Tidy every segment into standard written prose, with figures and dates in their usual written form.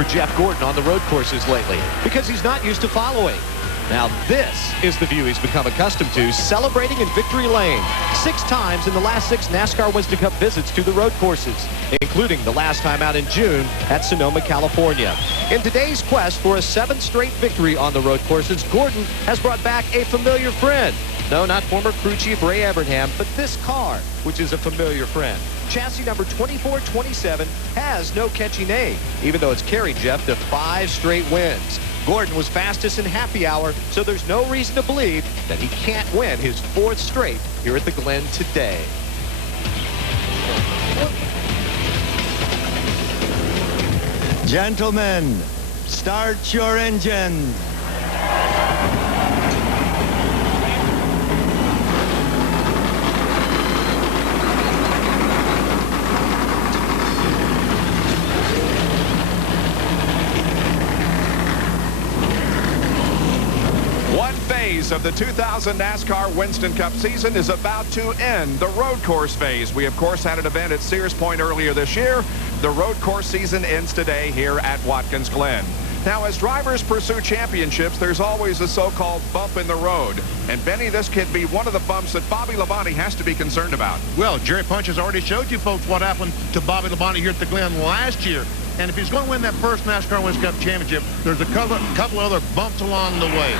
for Jeff Gordon on the road courses lately because he's not used to following. Now this is the view he's become accustomed to, celebrating in Victory Lane 6 times in the last 6 NASCAR Winston Cup visits to the road courses, including the last time out in June at Sonoma, California. In today's quest for a 7th straight victory on the road courses, Gordon has brought back a familiar friend. No, not former crew chief Ray Evernham, but this car, which is a familiar friend. Chassis number 2427 has no catchy name, even though it's carried Jeff to 5 straight wins. Gordon was fastest in happy hour, so there's no reason to believe that he can't win his 4th straight here at the Glen today. Gentlemen, start your engine. Of the 2000 NASCAR Winston Cup season is about to end. The road course phase. We, of course, had an event at Sears Point earlier this year. The road course season ends today here at Watkins Glen. Now, as drivers pursue championships, there's always a so-called bump in the road. And, Benny, this could be one of the bumps that Bobby Labonte has to be concerned about. Well, Jerry Punch has already showed you folks what happened to Bobby Labonte here at the Glen last year. And if he's going to win that first NASCAR Winston Cup championship, there's a couple other bumps along the way.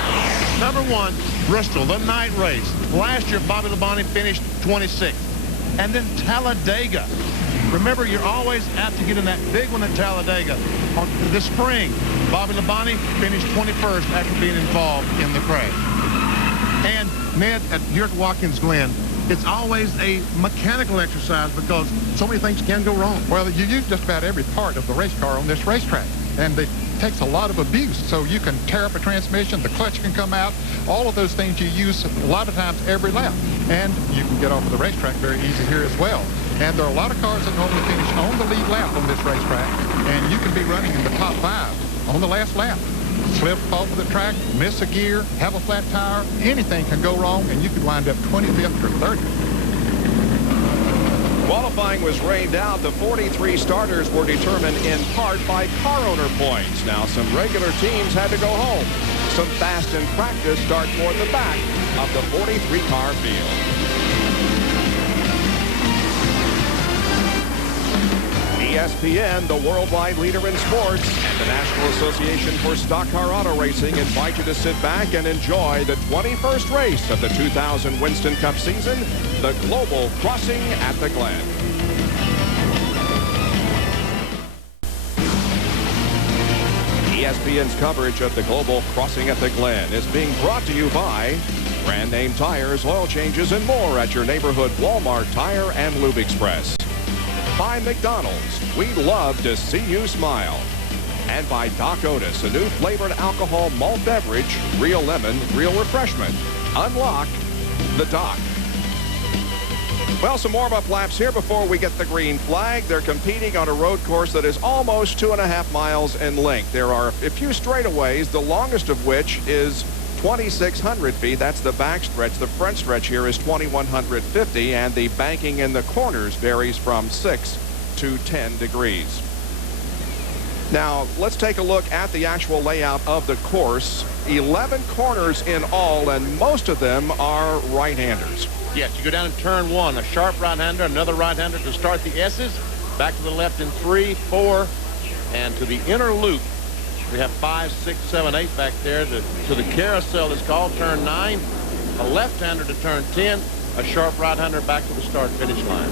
Number 1, Bristol, the night race. Last year, Bobby Labonte finished 26th. And then Talladega. Remember, you're always apt to get in that big one at Talladega. This spring, Bobby Labonte finished 21st after being involved in the crash. And Ned, here at Watkins Glen, it's always a mechanical exercise because so many things can go wrong. Well, you use just about every part of the race car on this racetrack, and it takes a lot of abuse. So you can tear up a transmission, the clutch can come out, all of those things you use a lot of times every lap. And you can get off of the racetrack very easy here as well. And there are a lot of cars that normally finish on the lead lap on this racetrack, and you can be running in the top 5 on the last lap. Slip off of the track, miss a gear, have a flat tire, anything can go wrong, and you could wind up 25th or 30th. Qualifying was rained out. The 43 starters were determined in part by car owner points. Now, some regular teams had to go home. Some fast in practice start toward the back of the 43-car field. ESPN, the worldwide leader in sports, and the National Association for Stock Car Auto Racing invite you to sit back and enjoy the 21st race of the 2000 Winston Cup season, the Global Crossing at the Glen. ESPN's coverage of the Global Crossing at the Glen is being brought to you by brand name tires, oil changes, and more at your neighborhood Walmart Tire and Lube Express. By McDonald's, we love to see you smile. And by Doc Otis, a new flavored alcohol malt beverage, real lemon, real refreshment. Unlock the Doc. Well, some warm-up laps here before we get the green flag. They're competing on a road course that is almost 2.5 miles in length. There are a few straightaways, the longest of which is 2,600 feet. That's the back stretch. The front stretch here is 2,150, and the banking in the corners varies from 6 to 10 degrees. Now, let's take a look at the actual layout of the course. 11 corners in all, and most of them are right-handers. Yes, you go down in turn 1, a sharp right-hander, another right-hander to start the S's, back to the left in 3, 4, and to the inner loop. We have 5, 6, 7, 8 back there to the carousel is called turn 9, a left-hander to turn 10, a sharp right-hander back to the start-finish line.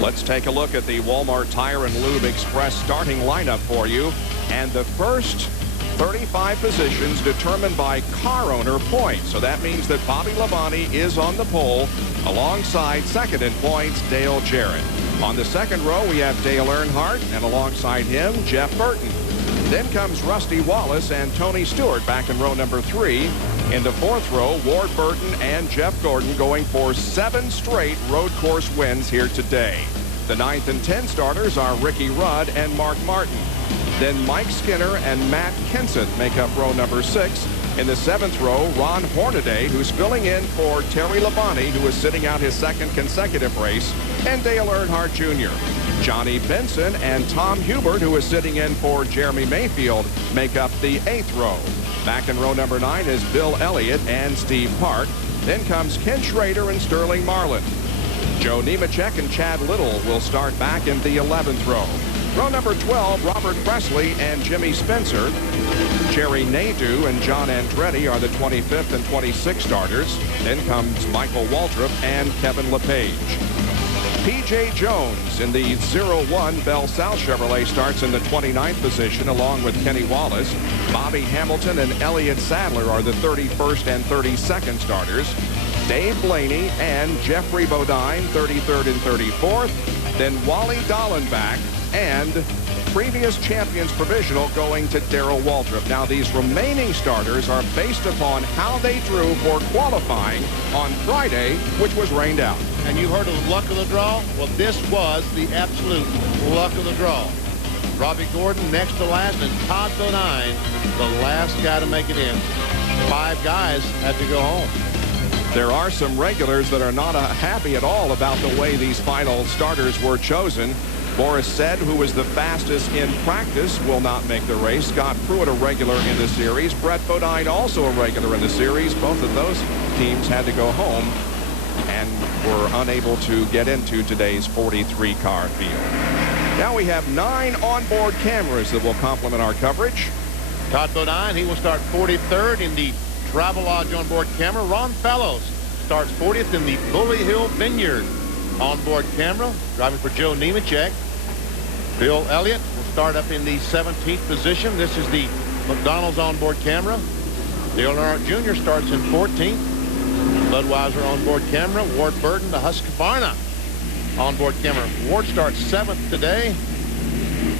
Let's take a look at the Walmart Tire and Lube Express starting lineup for you. And the first 35 positions determined by car owner points. So that means that Bobby Labonte is on the pole alongside second in points, Dale Jarrett. On the second row, we have Dale Earnhardt, and alongside him, Jeff Burton. Then comes Rusty Wallace and Tony Stewart back in row number 3. In the fourth row, Ward Burton and Jeff Gordon going for 7 straight road course wins here today. The 9th and 10 starters are Ricky Rudd and Mark Martin. Then Mike Skinner and Matt Kenseth make up row number 6. In the 7th row, Ron Hornaday, who's filling in for Terry Labonte, who is sitting out his 2nd consecutive race, and Dale Earnhardt Jr. Johnny Benson and Tom Hubert, who is sitting in for Jeremy Mayfield, make up the 8th row. Back in row number 9 is Bill Elliott and Steve Park. Then comes Ken Schrader and Sterling Marlin. Joe Nemechek and Chad Little will start back in the 11th row. Row number 12, Robert Presley and Jimmy Spencer. Jerry Nadeau and John Andretti are the 25th and 26th starters. Then comes Michael Waltrip and Kevin LePage. P.J. Jones in the 01 Bell South Chevrolet starts in the 29th position along with Kenny Wallace. Bobby Hamilton and Elliott Sadler are the 31st and 32nd starters. Dave Blaney and Jeffrey Bodine, 33rd and 34th. Then Wally Dallenbach and previous champions provisional going to Darrell Waltrip. Now, these remaining starters are based upon how they drew for qualifying on Friday, which was rained out. And you heard of the luck of the draw? Well, this was the absolute luck of the draw. Robbie Gordon next to last, and Todd Bodine, the last guy to make it in. 5 guys had to go home. There are some regulars that are not happy at all about the way these final starters were chosen. Boris Said, who was the fastest in practice, will not make the race. Scott Pruitt, a regular in the series. Brett Bodine, also a regular in the series. Both of those teams had to go home and were unable to get into today's 43-car field. Now we have 9 onboard cameras that will complement our coverage. Todd Bodine, he will start 43rd in the Travelodge onboard camera. Ron Fallows starts 40th in the Bully Hill Vineyard onboard camera, driving for Joe Nemechek. Bill Elliott will start up in the 17th position. This is the McDonald's onboard camera. Dale Earnhardt Jr. starts in 14th. Budweiser onboard camera. Ward Burton, the Husqvarna onboard camera. Ward starts 7th today.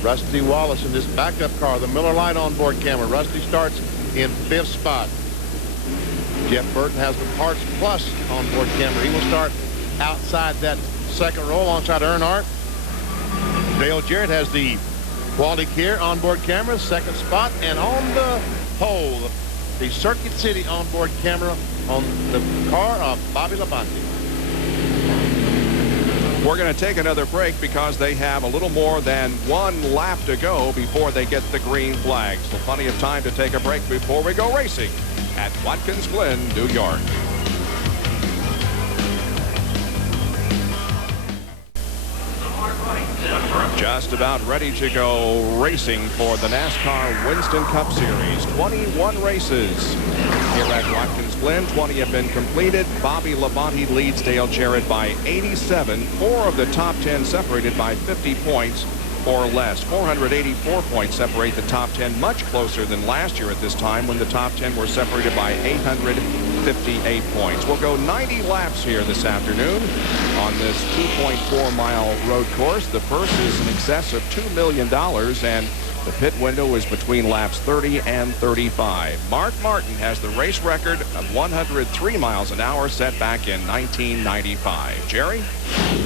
Rusty Wallace in this backup car, the Miller Lite onboard camera. Rusty starts in 5th spot. Jeff Burton has the Parts Plus onboard camera. He will start outside that 2nd row alongside Earnhardt. Dale Jarrett has the Quality Care onboard camera, 2nd spot, and on the pole, the Circuit City onboard camera on the car of Bobby Labonte. We're going to take another break because they have a little more than 1 lap to go before they get the green flag. So plenty of time to take a break before we go racing at Watkins Glen, New York. Just about ready to go racing for the NASCAR Winston Cup Series. 21 races here at Watkins Glen. 20 have been completed. Bobby Labonte leads Dale Jarrett by 87. 4 of the top 10 separated by 50 points or less. 484 points separate the top 10, much closer than last year at this time when the top 10 were separated by 858 points. We'll go 90 laps here this afternoon on this 2.4-mile road course. The purse is in excess of $2 million, and the pit window is between laps 30 and 35. Mark Martin has the race record of 103 miles an hour set back in 1995. Jerry?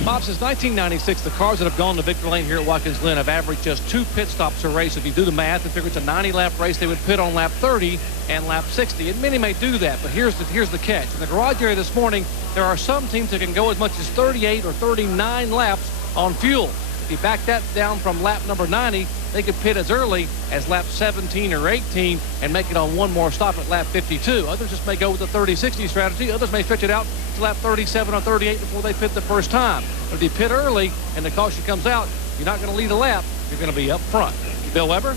Bob, since 1996, the cars that have gone to victory lane here at Watkins Glen have averaged just 2 pit stops a race. If you do the math and figure it's a 90-lap race, they would pit on lap 30 and lap 60. And many may do that, but here's the catch. In the garage area this morning, there are some teams that can go as much as 38 or 39 laps on fuel. If you back that down from lap number 90, they could pit as early as lap 17 or 18 and make it on 1 more stop at lap 52. Others just may go with the 30-60 strategy. Others may stretch it out to lap 37 or 38 before they pit the first time. But if you pit early and the caution comes out, you're not going to lead a lap. You're going to be up front. Bill Weber?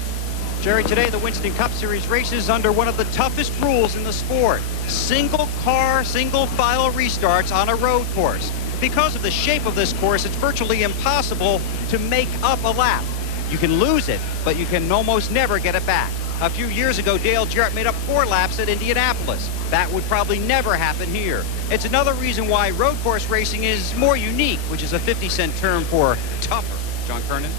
Jerry, today the Winston Cup Series races under one of the toughest rules in the sport. Single car, single file restarts on a road course. Because of the shape of this course, it's virtually impossible to make up a lap. You can lose it, but you can almost never get it back. A few years ago, Dale Jarrett made up 4 laps at Indianapolis. That would probably never happen here. It's another reason why road course racing is more unique, which is a 50-cent term for tougher. John Kernan?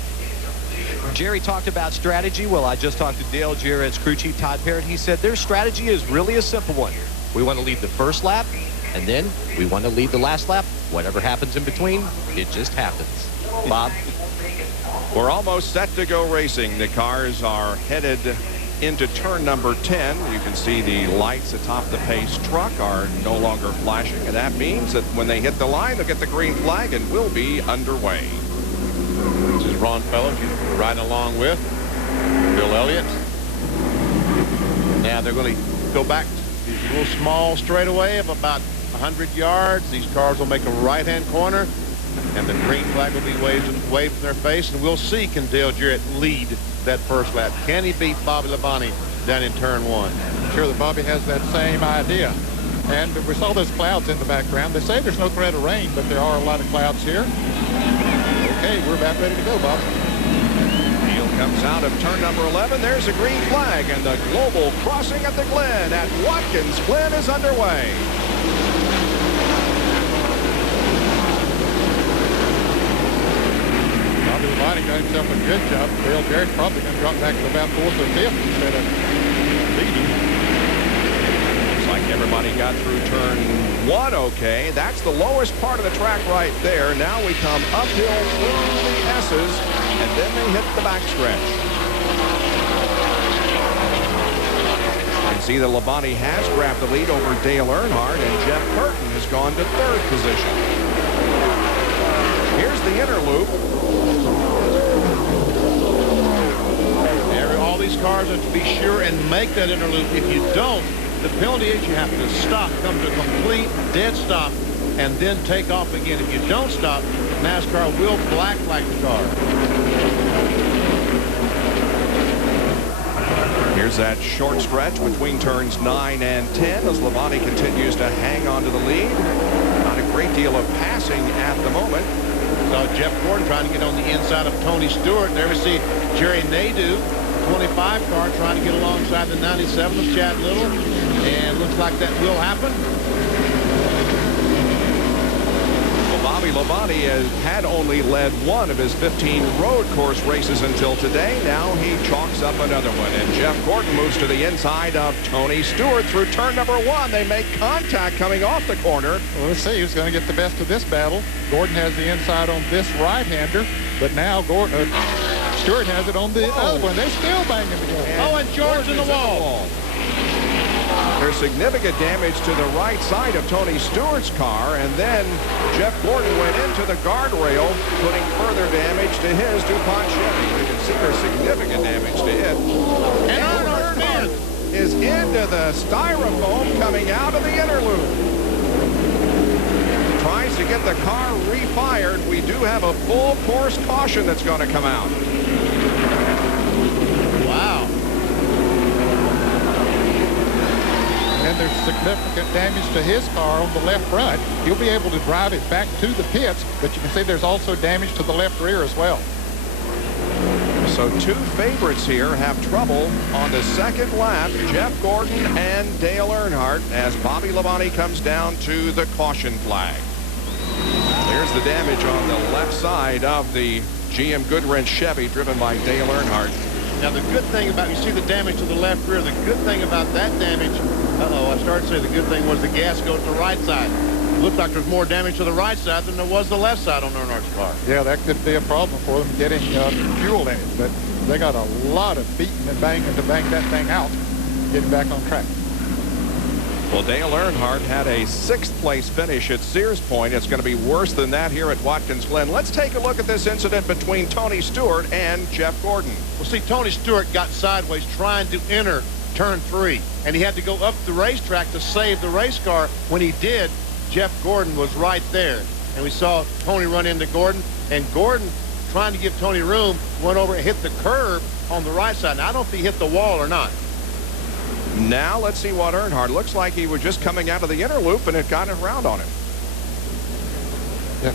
Jerry talked about strategy. Well, I just talked to Dale Jarrett's crew chief, Todd Parrott. He said their strategy is really a simple one. We want to lead the first lap, and then we want to lead the last lap. Whatever happens in between, it just happens. Bob? We're almost set to go racing. The cars are headed into turn number 10. You can see the lights atop the pace truck are no longer flashing, and that means that when they hit the line, they'll get the green flag and we'll be underway. This is Ron Fellows riding along with Bill Elliott. Now they're going to go back to these little small straightaway of about 100 yards. These cars will make a right-hand corner, and the green flag will be waved in their face, and we'll see, can Dale Jarrett lead that first lap? Can he beat Bobby Labonte down in turn 1? I'm sure that Bobby has that same idea. And we saw those clouds in the background. They say there's no threat of rain, but there are a lot of clouds here. Okay, we're about ready to go, Bob. Field comes out of turn number 11. There's a green flag, and the global crossing at the Glen at Watkins Glen is underway. Bobby Labonte got himself a good job. Dale Jarrett's probably going to drop back to about 4th or 5th instead of leading. Looks like everybody got through turn 1 okay. That's the lowest part of the track right there. Now we come uphill through the S's, and then they hit the backstretch. You can see that Labonte has grabbed the lead over Dale Earnhardt, and Jeff Burton has gone to 3rd position. Here's the inner loop. All these cars have to be sure and make that inner loop. If you don't, the penalty is you have to stop, come to a complete dead stop, and then take off again. If you don't stop, NASCAR will black flag the car. Here's that short stretch between turns 9 and 10 as Labonte continues to hang on to the lead. Not a great deal of passing at the moment. So Jeff Gordon trying to get on the inside of Tony Stewart. There we see Jerry Nadeau, 25 car, trying to get alongside the 97 of Chad Little. And looks like that will happen. Well, Bobby Labonte had only led one of his 15 road course races until today. Now he chalks up another one. And Jeff Gordon moves to the inside of Tony Stewart through turn number 1. They make contact coming off the corner. Well, let's see who's going to get the best of this battle. Gordon has the inside on this right-hander, but now Stewart has it on the other one. They're still banging together. And George in the wall. There's significant damage to the right side of Tony Stewart's car, and then Jeff Gordon went into the guardrail, putting further damage to his DuPont Chevy. You can see there's significant damage to it. And Earnhardt is into the styrofoam coming out of the inner loop. Tries to get the car refired. We do have a full course caution that's going to come out. Wow. And there's significant damage to his car on the left front. He'll be able to drive it back to the pits, but you can see there's also damage to the left rear as well. So 2 favorites here have trouble on the second lap, Jeff Gordon and Dale Earnhardt, as Bobby Labonte comes down to the caution flag. There's the damage on the left side of the GM Goodwrench Chevy driven by Dale Earnhardt. Now the good thing about, you see the damage to the left rear, the good thing about that damage, I started to say the good thing was the gas goes to the right side. It looked like there's more damage to the right side than there was the left side on Earnhardt's car. Yeah, that could be a problem for them getting fuel in it, but they got a lot of beating and banging to bang that thing out, getting back on track. Well, Dale Earnhardt had a 6th place finish at Sears Point. It's going to be worse than that here at Watkins Glen. Let's take a look at this incident between Tony Stewart and Jeff Gordon. Well, see, Tony Stewart got sideways trying to enter turn 3, and he had to go up the racetrack to save the race car. When he did, Jeff Gordon was right there, and we saw Tony run into Gordon, and Gordon, trying to give Tony room, went over and hit the curb on the right side. Now, I don't know if he hit the wall or not. Now let's see what Earnhardt looks like. He was just coming out of the inner loop and it got around on him. Yeah.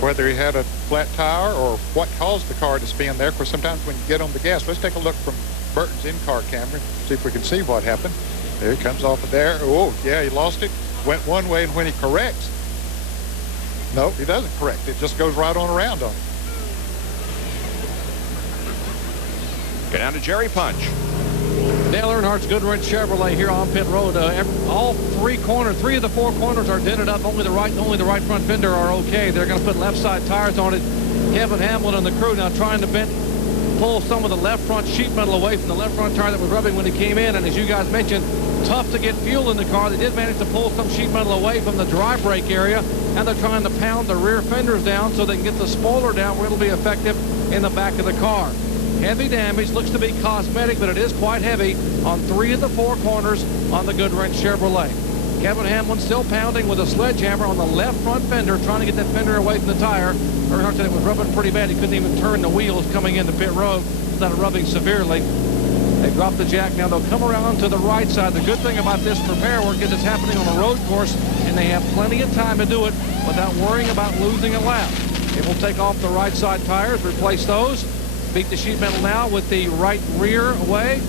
Whether he had a flat tire or what caused the car to spin there, because sometimes when you get on the gas, let's take a look from Burton's in-car camera, see if we can see what happened. There he comes off of there. Oh, yeah, he lost it. Went one way, and when he corrects, no, he doesn't correct. It just goes right on around on him. Go down to Jerry Punch. Dale Earnhardt's Goodwrench Chevrolet here on pit road. All 3 of the 4 corners are dented up. Only the right front fender are okay. They're going to put left side tires on it. Kevin Hamlin and the crew now trying to pull some of the left front sheet metal away from the left front tire that was rubbing when he came in. And as you guys mentioned, tough to get fuel in the car. They did manage to pull some sheet metal away from the dry brake area. and they're trying to pound the rear fenders down so they can get the spoiler down where it'll be effective in the back of the car. Heavy damage, looks to be cosmetic, but it is quite heavy on 3 of the 4 corners on the Goodwrench Chevrolet. Kevin Hamlin still pounding with a sledgehammer on the left front fender, trying to get that fender away from the tire. Earnhardt said it was rubbing pretty bad. He couldn't even turn the wheels coming into pit road without it rubbing severely. They drop the jack. Now they'll come around to the right side. The good thing about this repair work is it's happening on a road course, and they have plenty of time to do it without worrying about losing a lap. They will take off the right side tires, replace those, beat the sheet metal now with the right rear away.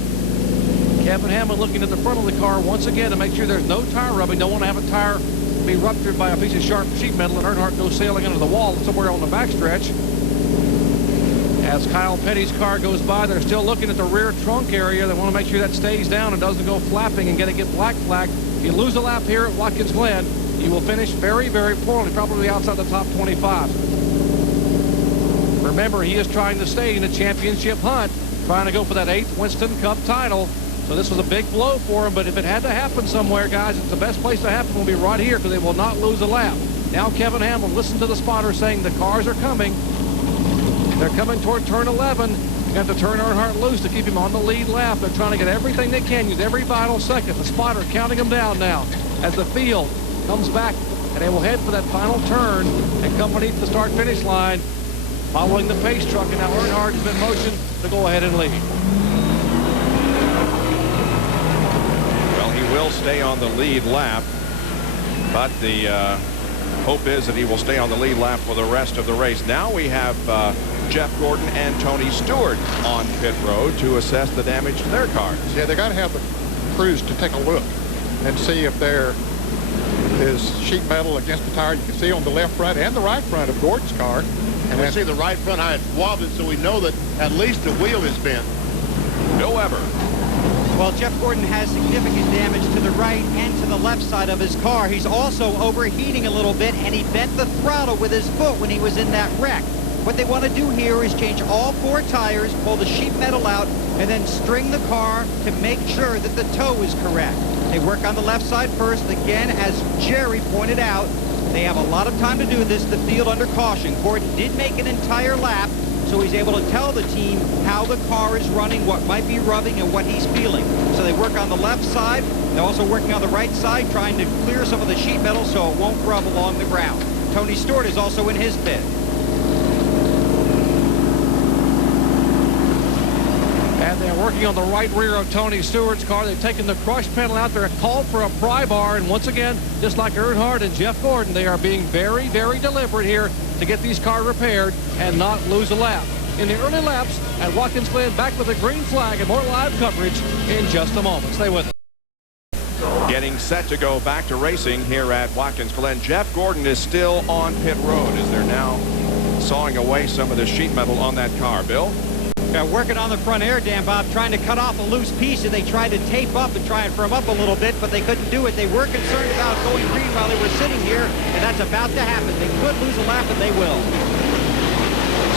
Kevin Hamlin looking at the front of the car once again to make sure there's no tire rubbing. Don't want to have a tire be ruptured by a piece of sharp sheet metal and Earnhardt goes sailing into the wall somewhere on the backstretch. As Kyle Petty's car goes by, they're still looking at the rear trunk area. They want to make sure that stays down and doesn't go flapping and get black flagged. If you lose a lap here at Watkins Glen, you will finish very, very poorly, probably outside the top 25. Remember, he is trying to stay in the championship hunt, trying to go for that 8th Winston Cup title. So this was a big blow for him, but if it had to happen somewhere, guys, it's the best place to happen will be right here because they will not lose a lap. Now Kevin Hamlin, listen to the spotter saying the cars are coming. They're coming toward turn 11. You have to turn Earnhardt loose to keep him on the lead lap. They're trying to get everything they can, use every vital second. The spotter counting them down now as the field comes back, and they will head for that final turn and come beneath the start-finish line, following the pace truck. And now Earnhardt is in motion to go ahead and lead. Well, he will stay on the lead lap, but the hope is that he will stay on the lead lap for the rest of the race. Now we have Jeff Gordon and Tony Stewart on pit road to assess the damage to their cars. Yeah, they got to have the crews to take a look and see if there is sheet metal against the tire. You can see on the left front and the right front of Gordon's car. And we see the right front how it's wobbled, so we know that at least the wheel is bent. Bill Weber. Well, Jeff Gordon has significant damage to the right and to the left side of his car. He's also overheating a little bit, and he bent the throttle with his foot when he was in that wreck. What they want to do here is change all 4 tires, pull the sheet metal out, and then string the car to make sure that the toe is correct. They work on the left side first. Again, as Jerry pointed out, they have a lot of time to do this, the field under caution. Gordon did make an entire lap, so he's able to tell the team how the car is running, what might be rubbing, and what he's feeling. So they work on the left side. They're also working on the right side, trying to clear some of the sheet metal so it won't rub along the ground. Tony Stewart is also in his pit. And they're working on the right rear of Tony Stewart's car. They've taken the crush pedal out there and called for a pry bar. And once again, just like Earnhardt and Jeff Gordon, they are being very, very deliberate here to get these cars repaired and not lose a lap. In the early laps at Watkins Glen, back with a green flag and more live coverage in just a moment. Stay with us. Getting set to go back to racing here at Watkins Glen. Jeff Gordon is still on pit road as they're now sawing away some of the sheet metal on that car. Bill? Working on the front air dam, Bob, trying to cut off a loose piece, and they tried to tape up and try and firm up a little bit, but they couldn't do it. They were concerned about going green while they were sitting here, and that's about to happen. They could lose a lap, and they will.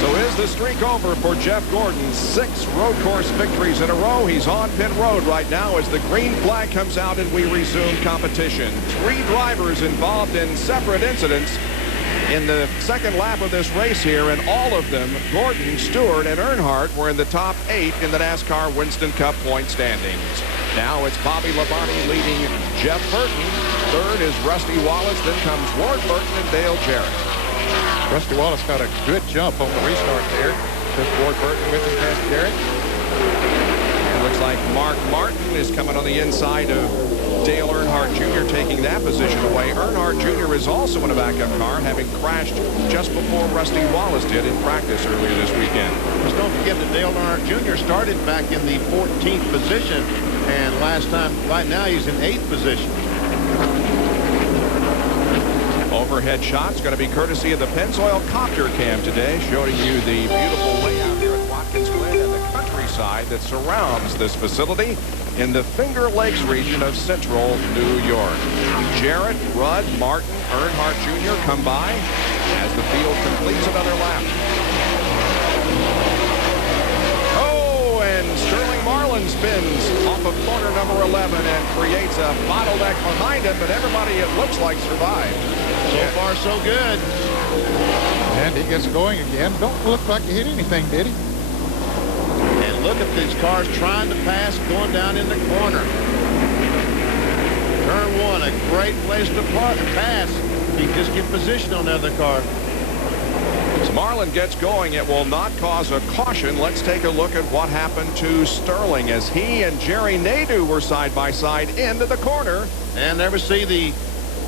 So is the streak over for Jeff Gordon? 6 road course victories in a row. He's on pit road right now as the green flag comes out and we resume competition. 3 drivers involved in separate incidents in the second lap of this race here, and all of them, Gordon, Stewart, and Earnhardt, were in the top 8 in the NASCAR Winston Cup point standings. Now it's Bobby Labonte leading Jeff Burton. Third is Rusty Wallace. Then comes Ward Burton and Dale Jarrett. Rusty Wallace got a good jump on the restart there. Just Ward Burton with him past Jarrett. It looks like Mark Martin is coming on the inside of Dale Earnhardt Jr. taking that position away. Earnhardt Jr. is also in a backup car, having crashed just before Rusty Wallace did in practice earlier this weekend. Just don't forget that Dale Earnhardt Jr. started back in the 14th position, and last time, right now, he's in 8th position. Overhead shot's going to be courtesy of the Pennzoil Copter Cam today, showing you the beautiful layout here at Watkins Glen and the countryside that surrounds this facility in the Finger Lakes region of central New York. Jarrett, Rudd, Martin, Earnhardt Jr. come by as the field completes another lap. Oh, and Sterling Marlin spins off of corner number 11 and creates a bottleneck behind him, but everybody, it looks like, survived. So far, so good. And he gets going again. Don't look like he hit anything, did he? And look at these cars trying to pass, going down in the corner. Turn one, a great place to pass. He just get position on the other car. As Marlin gets going, it will not cause a caution. Let's take a look at what happened to Sterling as he and Jerry Nadeau were side by side into the corner. And there we see the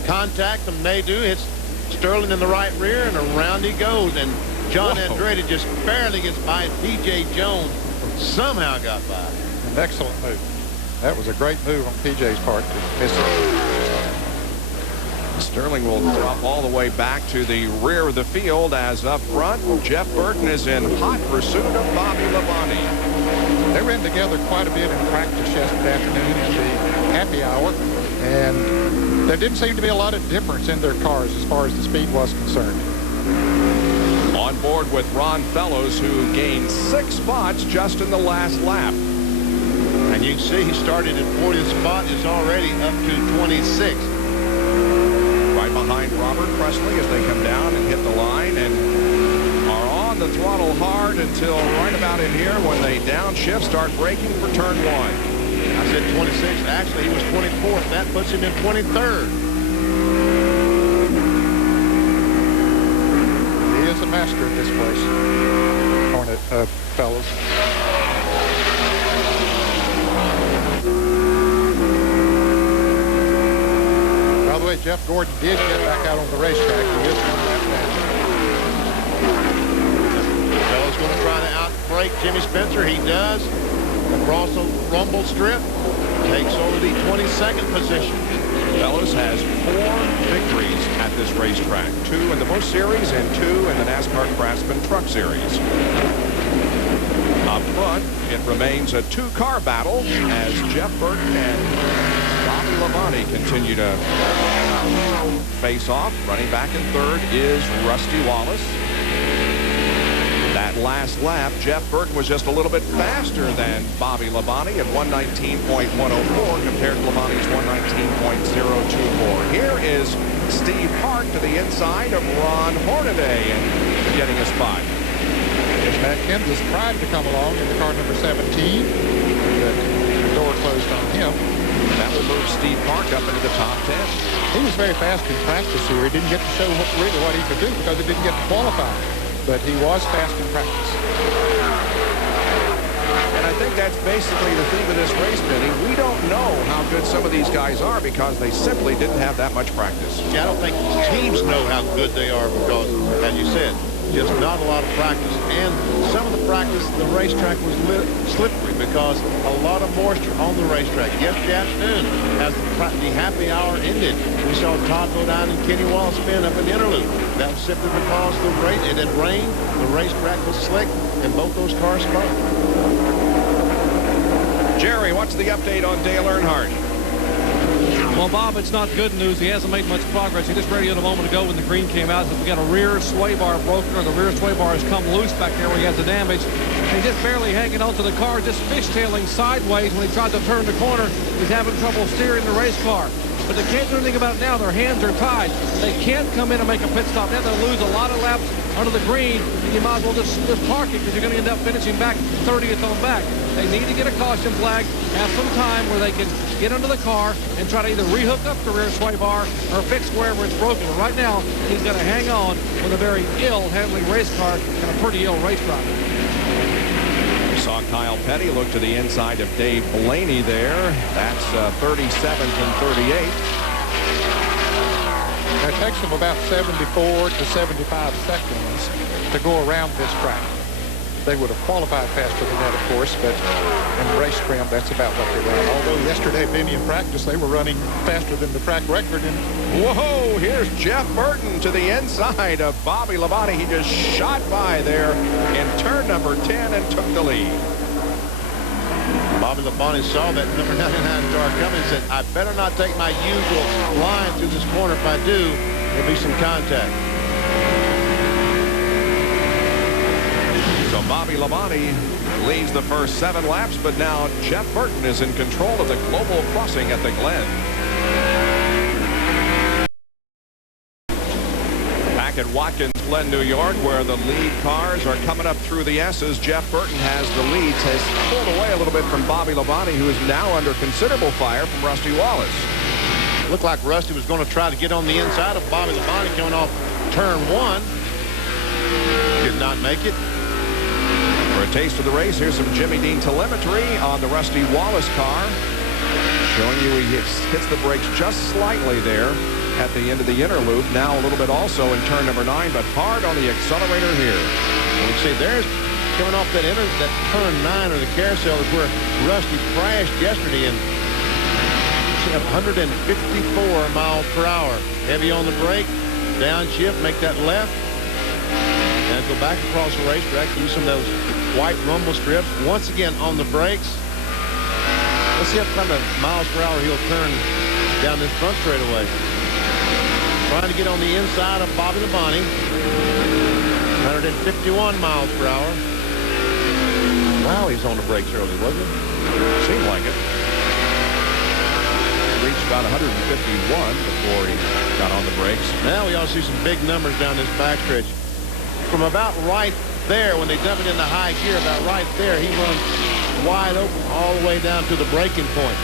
contact from Nadeau. Hits Sterling in the right rear, and around he goes. And John Andretti just barely gets by, and P.J. Jones somehow got by. An excellent move. That was a great move on P.J.'s part to miss it. Sterling will drop all the way back to the rear of the field as up front, Jeff Burton is in hot pursuit of Bobby Labonte. They ran together quite a bit in practice yesterday afternoon in the happy hour, and there didn't seem to be a lot of difference in their cars as far as the speed was concerned. On board with Ron Fellows, who gained 6 spots just in the last lap. And you can see he started at 40th spot, is already up to 26. Right behind Robert Presley as they come down and hit the line and are on the throttle hard until right about in here when they downshift, start braking for turn 1. I said 26. Actually, he was 24th. That puts him in 23rd. He is a master at this place, fellows. By the way, Jeff Gordon did get back out on the racetrack. He is one lap down. Fellows going to try to outbreak Jimmy Spencer. He does. Across the rumble strip. Takes over the 22nd position. Fellows has 4 victories at this racetrack. 2 in the Busch Series and 2 in the NASCAR Craftsman Truck Series. Up front, it remains a 2-car battle as Jeff Burton and Bobby Labonte continue to face off. Running back in third is Rusty Wallace. That last lap, Jeff Burton was just a little bit faster than Bobby Labonte at 119.104 compared to Labonte's 119.024. Here is Steve Park to the inside of Ron Hornaday and getting a spot. As Watkins has tried to come along in the car number 17, but the door closed on him. That will move Steve Park up into the top 10. He was very fast in practice here. He didn't get to show really what he could do because he didn't get to qualify. But he was fast in practice. And I think that's basically the theme of this race, Benny. We don't know how good some of these guys are because they simply didn't have that much practice. Yeah, I don't think teams know how good they are because, as you said, just not a lot of practice. And some of the practice, the racetrack was slippery because a lot of moisture on the racetrack. Yesterday afternoon, as the happy hour ended, we saw Todd go down and Kenny Wallace spin up an interlude. That was simply because it had rained, the racetrack was slick, and both those cars spun. Jerry, what's the update on Dale Earnhardt? Well, Bob, it's not good news. He hasn't made much progress. He just radioed a moment ago when the green came out that we got a rear sway bar broken, or the rear sway bar has come loose back there where he has the damage. And he's just barely hanging onto the car, just fishtailing sideways when he tried to turn the corner. He's having trouble steering the race car. But they can't do anything about it now. Their hands are tied. They can't come in and make a pit stop. Now they'll lose a lot of laps under the green, and you might as well just park it because you're going to end up finishing back 30th on back. They need to get a caution flag, have some time where they can get under the car and try to either rehook up the rear sway bar or fix wherever it's broken. But right now, he's got to hang on with a very ill-handling race car and a pretty ill race driver. We saw Kyle Petty look to the inside of Dave Blaney there. That's 37th and 38th. It takes them about 74 to 75 seconds to go around this track. They would have qualified faster than that, of course, but in race trim, that's about what they ran. Although yesterday, Benny, in practice, they were running faster than the track record. Whoa, here's Jeff Burton to the inside of Bobby Labonte. He just shot by there in turn number 10 and took the lead. Bobby Labonte saw that number 99 car coming and said, I better not take my usual line through this corner. If I do, there'll be some contact. So Bobby Labonte leads the first 7 laps, but now Jeff Burton is in control of the global crossing at the Glen. back at Watkins, Glen, New York, where the lead cars are coming up through the S's. Jeff Burton has the lead, has pulled away a little bit from Bobby Labonte, who is now under considerable fire from Rusty Wallace. Looked like Rusty was going to try to get on the inside of Bobby Labonte coming off turn 1. Did not make it. For a taste of the race, here's some Jimmy Dean telemetry on the Rusty Wallace car, showing you he hits the brakes just slightly there at the end of the inner loop. Now a little bit also in turn number 9, but hard on the accelerator here. Well, you see, there's coming off that turn 9 or the carousel is where Rusty crashed yesterday and 154 miles per hour. Heavy on the brake, downshift, make that left, and go back across the racetrack. Use some of those white rumble strips. Once again on the brakes. Let's see what kind of miles per hour he'll turn down this front straightaway. Trying to get on the inside of Bobby Labonte. 151 miles per hour. Wow, he's on the brakes early, wasn't it? Seemed like it. Reached about 151 before he got on the brakes. Now we all see some big numbers down this backstretch. From about right there, when they dump it into high gear, about right there, he runs wide open all the way down to the braking point.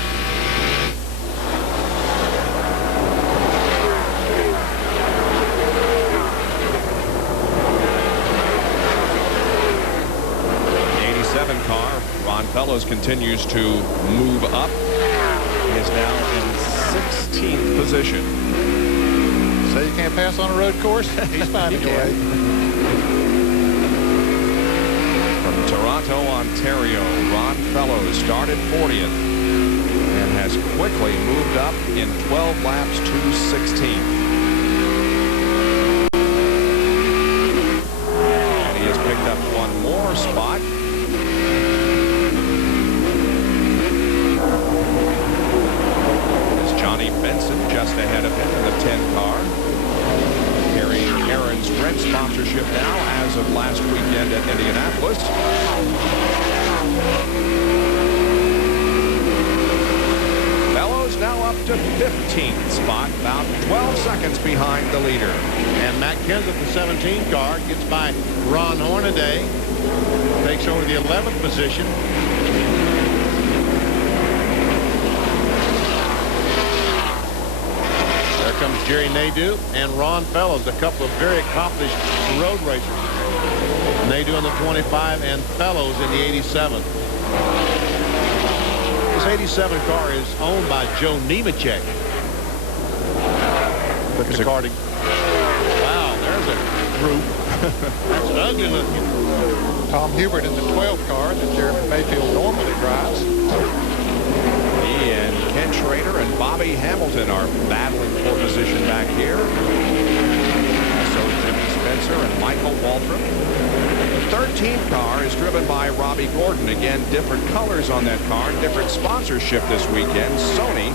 The 87 car, Ron Fellows continues to move up. He is now in 16th position. So you can't pass on a road course? He's finding a way. From Toronto, Ontario, Ron Fellows started 40th and has quickly moved up in 12 laps to 16th. And he has picked up one more spot. Benson just ahead of him in the 10 car. Carrying Aaron's Red sponsorship now as of last weekend at Indianapolis. Fellows now up to 15th spot, about 12 seconds behind the leader. And Matt Kenseth, the 17 car, gets by Ron Hornaday. Takes over the 11th position. Comes Jerry Nadeau and Ron Fellows, a couple of very accomplished road racers. Nadeau in the 25 and Fellows in the 87. This 87 car is owned by Joe Nemechek. Put the car together. Wow, there's a group. That's ugly looking. Tom Hubert in the 12 car that Jeremy Mayfield normally drives. He and Ken Schrader and Bobby Hamilton are battling for position back here. Also Jimmy Spencer and Michael Waltrip. The 13th car is driven by Robbie Gordon. Again, different colors on that car, different sponsorship this weekend, Sony.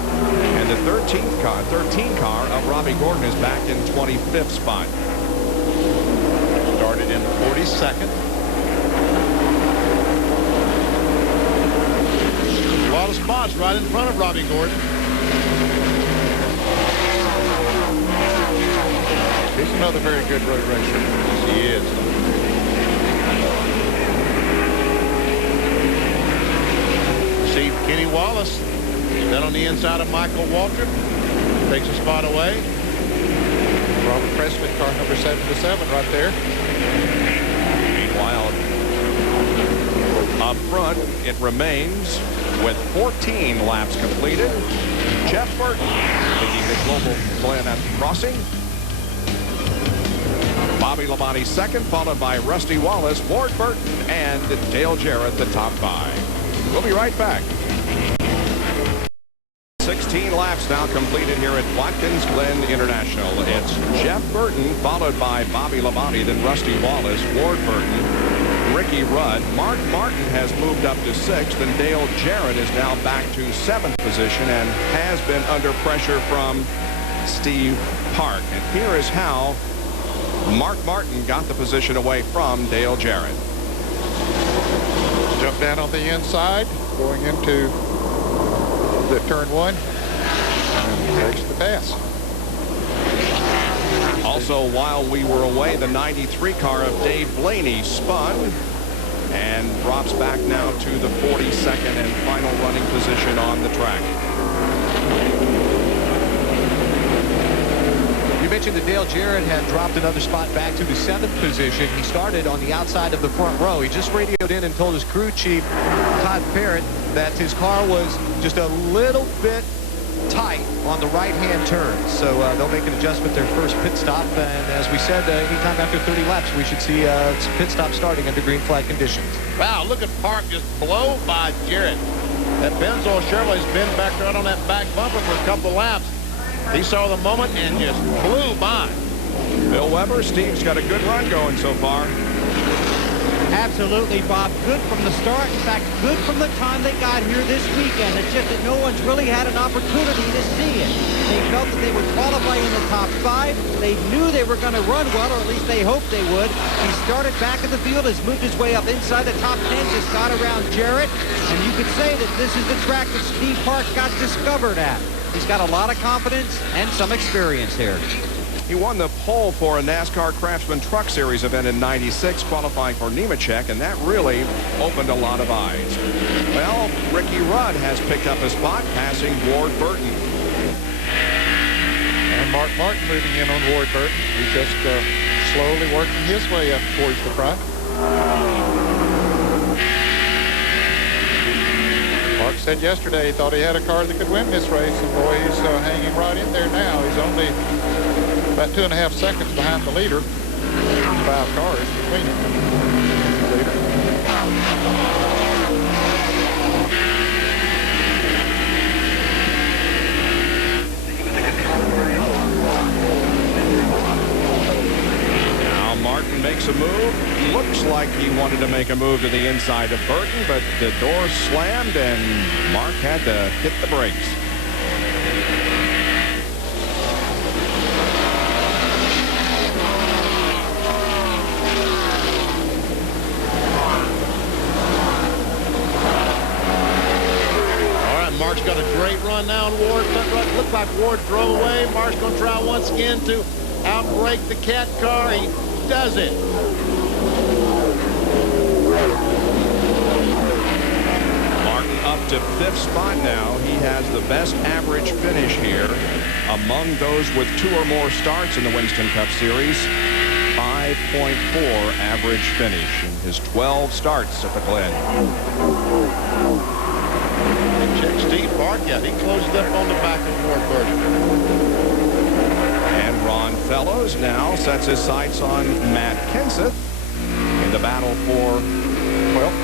And the 13 car of Robbie Gordon is back in 25th spot. Started in 42nd. A lot of spots right in front of Robbie Gordon. He's another very good road racer. Yes, he is. See Kenny Wallace down on the inside of Michael Waltrip. Takes a spot away. Robert Presley, car number 77 right there. Meanwhile, up front, it remains with 14 laps completed. Jeff Burton taking the global Glen at the crossing. Bobby Labonte second, followed by Rusty Wallace, Ward Burton, and Dale Jarrett, the top 5. We'll be right back. 16 laps now completed here at Watkins Glen International. It's Jeff Burton, followed by Bobby Labonte, then Rusty Wallace, Ward Burton, Ricky Rudd. Mark Martin has moved up to 6th, and Dale Jarrett is now back to 7th position and has been under pressure from Steve Park. And here is how Mark Martin got the position away from Dale Jarrett. Jump down on the inside, going into the turn 1, and takes the pass. Also, while we were away, the 93 car of Dave Blaney spun and drops back now to the 42nd and final running position on the track. You mentioned that Dale Jarrett had dropped another spot back to the 7th position. He started on the outside of the front row. He just radioed in and told his crew chief, Todd Parrott, that his car was just a little bit tight on the right-hand turn. So they'll make an adjustment their first pit stop. And as we said, anytime after 30 laps, we should see pit stop starting under green flag conditions. Wow, look at Park just blow by Jarrett. That Benzoil Chevrolet's been back right on that back bumper for a couple of laps. He saw the moment and just flew by. Bill Weber, Steve's got a good run going so far. Absolutely, Bob. Good from the start. In fact, good from the time they got here this weekend. It's just that no one's really had an opportunity to see it. They felt that they would qualify in the top 5. They knew they were going to run well, or at least they hoped they would. He started back in the field, has moved his way up inside the top 10, just got around Jarrett. And you could say that this is the track that Steve Park got discovered at. He's got a lot of confidence and some experience here. He won the pole for a NASCAR Craftsman Truck Series event in '96, qualifying for Nemechek, and that really opened a lot of eyes. Well, Ricky Rudd has picked up a spot, passing Ward Burton. And Mark Martin moving in on Ward Burton. He's just slowly working his way up towards the front. Mark said yesterday he thought he had a car that could win this race, and boy, he's hanging right in there now. He's only about 2.5 seconds behind the leader. 5 cars between him and the leader. Now Martin makes a move. Looks like he wanted to make a move to the inside of Burton, but the door slammed and Mark had to hit the brakes. Mark's got a great run now on Ward. Looks like Ward drove away. Mark's going to try once again to outbrake the Cat car. He does it. Martin up to 5th spot now. He has the best average finish here among those with 2 or more starts in the Winston Cup Series. 5.4 average finish in his 12 starts at the Glen. Check Steve Park. Yeah, he closed up on the back of Ward Burton. And Ron Fellows now sets his sights on Matt Kenseth in the battle for 12th.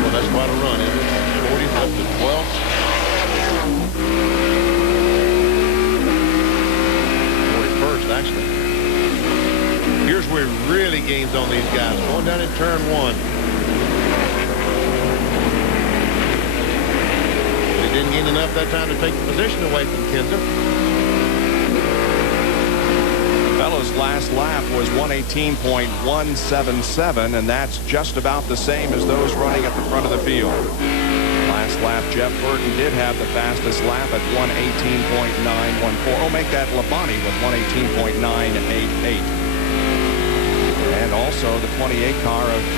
Well, that's quite a run, isn't it? 40th up to 12th. 41st, actually. Here's where he really gains on these guys. Going down in turn 1. They didn't gain enough that time to take the position away from Kenseth. Fellows' last lap was 1:18.177, and that's just about the same as those running at the front of the field. Last lap, Jeff Burton did have the fastest lap at 1:18.914. Oh, make that Labonte with 1:18.988. And also the 28 car of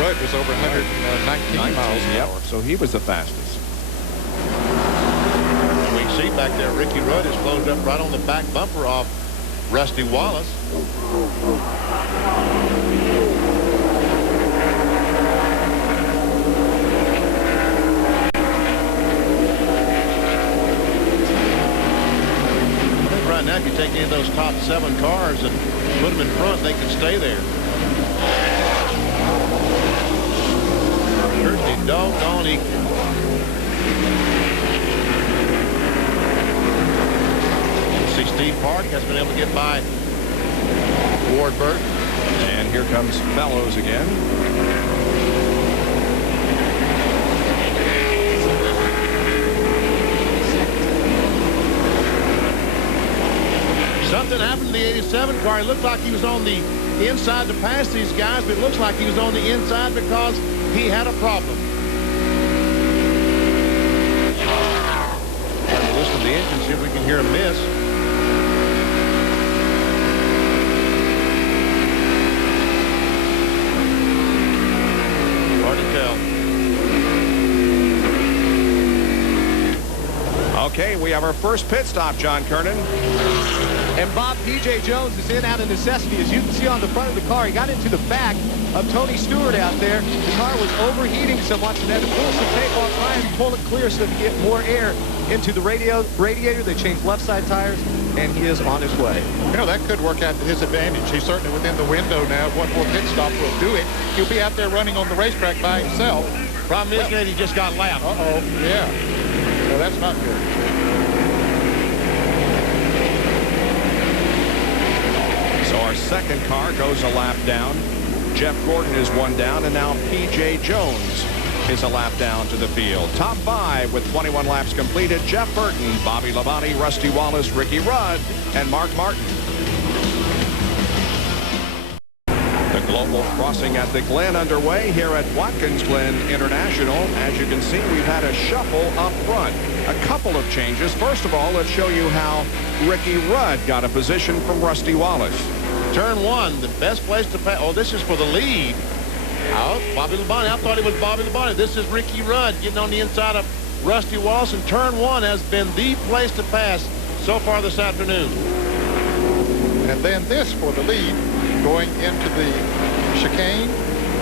Rudd was over 119 miles an hour. So he was the fastest. We see back there, Ricky Rudd is closed up right on the back bumper off Rusty Wallace. Right now, if you take any of those top 7 cars and put them in front, they can stay there. Pretty doggone equal. You see Steve Park has been able to get by Ward Burton. And here comes Fellows again. Something happened to the 87 car. It looked like he was on the inside to pass these guys, but it looks like he was on the inside because he had a problem. the engine, see if we can hear a miss. Hard to tell. Okay, we have our first pit stop, John Kernan. And Bob, P.J. Jones is in out of necessity. As you can see on the front of the car, he got into the back of Tony Stewart out there. The car was overheating so much and had to pull some tape off, try and pull it clear so to get more air into the radiator. They changed left side tires, and he is on his way. You know, that could work out to his advantage. He's certainly within the window now. One more pit stop will do it. He'll be out there running on the racetrack by himself. Problem is, Nate, he just got lapped. Uh-oh, yeah. No, that's not good. So our second car goes a lap down. Jeff Gordon is one down, and now P.J. Jones is a lap down to the field. Top 5 with 21 laps completed. Jeff Burton, Bobby Labonte, Rusty Wallace, Ricky Rudd, and Mark Martin. The global crossing at the Glen underway here at Watkins Glen International. As you can see, we've had a shuffle up front. A couple of changes. First of all, let's show you how Ricky Rudd got a position from Rusty Wallace. Turn 1, the best place to pass. Oh, this is for the lead. Oh, Bobby Labonte. I thought it was Bobby Labonte. This is Ricky Rudd getting on the inside of Rusty Wallace, and turn 1 has been the place to pass so far this afternoon. And then this for the lead going into the chicane.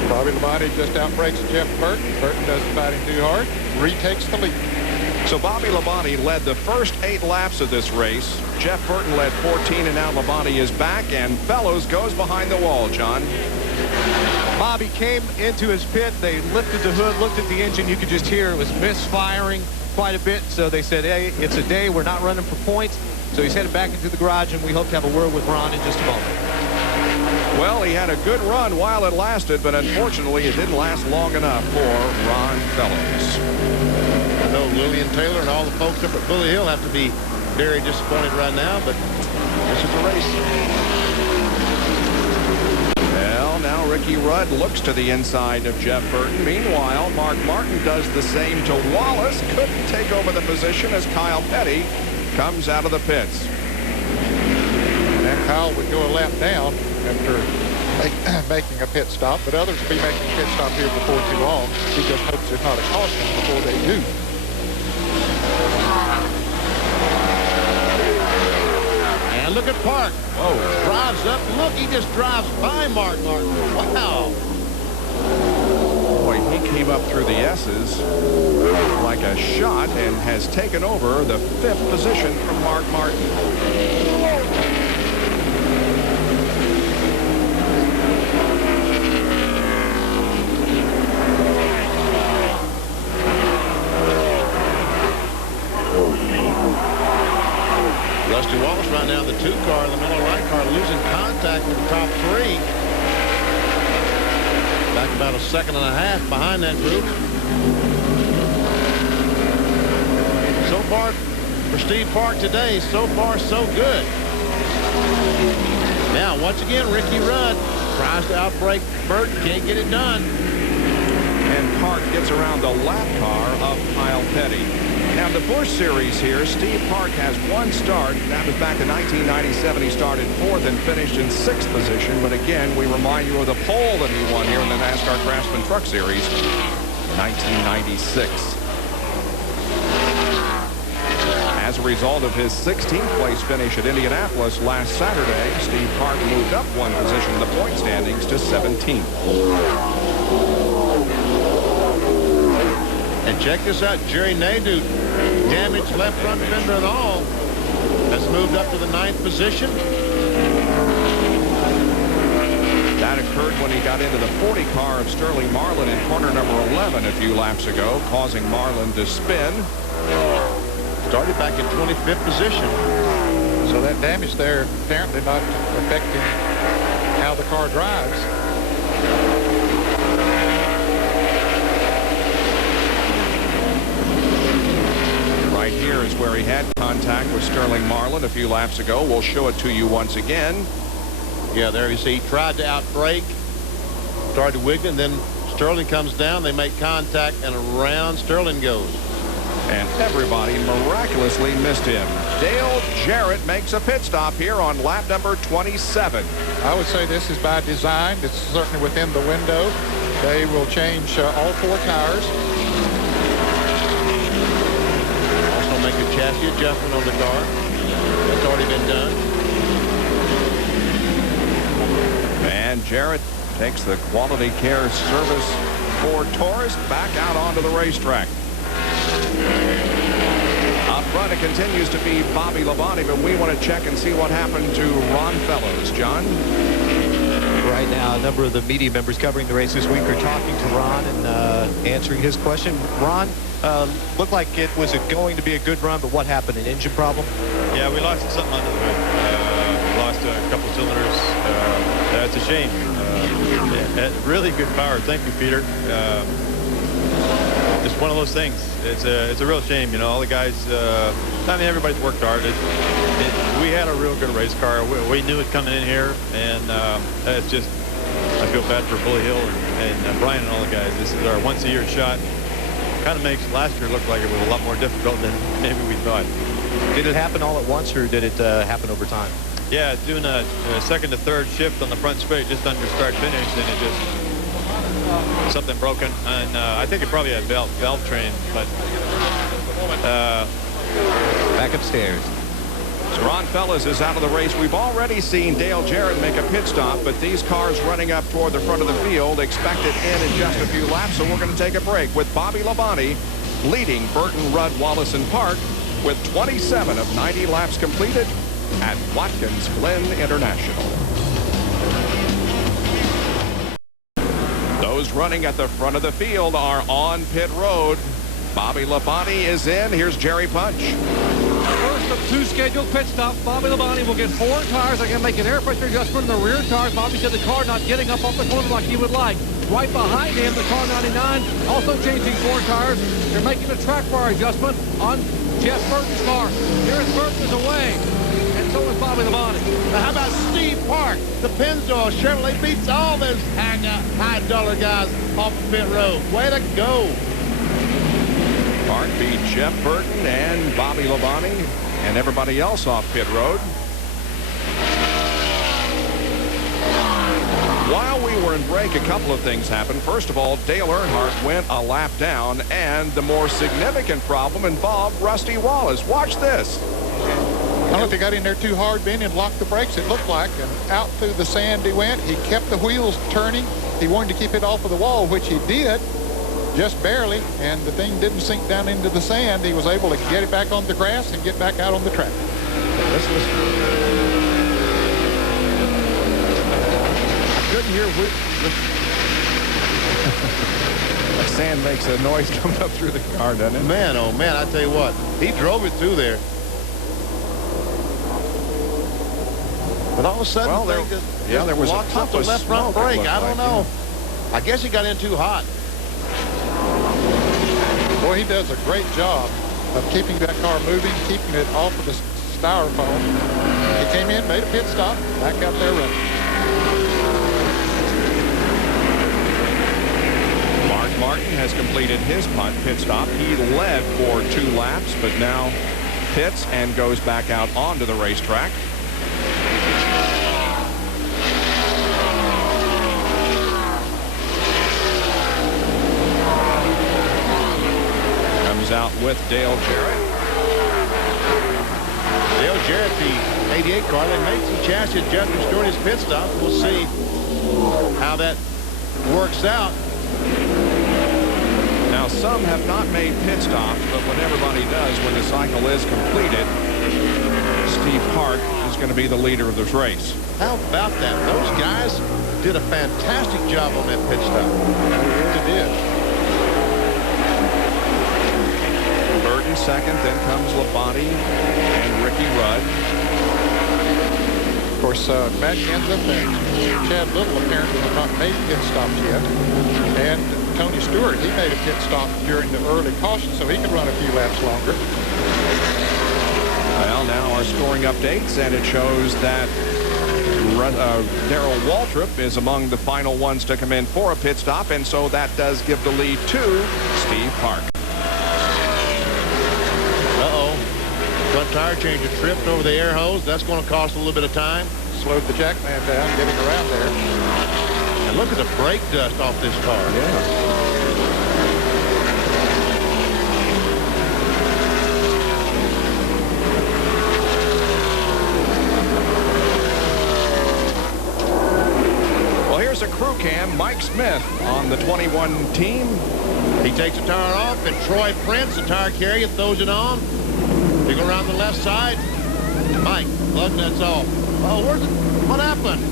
Bobby Labonte just outbreaks Jeff Burton. Burton doesn't fight him too hard. Retakes the lead. So Bobby Labonte led the first 8 laps of this race. Jeff Burton led 14, and now Labonte is back, and Fellows goes behind the wall, John. Bobby came into his pit. They lifted the hood, looked at the engine. You could just hear it was misfiring quite a bit. So they said, hey, it's a day. We're not running for points. So he's headed back into the garage, and we hope to have a word with Ron in just a moment. Well, he had a good run while it lasted, but unfortunately it didn't last long enough for Ron Fellows. I know Lillian Taylor and all the folks up at Bully Hill have to be very disappointed right now, but this is a race. Well, now Ricky Rudd looks to the inside of Jeff Burton. Meanwhile, Mark Martin does the same to Wallace. Couldn't take over the position as Kyle Petty comes out of the pits. And then Kyle would go a lap down after making a pit stop, but others will be making a pit stop here before too long. He just hopes there's not a caution before they do. And look at Park. Oh, drives up. Look, he just drives by Mark Martin. Wow. Boy, he came up through the S's like a shot and has taken over the 5th position from Mark Martin. Rusty Wallace right now, the 2 car, the middle right car, losing contact with the top 3. Back about a second and a half behind that group. So far for Steve Park today, so far so good. Now, once again, Ricky Rudd tries to outbrake Burton, can't get it done. And Park gets around the lap car of Kyle Petty. Now, the Busch Series here, Steve Park has 1 start. That was back in 1997. He started 4th and finished in 6th position. But again, we remind you of the pole that he won here in the NASCAR Craftsman Truck Series in 1996. As a result of his 16th place finish at Indianapolis last Saturday, Steve Park moved up 1 position in the point standings to 17th. And check this out, Jerry Nadeau, damaged left front fender and all, has moved up to the 9th position. That occurred when he got into the 40 car of Sterling Marlin in corner number 11 a few laps ago, causing Marlin to spin. Started back in 25th position. So that damage there apparently not affecting how the car drives. Right here is where he had contact with Sterling Marlin a few laps ago. We'll show it to you once again. Yeah, there you see, he tried to outbrake, started wiggling, then Sterling comes down, they make contact, and around Sterling goes. and everybody miraculously missed him. Dale Jarrett makes a pit stop here on lap number 27. I would say this is by design. It's certainly within the window. They will change all 4 tires. Also make a chassis adjustment on the car. That's already been done. And Jarrett takes the quality care service for Taurus back out onto the racetrack. Up front, it continues to be Bobby Labonte, but we want to check and see what happened to Ron Fellows. John? Right now, a number of the media members covering the race this week are talking to Ron and answering his question. Ron, looked like it was going to be a good run, but what happened? An engine problem? Yeah, we lost something under the hood. Lost a couple cylinders. That's a shame. Really good power. Thank you, Peter. Just one of those things. It's a real shame, you know. All the guys, I mean, everybody's worked hard. We had a real good race car. We knew it coming in here, and it's just, I feel bad for Bully Hill and Brian and all the guys. This is our once-a-year shot. Kind of makes last year look like it was a lot more difficult than maybe we thought. Did it happen all at once, or did it happen over time? Yeah, doing a second to third shift on the front straight, just under start finish, and it just something broken. And I think it probably had valve train, but back upstairs. So Ron Fellows is out of the race. We've already seen Dale Jarrett make a pit stop, but these cars running up toward the front of the field expected in just a few laps. So we're going to take a break with Bobby Labonte leading Burton, Rudd, Wallace, and Park with 27 of 90 laps completed at Watkins Glen International. Those running at the front of the field are on pit road. Bobby Labonte is in. Here's Jerry Punch. First of 2 scheduled pit stops. Bobby Labonte will get 4 tires. They're going to make an air pressure adjustment in the rear tires. Bobby said the car not getting up off the corner like he would like. Right behind him, the car 99 also changing 4 tires. They're making a track bar adjustment on Jeff Burton's car. Here's Burton is away. And so is Bobby Labonte. Now, how about Steve Park? The Pennzoil Chevrolet beats all those high-dollar guys off the pit road. Way to go. Park beat Jeff Burton and Bobby Labonte and everybody else off pit road. While we were in break, a couple of things happened. First of all, Dale Earnhardt went a lap down, and the more significant problem involved Rusty Wallace. Watch this. I don't know if he got in there too hard, Ben, and locked the brakes, it looked like, and out through the sand he went. He kept the wheels turning. He wanted to keep it off of the wall, which he did, just barely, and the thing didn't sink down into the sand. He was able to get it back on the grass and get back out on the track. Let's listen. Couldn't hear The sand makes a noise coming up through the car, doesn't it? Man, oh man, I tell you what, he drove it through there. But all of a sudden, Well, there was a locks puff up the of left front smoke, it brake. looked I don't like, know. I guess he got in too hot. Boy, he does a great job of keeping that car moving, keeping it off of the styrofoam. He came in, made a pit stop, back out there running. Mark Martin has completed his pit stop. He led for 2 laps, but now pits and goes back out onto the racetrack. Comes out with Dale Jarrett. Dale Jarrett, the 88 car, they made some chassis adjustments during his pit stop. We'll see how that works out. Now, some have not made pit stops, but when everybody does, when the cycle is completed, Steve Park is going to be the leader of this race. How about that? Those guys did a fantastic job on that pit stop. They really did. Burton second, then comes Labonte and Ricky Rudd. Of course, Matt Kenseth and Chad Little apparently have not made pit stops yet. And Tony Stewart, he made a pit stop during the early caution, so he could run a few laps longer. Well, now our scoring updates, and it shows that Darrell Waltrip is among the final ones to come in for a pit stop, and so that does give the lead to Steve Park. Front tire changer tripped over the air hose. That's going to cost a little bit of time. Slowed the jack man down, getting around there. And look at the brake dust off this car. Yeah. A crew cam, Mike Smith on the 21 team. He takes the tire off, and Troy Prince, the tire carrier, throws it on. They go around the left side. Mike, lug nuts off. Oh, where's it? What happened?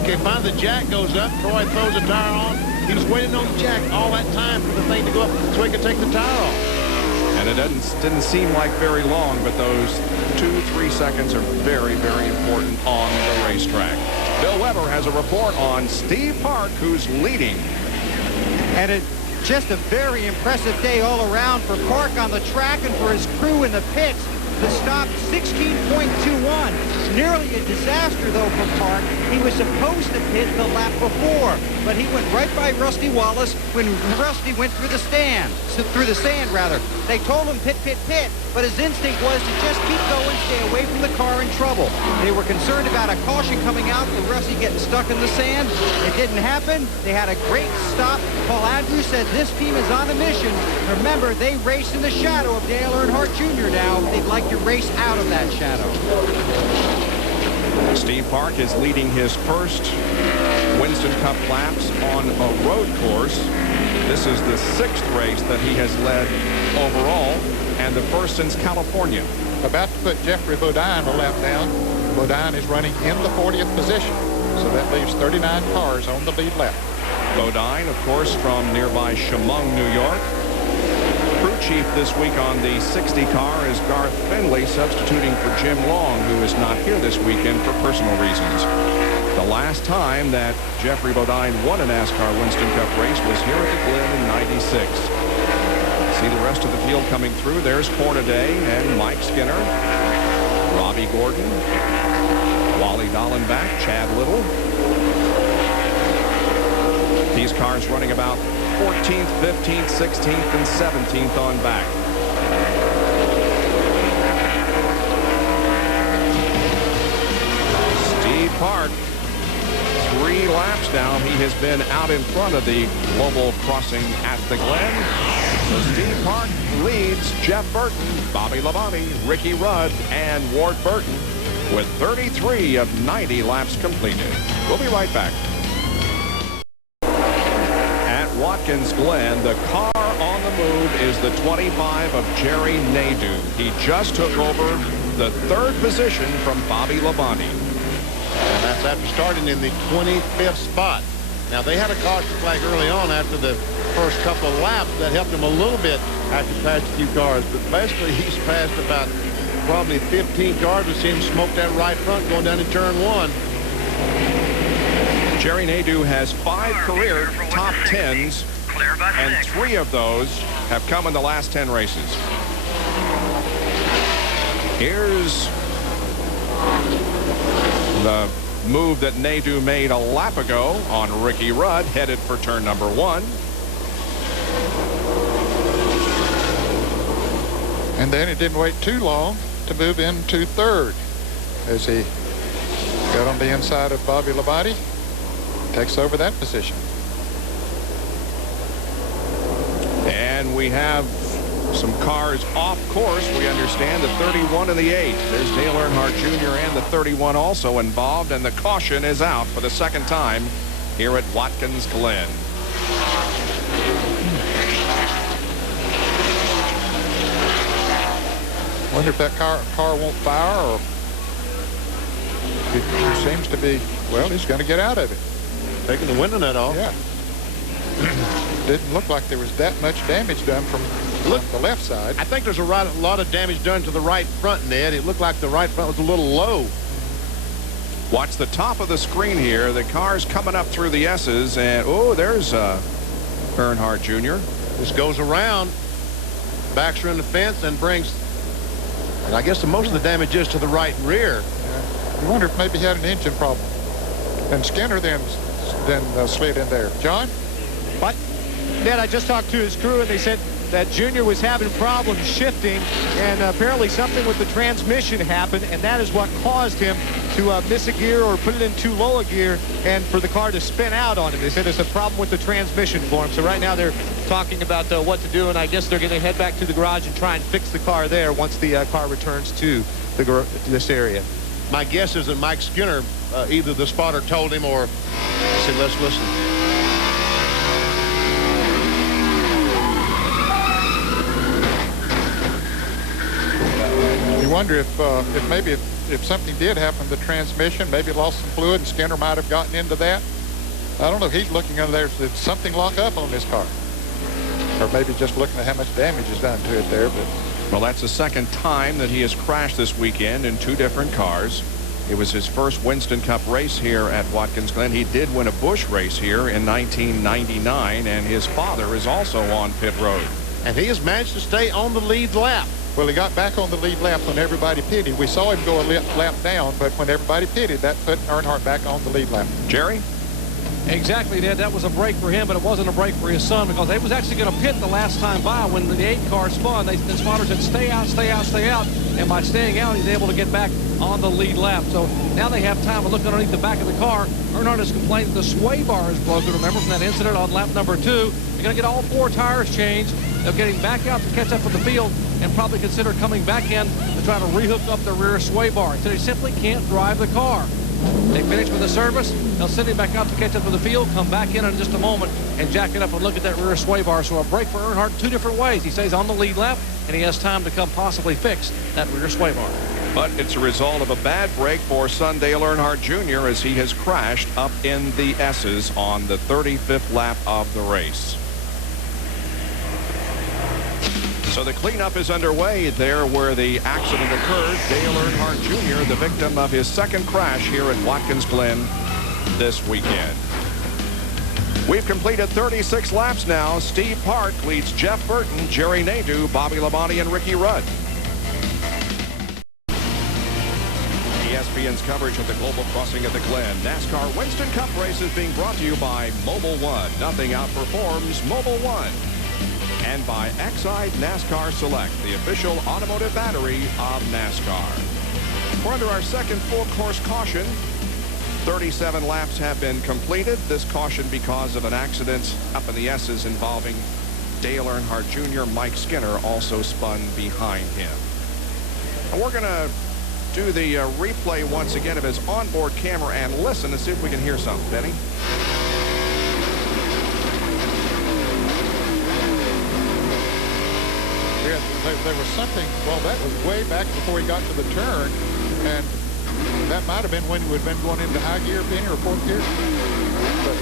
Okay, finally the jack goes up. Troy throws the tire on. He was waiting on the jack all that time for the thing to go up so he could take the tire off. And it didn't seem like very long, but those 2-3 seconds are very, very important on the racetrack. Bill Weber has a report on Steve Park, who's leading. And it's just a very impressive day all around for Park on the track and for his crew in the pits. The stop 16.21. Nearly a disaster, though, for Park. He was supposed to pit the lap before, but he went right by Rusty Wallace when Rusty went through the sand. They told him pit, pit, pit, but his instinct was to just keep going, stay away from the car in trouble. They were concerned about a caution coming out for Rusty getting stuck in the sand. It didn't happen. They had a great stop. Paul Andrews said this team is on a mission. Remember, they raced in the shadow of Dale Earnhardt Jr. now. They'd like to race out of that shadow. Steve Park is leading his first Winston Cup laps on a road course. This is the 6th race that he has led overall, and the first since California. About to put Jeffrey Bodine a lap down. Bodine is running in the 40th position, so that leaves 39 cars on the lead lap. Bodine, of course, from nearby Chemung, New York. Crew chief this week on the 60 car is Garth Finley, substituting for Jim Long, who is not here this weekend for personal reasons. The last time that Jeffrey Bodine won a NASCAR Winston Cup race was here at the Glen in '96. See the rest of the field coming through. There's Hornaday and Mike Skinner, Robbie Gordon, Wally Dallenbach, Chad Little. These cars running about 14th, 15th, 16th, and 17th on back. Steve Park, 3 laps now. He has been out in front of the global crossing at the Glen. So Steve Park leads Jeff Burton, Bobby Labonte, Ricky Rudd, and Ward Burton with 33 of 90 laps completed. We'll be right back. Watkins Glen, the car on the move is the 25 of Jerry Nadeau. He just took over the 3rd position from Bobby Labonte. And that's after starting in the 25th spot. Now, they had a caution flag early on after the first couple of laps. That helped him a little bit after he passed a few cars. But basically, he's passed about probably 15 cars. We've seen him smoke that right front going down to turn 1. Jerry Nadeau has 5 career top 10s, and 3 of those have come in the last 10 races. Here's the move that Nadeau made a lap ago on Ricky Rudd, headed for turn number 1. And then it didn't wait too long to move into 3rd as he got on the inside of Bobby Labonte. Takes over that position. And we have some cars off course. We understand the 31 and the 8. There's Dale Earnhardt Jr. and the 31 also involved, and the caution is out for the 2nd time here at Watkins Glen. Wonder if that car won't fire, or it seems to be, well, he's going to get out of it. Taking the window net off. Yeah. Didn't look like there was that much damage done from the left side. I think there's a lot of damage done to the right front, Ned. It looked like the right front was a little low. Watch the top of the screen here. The car's coming up through the S's, and oh, there's Earnhardt Jr. This goes around, backs her in the fence, and brings, and I guess most of the damage is to the right and rear. I wonder if maybe he had an engine problem. And Skinner then slid in there. John? But, Ned, I just talked to his crew, and they said that Junior was having problems shifting, and apparently something with the transmission happened, and that is what caused him to miss a gear or put it in too low a gear and for the car to spin out on him. They said it's a problem with the transmission for him. So right now they're talking about what to do, and I guess they're going to head back to the garage and try and fix the car there once the car returns to this area. My guess is that Mike Skinner, either the spotter told him or said, let's listen. You wonder if maybe if something did happen to the transmission, maybe it lost some fluid, and Skinner might have gotten into that. I don't know. He's looking under there. Did something lock up on this car? Or maybe just looking at how much damage is done to it there. But Well, that's the second time that he has crashed this weekend in 2 different cars. It was his first Winston Cup race here at Watkins Glen. He did win a Busch race here in 1999, and his father is also on pit road. And he has managed to stay on the lead lap. well, he got back on the lead lap when everybody pitted. We saw him go a lap down, but when everybody pitted, that put Earnhardt back on the lead lap. Jerry? Exactly, Ned. That was a break for him, but it wasn't a break for his son, because they was actually going to pit the last time by when the 8 car spun. The spotter said, stay out, stay out, stay out. And by staying out, he's able to get back on the lead lap. So now they have time to look underneath the back of the car. Earnhardt has complained that the sway bar is broken. Remember from that incident on lap number 2. They're going to get all 4 tires changed. They're getting back out to catch up with the field and probably consider coming back in to try to rehook up the rear sway bar. So they simply can't drive the car. They finish with the service. They'll send him back out to catch up with the field, come back in just a moment, and jack it up and look at that rear sway bar. So a break for Earnhardt 2 different ways. He stays on the lead lap, and he has time to come possibly fix that rear sway bar. But it's a result of a bad break for son Dale Earnhardt Jr. as he has crashed up in the S's on the 35th lap of the race. So the cleanup is underway there where the accident occurred. Dale Earnhardt Jr., the victim of his second crash here at Watkins Glen this weekend. We've completed 36 laps now. Steve Park leads Jeff Burton, Jerry Nadeau, Bobby Labonte, and Ricky Rudd. ESPN's coverage of the global crossing at the Glen NASCAR Winston Cup race is being brought to you by Mobil 1. Nothing outperforms Mobil 1. And by Exide NASCAR Select, the official automotive battery of NASCAR. We're under our second full-course caution. 37 laps have been completed. This caution because of an accident up in the S's involving Dale Earnhardt Jr. Mike Skinner also spun behind him. And we're going to do the replay once again of his onboard camera and listen and see if we can hear something. Benny? There was something, well, that was way back before he got to the turn, and that might have been when he would have been going into high gear, Benny, or 4th gear. But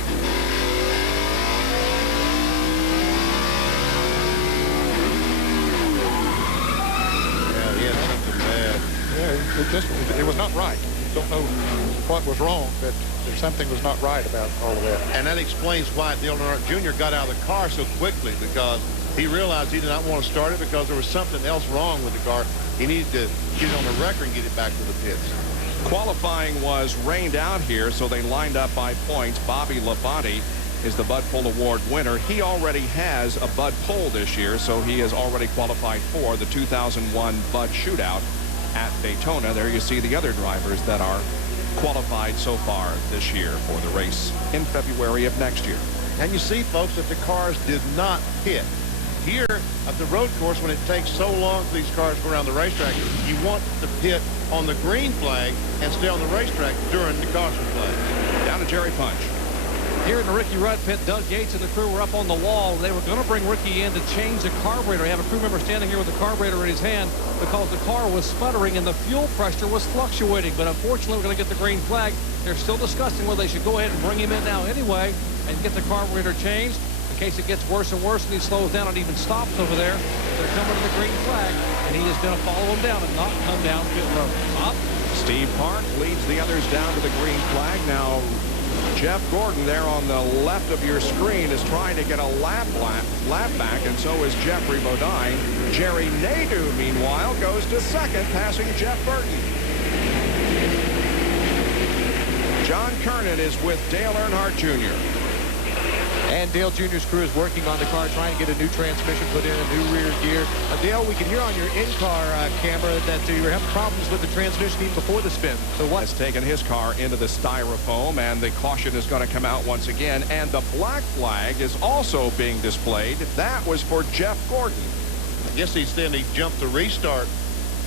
Yeah, he had something bad. yeah, it was not right. Don't know what was wrong, but something was not right about all of that. And that explains why Dale Earnhardt Jr. got out of the car so quickly, because he realized he did not want to start it because there was something else wrong with the car. He needed to get it on the record and get it back to the pits. Qualifying was rained out here, so they lined up by points. Bobby Labonte is the Bud Pole Award winner. He already has a Bud Pole this year, so he has already qualified for the 2001 Bud Shootout at Daytona. There you see the other drivers that are qualified so far this year for the race in February of next year. And you see, folks, that the cars did not pit. Here at the road course, when it takes so long for these cars to go around the racetrack, you want to pit on the green flag and stay on the racetrack during the caution flag. Down to Jerry Punch. Here in the Ricky Rudd pit, Doug Yates and the crew were up on the wall. They were going to bring Ricky in to change the carburetor. You have a crew member standing here with the carburetor in his hand because the car was sputtering and the fuel pressure was fluctuating. But unfortunately, we're going to get the green flag. They're still discussing whether they should go ahead and bring him in now anyway and get the carburetor changed in case it gets worse and worse and he slows down and even stops over there. They're coming to the green flag, and he is going to follow him down and not come down pit road. Up. Steve Park leads the others down to the green flag. Now, Jeff Gordon there on the left of your screen is trying to get a lap back, and so is Jeffrey Bodine. Jerry Nadeau, meanwhile, goes to second, passing Jeff Burton. John Kernan is with Dale Earnhardt Jr. And Dale Jr.'s crew is working on the car, trying to get a new transmission put in, a new rear gear. Dale, we can hear on your in-car camera that you were having problems with the transmission even before the spin. So what has taken his car into the styrofoam, and the caution is going to come out once again. And the black flag is also being displayed. That was for Jeff Gordon. I guess he jumped the restart.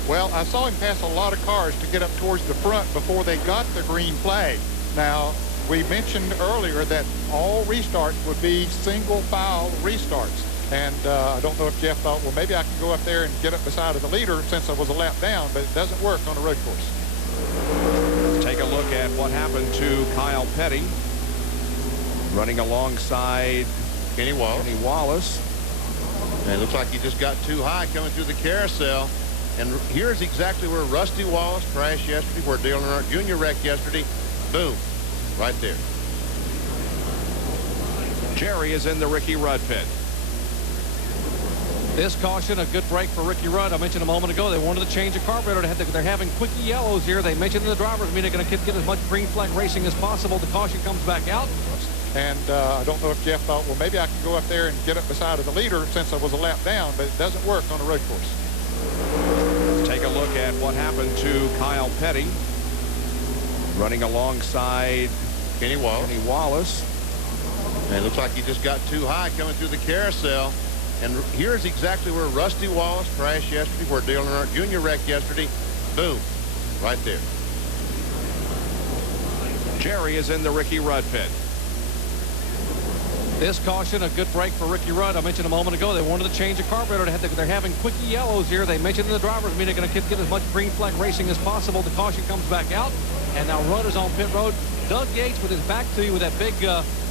Well, I saw him pass a lot of cars to get up towards the front before they got the green flag. Now, we mentioned earlier that all restarts would be single file restarts. And I don't know if Jeff thought, well, maybe I can go up there and get up beside of the leader since I was a lap down, but it doesn't work on a road course. Take a look at what happened to Kyle Petty running alongside Kenny Wallace. And it looks like he just got too high coming through the carousel. And here's exactly where Rusty Wallace crashed yesterday, where Dale Earnhardt Jr. wrecked yesterday. Boom. Right there. Jerry is in the Ricky Rudd pit. This caution, a good break for Ricky Rudd. I mentioned a moment ago they wanted to change the carburetor. They're having quickie yellows here. They mentioned in the drivers meeting they're going to get as much green flag racing as possible. The caution comes back out. And I don't know if Jeff thought, well, maybe I can go up there and get up beside of the leader since I was a lap down, but it doesn't work on a road course. Take a look at what happened to Kyle Petty running alongside Kenny Wallace. And it looks like he just got too high coming through the carousel. And here's exactly where Rusty Wallace crashed yesterday, where Dale Earnhardt Jr. wrecked yesterday. Boom. Right there. Jerry is in the Ricky Rudd pit. This caution, a good break for Ricky Rudd. I mentioned a moment ago they wanted to change the carburetor. They're having quickie yellows here. They mentioned in the drivers meeting they're going to get as much green flag racing as possible. The caution comes back out. And now Rudd is on pit road. Doug Yates with his back to you with that big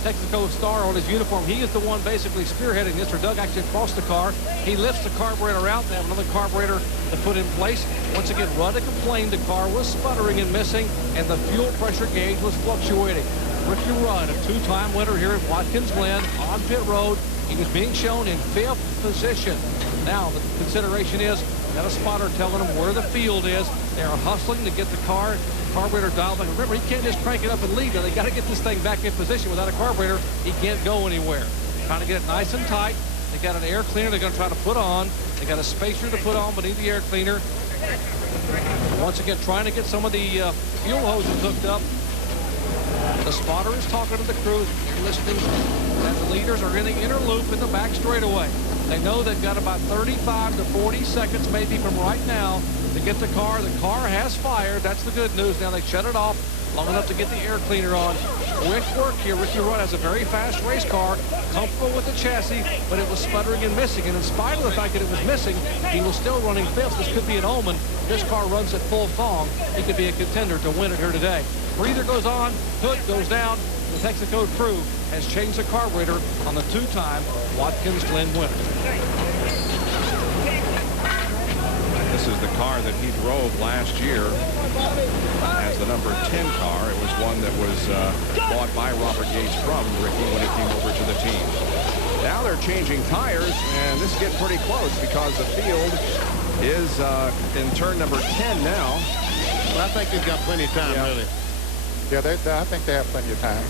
Texaco star on his uniform. He is the one basically spearheading this. Or Doug actually across the car. He lifts the carburetor out. They have another carburetor to put in place. Once again, Rudd had complained the car was sputtering and missing, and the fuel pressure gauge was fluctuating. Ricky Rudd, a two-time winner here at Watkins Glen on pit road. He was being shown in 5th position. Now, the consideration is got a spotter telling them where the field is. They are hustling to get the carburetor dialed back. Remember, he can't just crank it up and leave. Now, they got to get this thing back in position. Without a carburetor, he can't go anywhere. Trying to get it nice and tight. They got an air cleaner they're going to try to put on. They got a spacer to put on beneath the air cleaner. Once again, trying to get some of the fuel hoses hooked up. The spotter is talking to the crew. You're listening that the leaders are in the inner loop in the back straightaway. They know they've got about 35 to 40 seconds maybe from right now to get the car. The car has fired. That's the good news. Now they shut it off long enough to get the air cleaner on. Quick work here. Ricky Rudd has a very fast race car, comfortable with the chassis, but it was sputtering and missing. And in spite of the fact that it was missing, he was still running 5th. This could be an omen. This car runs at full thong. He could be a contender to win it here today. Breather goes on, hood goes down. The Texaco crew has changed the carburetor on the two-time Watkins Glen winner. This is the car that he drove last year as the number 10 car. It was one that was bought by Robert Yates from Ricky when he came over to the team. Now they're changing tires, and this is getting pretty close because the field is in turn number 10 now. Well, I think they've got plenty of time, really. Yeah, I think they have plenty of time.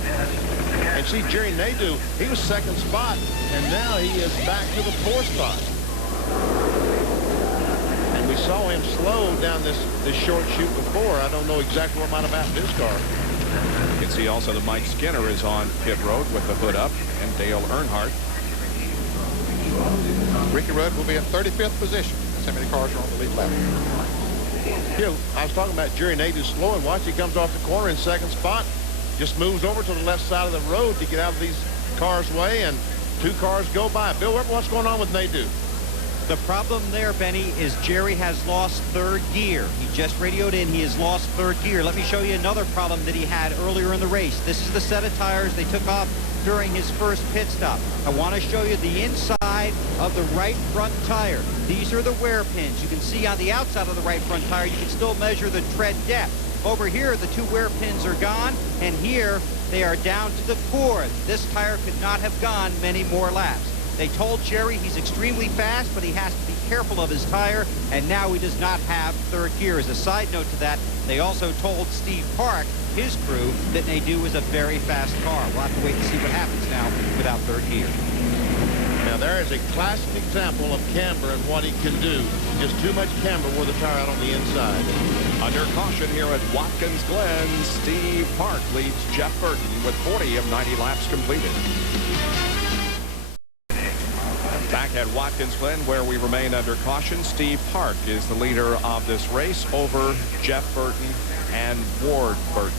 And see, Jerry Nadeau, he was 2nd spot, and now he is back to the 4th spot. And we saw him slow down this short chute before. I don't know exactly what might have happened to his car. You can see also that Mike Skinner is on pit road with the hood up, and Dale Earnhardt. Ricky Rudd will be in 35th position. That's how many cars are on the lead lap. Here, I was talking about Jerry Nadeau slow, and watch, he comes off the corner in 2nd spot. Just moves over to the left side of the road to get out of these cars' way, and 2 cars go by. Bill, what's going on with Nadeau? The problem there, Benny, is Jerry has lost 3rd gear. He just radioed in. He has lost 3rd gear. Let me show you another problem that he had earlier in the race. This is the set of tires they took off during his first pit stop. I want to show you the inside of the right front tire. These are the wear pins. You can see on the outside of the right front tire, you can still measure the tread depth. Over here, the 2 wear pins are gone, and here they are down to the core. This tire could not have gone many more laps. They told Jerry he's extremely fast, but he has to be careful of his tire, and now he does not have 3rd gear. As a side note to that, they also told Steve Park, his crew, that Nadeau is a very fast car. We'll have to wait and see what happens now with that. without third gear. Now there is a classic example of camber and what he can do. Just too much camber with the tire out on the inside. Under caution here at Watkins Glen, Steve Park leads Jeff Burton with 40 of 90 laps completed. Back at Watkins Glen, where we remain under caution, Steve Park is the leader of this race over Jeff Burton and Ward Burton.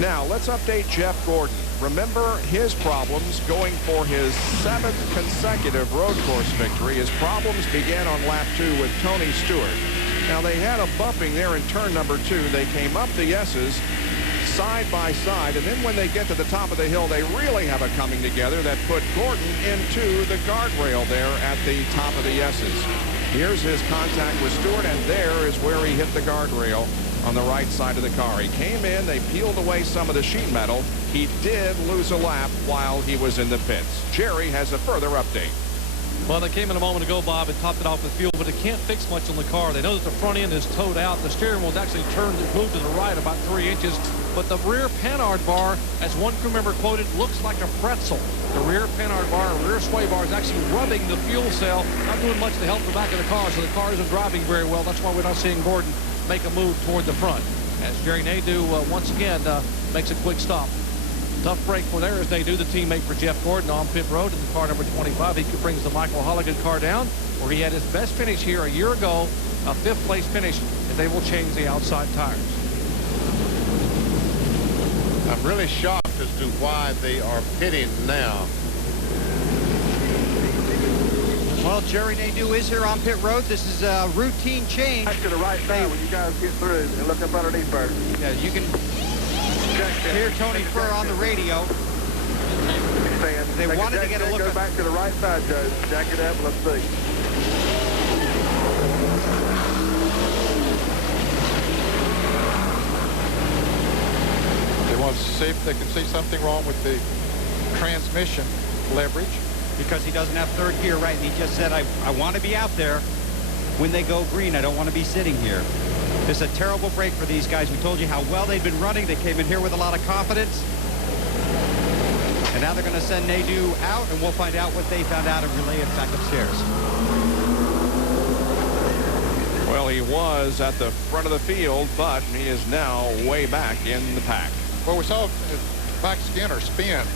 Now let's update Jeff Gordon. Remember his problems going for his 7th consecutive road course victory. His problems began on lap 2 with Tony Stewart. Now they had a bumping there in turn number 2. They came up the S's side by side, and then when they get to the top of the hill, they really have a coming together that put Gordon into the guardrail there at the top of the S's. Here's his contact with Stewart, and there is where he hit the guardrail on the right side of the car. He came in, they peeled away some of the sheet metal. He did lose a lap while he was in the pits. Jerry has a further update. Well, they came in a moment ago, Bob, and topped it off with fuel, but they can't fix much on the car. They know that the front end is towed out. The steering wheel's actually moved to the right about 3 inches, but the rear panhard bar, as one crew member quoted, looks like a pretzel. The rear panhard bar, rear sway bar, is actually rubbing the fuel cell, not doing much to help the back of the car, so the car isn't driving very well. That's why we're not seeing Gordon make a move toward the front. As Jerry Nadeau once again makes a quick stop. Tough break for there as Nadeau, the teammate for Jeff Gordon, on pit road in the car number 25. He brings the Michael Holligan car down, where he had his best finish here a year ago, a 5th place finish, and they will change the outside tires. I'm really shocked as to why they are pitting now. Well, Jerry Nadeau is here on pit road. This is a routine change. Back to the right side when you guys get through and look up underneath first. Yeah, you can hear Tony Furr on the radio. They wanted to get a look. Go back to the right side, Joe. Jack it up. Let's see. They want to see if they can see something wrong with the transmission leverage. Because he doesn't have third gear, right? And he just said, I want to be out there when they go green. I don't want to be sitting here. It's a terrible break for these guys. We told you how well they've been running. They came in here with a lot of confidence. And now they're going to send Nadeau out, and we'll find out what they found out and relay it back upstairs. Well, he was at the front of the field, but he is now way back in the pack. Well, we saw Mike Skinner spin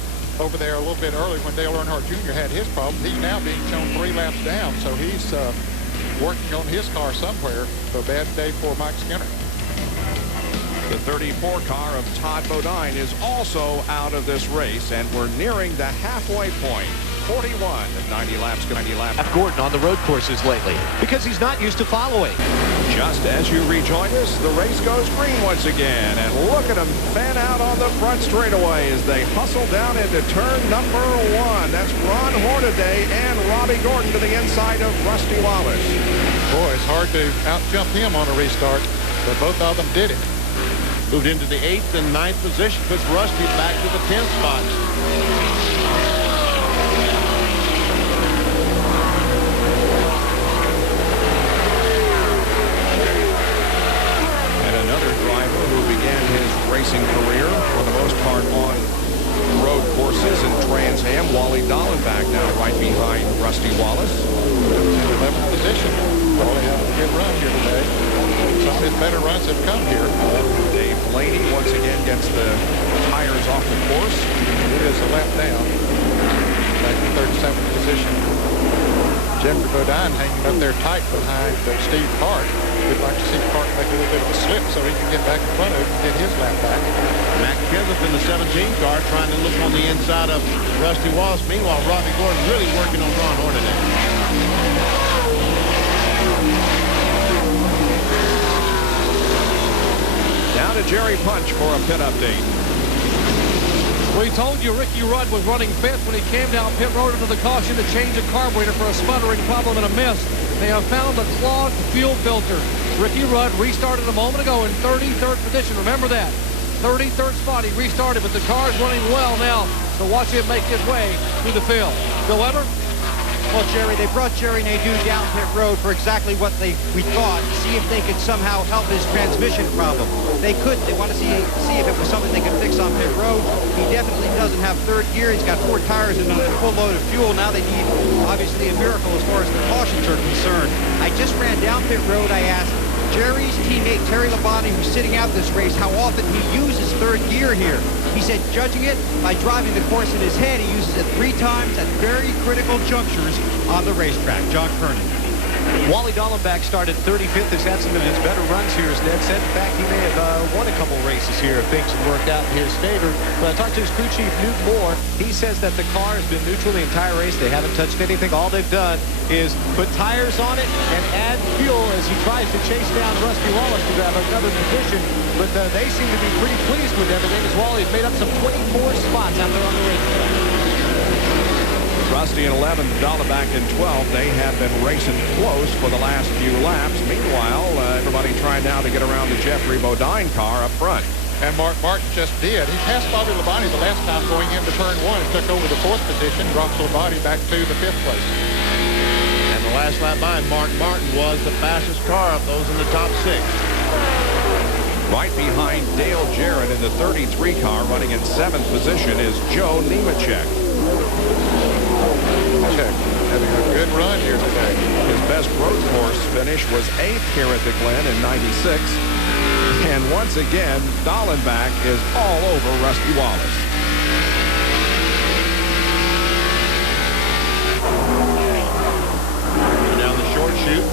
over there a little bit early when Dale Earnhardt Jr. had his problem. He's now being shown 3 laps down, so he's working on his car somewhere. So a bad day for Mike Skinner. The 34 car of Todd Bodine is also out of this race, and we're nearing the halfway point. 41 of 90 laps. Gordon on the road courses lately because he's not used to following. Just as you rejoin us, the race goes green once again, and look at them fan out on the front straightaway as they hustle down into turn number 1. That's Ron Hornaday and Robbie Gordon to the inside of Rusty Wallace. Boy, it's hard to out-jump him on a restart, but both of them did it. Moved into the 8th and 9th position, puts Rusty back to the 10th spot. And another driver who began his racing career for the most part on road courses in Trans Am, Wally Dallenbach, now right behind Rusty Wallace. 11th position. Well, he had a good run here today. Some of his better runs have come here. Dave Blaney once again gets the tires off the course. It is a lap down. Back in 37th position. Jeffrey Bodine hanging up there tight behind Steve Park. We'd like to see Park make a little bit of a slip so he can get back in front of him and get his lap back. Matt Kenseth in the 17 car trying to look on the inside of Rusty Wallace. Meanwhile, Robbie Gordon really working on Ron Hornaday. Down to Jerry Punch for a pit update. We told you Ricky Rudd was running 5th when he came down pit road into the caution to change a carburetor for a sputtering problem and a miss. They have found a clogged fuel filter. Ricky Rudd restarted a moment ago in 33rd position. Remember that. 33rd spot. He restarted, but the car is running well now. So watch him make his way through the field. Bill Weber? Well, Jerry, they brought Jerry Nadeau down pit road for exactly what we thought, to see if they could somehow help his transmission problem. They couldn't. They want to see if it was something they could fix on pit road. He definitely doesn't have third gear. He's got 4 tires and a full load of fuel. Now they need, obviously, a miracle as far as the cautions are concerned. I just ran down pit road. I asked Jerry's teammate, Terry Labonte, who's sitting out this race, how often he uses third gear here. He said, judging it by driving the course in his head, he uses it 3 times at very critical junctures on the racetrack. John Kernan. Wally Dallenbach started 35th. Has had some of his better runs here, as Ned said. In fact, he may have won a couple races here if things had worked out in his favor. But I talked to his crew chief, Newt Moore. He says that the car has been neutral the entire race. They haven't touched anything. All they've done is put tires on it and add fuel as he tries to chase down Rusty Wallace to grab another position. But they seem to be pretty pleased with everything, as Wally's made up some 24 spots out there on the racetrack. Rusty in 11th, Dallenbach in 12th. They have been racing close for the last few laps. Meanwhile, everybody trying now to get around the Jeffrey Bodine car up front. And Mark Martin just did. He passed Bobby Labonte the last time going into turn 1 and took over the 4th position, drops Labonte back to the 5th place. And the last lap by Mark Martin was the fastest car of those in the top 6. Right behind Dale Jarrett in the 33 car, running in 7th position, is Joe Nemechek. Having a good run here today. His best road course finish was 8th here at the Glen in 96. And once again, Dallenbach is all over Rusty Wallace. Down the short chute.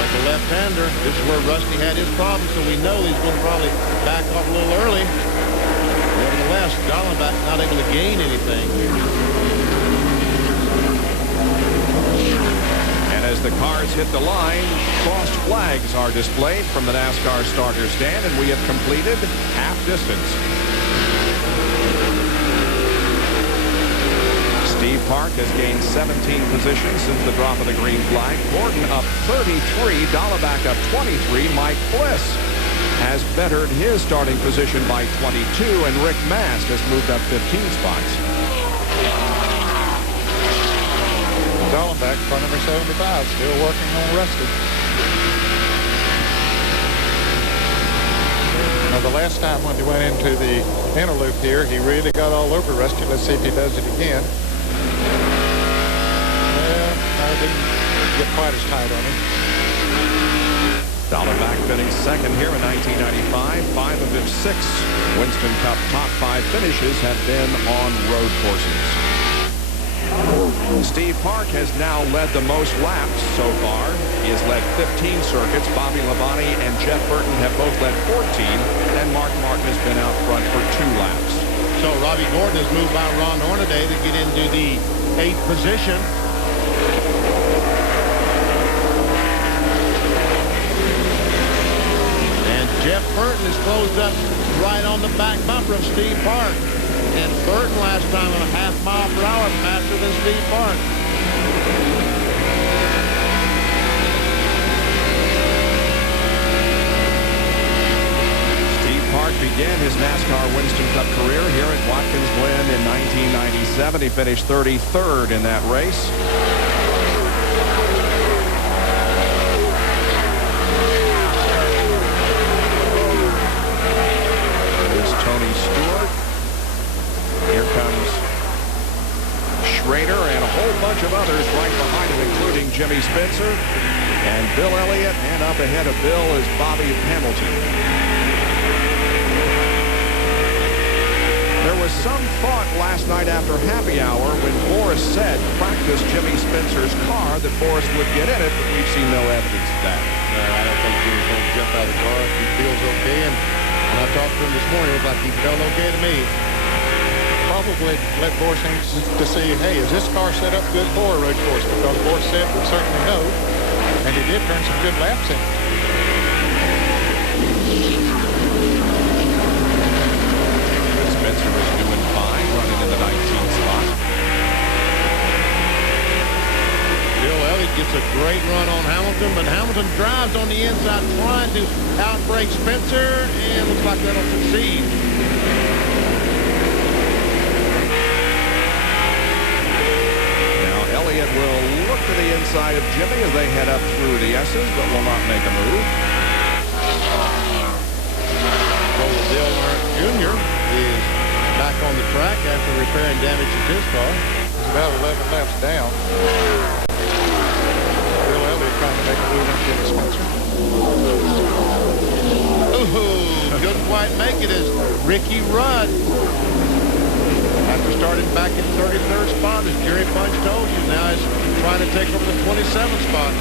Like a left-hander. This is where Rusty had his problem, so we know he's going to probably back off a little early. Nevertheless, Dallenbach not able to gain anything. As the cars hit the line, crossed flags are displayed from the NASCAR starter stand, and we have completed half distance. Steve Park has gained 17 positions since the drop of the green flag. Gordon up 33, Dallenbach up 23. Mike Bliss has bettered his starting position by 22, and Rick Mast has moved up 15 spots. Dallenbach, car number 75, still working on Rusty. Now, the last time when he went into the inner loop here, he really got all over Rusty. Let's see if he does it again. Well, I didn't get quite as tight on him. Dallenbach finished second here in 1995. 5 of his 6 Winston Cup top 5 finishes have been on road courses. Steve Park has now led the most laps so far. He has led 15 circuits. Bobby Labonte and Jeff Burton have both led 14, and Mark Martin has been out front for 2 laps. So Robbie Gordon has moved by Ron Hornaday to get into the 8th position. And Jeff Burton is closed up right on the back bumper of Steve Park. And Burton last time on a half-mile per hour faster than Steve Park. Steve Park began his NASCAR Winston Cup career here at Watkins Glen in 1997. He finished 33rd in that race. There's Tony Stewart. Here comes Schrader and a whole bunch of others right behind him, including Jimmy Spencer and Bill Elliott. And up ahead of Bill is Bobby Hamilton. There was some thought last night after happy hour when Boris said practice Jimmy Spencer's car that Boris would get in it, but we've seen no evidence of that. I don't think Jimmy's going to jump out of the car if he feels okay. And when I talked to him this morning, it looked like he felt okay to me. Probably let Boris to see, hey, is this car set up good for a road course? Because Boris said would certainly know, and he did turn some good laps in. Spencer was doing fine, running in the 19th spot. Bill Elliott gets a great run on Hamilton, but Hamilton drives on the inside trying to outbrake Spencer, and looks like that'll succeed. inside of Jimmy as they head up through the S's, but will not make a move. Dale Earnhardt Jr. is back on the track after repairing damage to his car. He's about 11 laps down. Bill Elliott trying to make a move on Jimmy Spencer. Ooh, couldn't quite make it as Ricky Rudd, after starting back in 33rd spot, as Jerry Punch told you, now is trying to take over the 27th spot.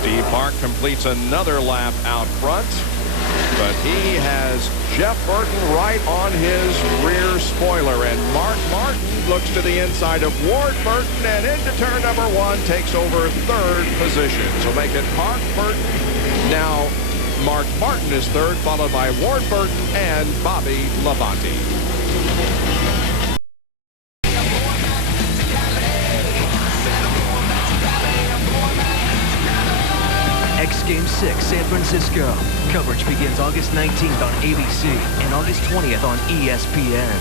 Steve Park completes another lap out front, but he has Jeff Burton right on his rear spoiler, and Mark Martin looks to the inside of Ward Burton and into turn number 1, takes over 3rd position. So make it Park, Burton. Now Mark Martin is 3rd, followed by Ward Burton and Bobby Labonte. X Game 6, San Francisco. Coverage begins August 19th on ABC and August 20th on ESPN.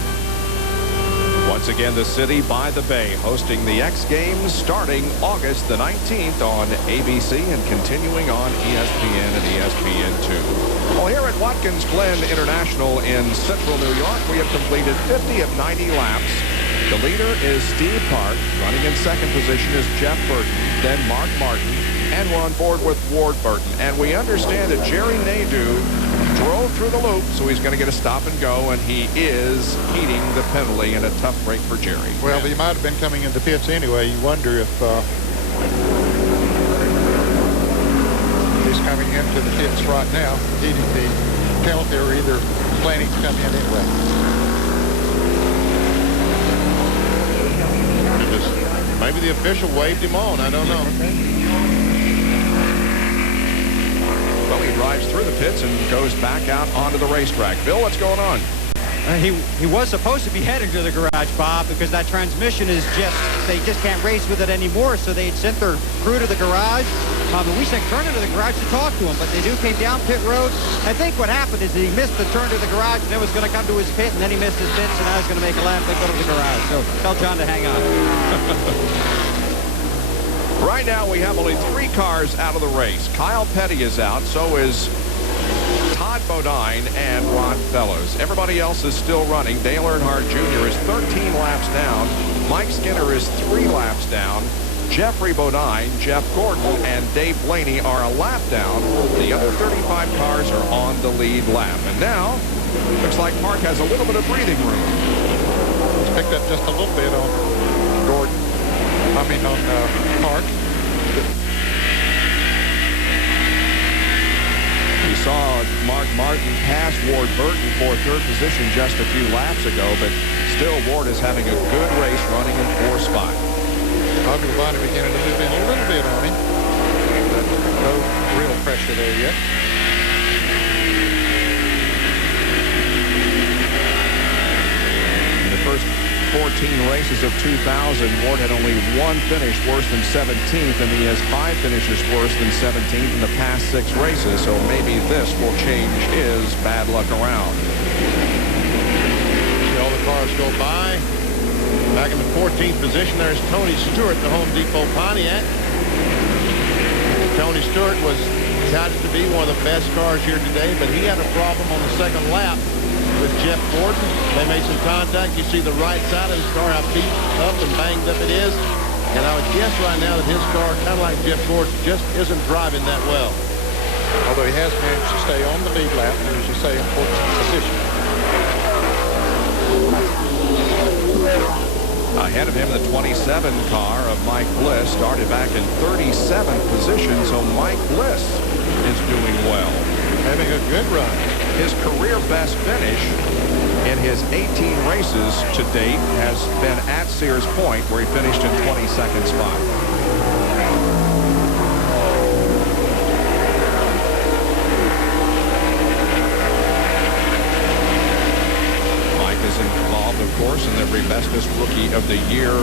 Once again, the city by the bay hosting the X Games starting August the 19th on ABC and continuing on ESPN and ESPN2. Well, here at Watkins Glen International in central New York, we have completed 50 of 90 laps. The leader is Steve Park. Running in 2nd position is Jeff Burton, then Mark Martin, and we're on board with Ward Burton. And we understand that Jerry Nadeau drove through the loop, so he's going to get a stop and go, and he is heeding the penalty in a tough break for Jerry. Well, he might have been coming into pits anyway. You wonder if he's coming into the pits right now, heeding the penalty, or either planning to come in anyway. Maybe the official waved him on. I don't know. Well, he drives through the pits and goes back out onto the racetrack. Bill, what's going on? He was supposed to be heading to the garage, Bob, because that transmission is they just can't race with it anymore. So they sent their crew to the garage. But we sent Turner to the garage to talk to him, but they came down pit road. I think what happened is that he missed the turn to the garage, and then was going to come to his pit, and then he missed his pit, so now he's going to make a lap and go to the garage. So tell John to hang on. Right now, we have only 3 cars out of the race. Kyle Petty is out, so is Todd Bodine and Ron Fellows. Everybody else is still running. Dale Earnhardt Jr. is 13 laps down. Mike Skinner is 3 laps down. Jeffrey Bodine, Jeff Gordon, and Dave Blaney are a lap down. The other 35 cars are on the lead lap. And now, looks like Park has a little bit of breathing room. He's picked up just a little bit on Gordon. On Park. We saw Mark Martin pass Ward Burton for 3rd position just a few laps ago, but still Ward is having a good race running in 4th spot. Bobby Labonte beginning to move in a little bit on him. But no real pressure there yet. In the first 14 races of 2000, Ward had only 1 finish worse than 17th, and he has 5 finishes worse than 17th in the past 6 races, so maybe this will change his bad luck around. See all the cars go by. Back in the 14th position, there's Tony Stewart, the Home Depot Pontiac. Tony Stewart was touted to be one of the best cars here today, but he had a problem on the 2nd lap with Jeff Gordon. They made some contact. You see the right side of his car, how beat up and banged up it is. And I would guess right now that his car, kind of like Jeff Gordon, just isn't driving that well. Although he has managed to stay on the lead lap, and as you say, in 14th position. Ahead of him, the 27 car of Mike Bliss started back in 37th position, so Mike Bliss is doing well. Having a good run. His career best finish in his 18 races to date has been at Sears Point, where he finished in 22nd spot. Mike is involved, of course, in the bestest Rookie of the Year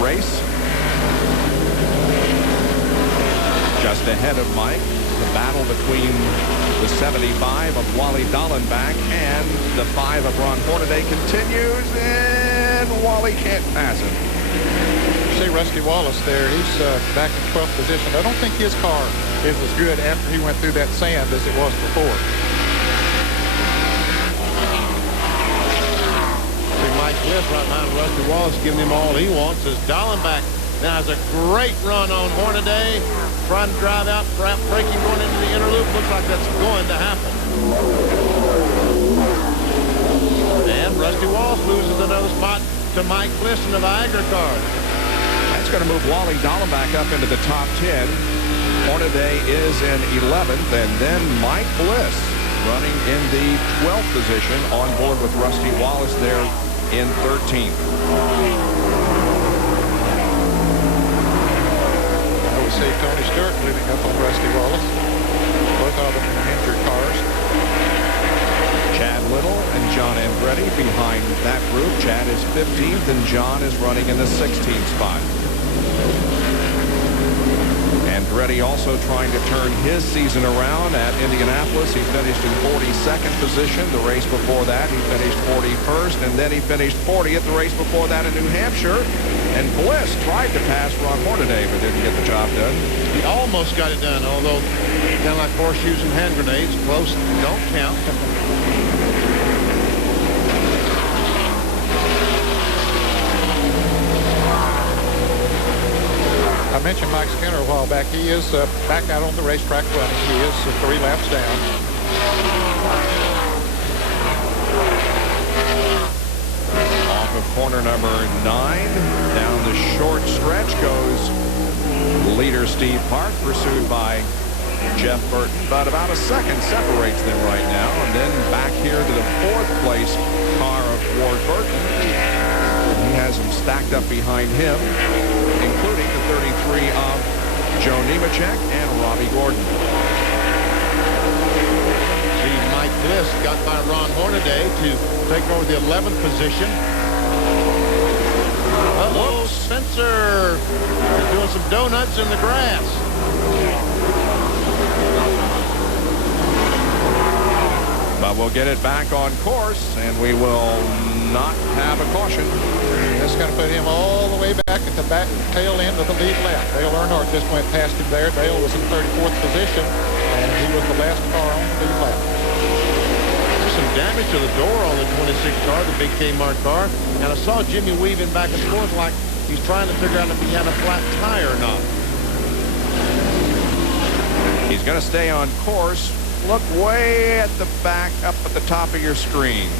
race. Just ahead of Mike, The battle between the 75 of Wally Dallenbach and the 5 of Ron Hornaday continues, and Wally can't pass him. You see Rusty Wallace there. He's back in 12th position. I don't think his car is as good after he went through that sand as it was before. See Mike Bliss right behind Rusty Wallace giving him all he wants as Dallenbach now has a great run on Hornaday. Trying to drive out, perhaps braking going into the inner loop. Looks like that's going to happen. And Rusty Wallace loses another spot to Mike Bliss in the Viagra car. That's going to move Wally Dallenbach up into the top 10. Hornaday is in 11th, and then Mike Bliss running in the 12th position on board with Rusty Wallace there in 13th. I would say Tony Stewart moving up on Rusty Wallace. Both of them in injured cars. Chad Little and John Andretti behind that group. Chad is 15th, and John is running in the 16th spot. Andretti also trying to turn his season around at Indianapolis. He finished in 42nd position. The race before that, he finished 41st, and then he finished 40th the race before that in New Hampshire. And Bliss tried to pass Ron Hornaday, but didn't get the job done. He almost got it done, although kind of like horseshoes and hand grenades. Close, don't count. I mentioned Mike Skinner a while back. He is back out on the racetrack running. He is 3 laps down. Off of corner number 9, down the short stretch goes leader Steve Park, pursued by Jeff Burton, but about a second separates them right now. And then back here to the 4th place car of Ward Burton. He has them stacked up behind him, including the 33 of Joe Nemechek and Robbie Gordon. See, Mike Bliss got by Ron Hornaday to take over the 11th position. Uh-oh, Spencer is doing some donuts in the grass. But we'll get it back on course, and we will not have a caution. That's going to put him all the way back at the back tail end of the lead lap. Dale Earnhardt just went past him there. Dale was in 34th position, and he was the last car on the lead lap. There's some damage to the door on the 26 car, the big Kmart car. And I saw Jimmy weaving back and forth like he's trying to figure out if he had a flat tire or not. He's going to stay on course. Look way at the back, up at the top of your screen.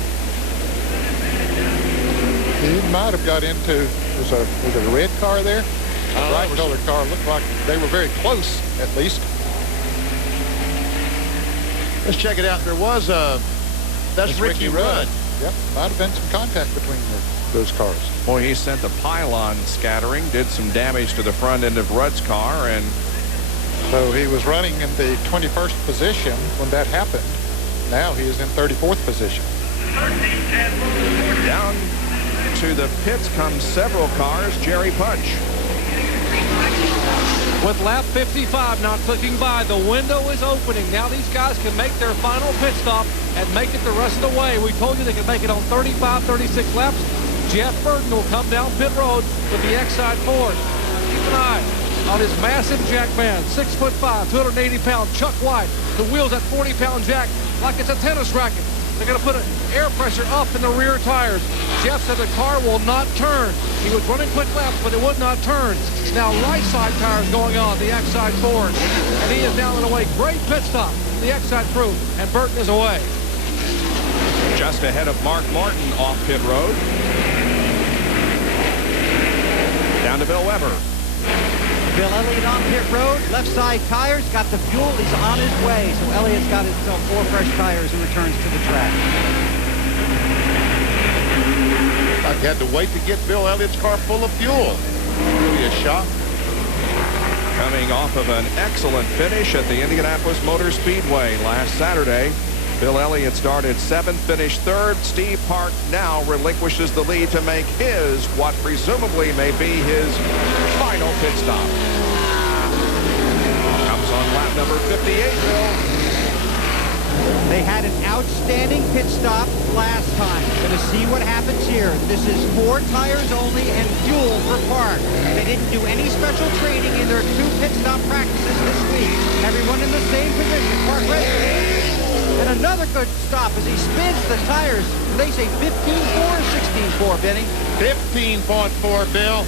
He might have got into, was it a red car there? A bright colored car. Looked like they were very close, at least. Let's check it out. There was that's Ricky Rudd. Yep, might have been some contact between those cars. Boy, he sent the pylon scattering, did some damage to the front end of Rudd's car, and so he was running in the 21st position when that happened. Now he is in 34th position. down to the pits come several cars. Jerry Punch. With lap 55 not clicking by, the window is opening. Now these guys can make their final pit stop and make it the rest of the way. We told you they could make it on 35, 36 laps. Jeff Burton will come down pit road with the X-Side Ford. Keep an eye on his massive jack band, 6'5", 280-pound Chuck White. The wheels at 40-pound jack like it's a tennis racket. They're going to put an air pressure up in the rear tires. Jeff said the car will not turn. He was running quick laps, but it would not turn. Now right side tires going on, the X-Side Ford. And he is down and away. Great pit stop, the X-Side crew, and Burton is away. Just ahead of Mark Martin off pit road. Down to Bill Weber. Bill Elliott on pit road, left side tires, got the fuel, he's on his way. So Elliott's got himself 4 fresh tires and returns to the track. I had to wait to get Bill Elliott's car full of fuel. Really a shock. Coming off of an excellent finish at the Indianapolis Motor Speedway last Saturday. Bill Elliott started 7th, finished 3rd. Steve Park now relinquishes the lead to make his, what presumably may be his final pit stop. Comes on lap number 58 They had an outstanding pit stop last time. Going to see what happens here. This is 4 tires only and fuel for Park. They didn't do any special training in their 2 pit stop practices this week. Everyone in the same position. Park ready. And another good stop as he spins the tires. They say 15.4 or 16.4, Benny? 15.4, Bill.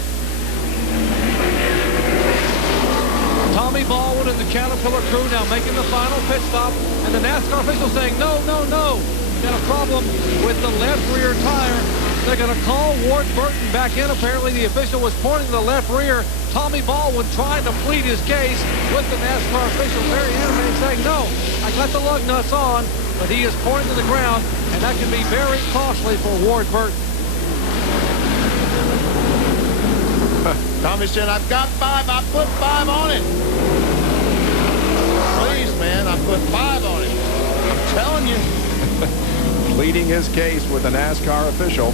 Tommy Baldwin and the Caterpillar crew now making the final pit stop, and the NASCAR official saying, no, no, no. Got a problem with the left rear tire. They're going to call Ward Burton back in. Apparently, the official was pointing to the left rear. Tommy Baldwin trying to plead his case with the NASCAR official, very animated, saying, no, I got the lug nuts on, but he is pointing to the ground, and that can be very costly for Ward Burton. Tommy said, I've got 5. I put 5 on it. Please, man, I put 5 on it. I'm telling you. Pleading his case with a NASCAR official.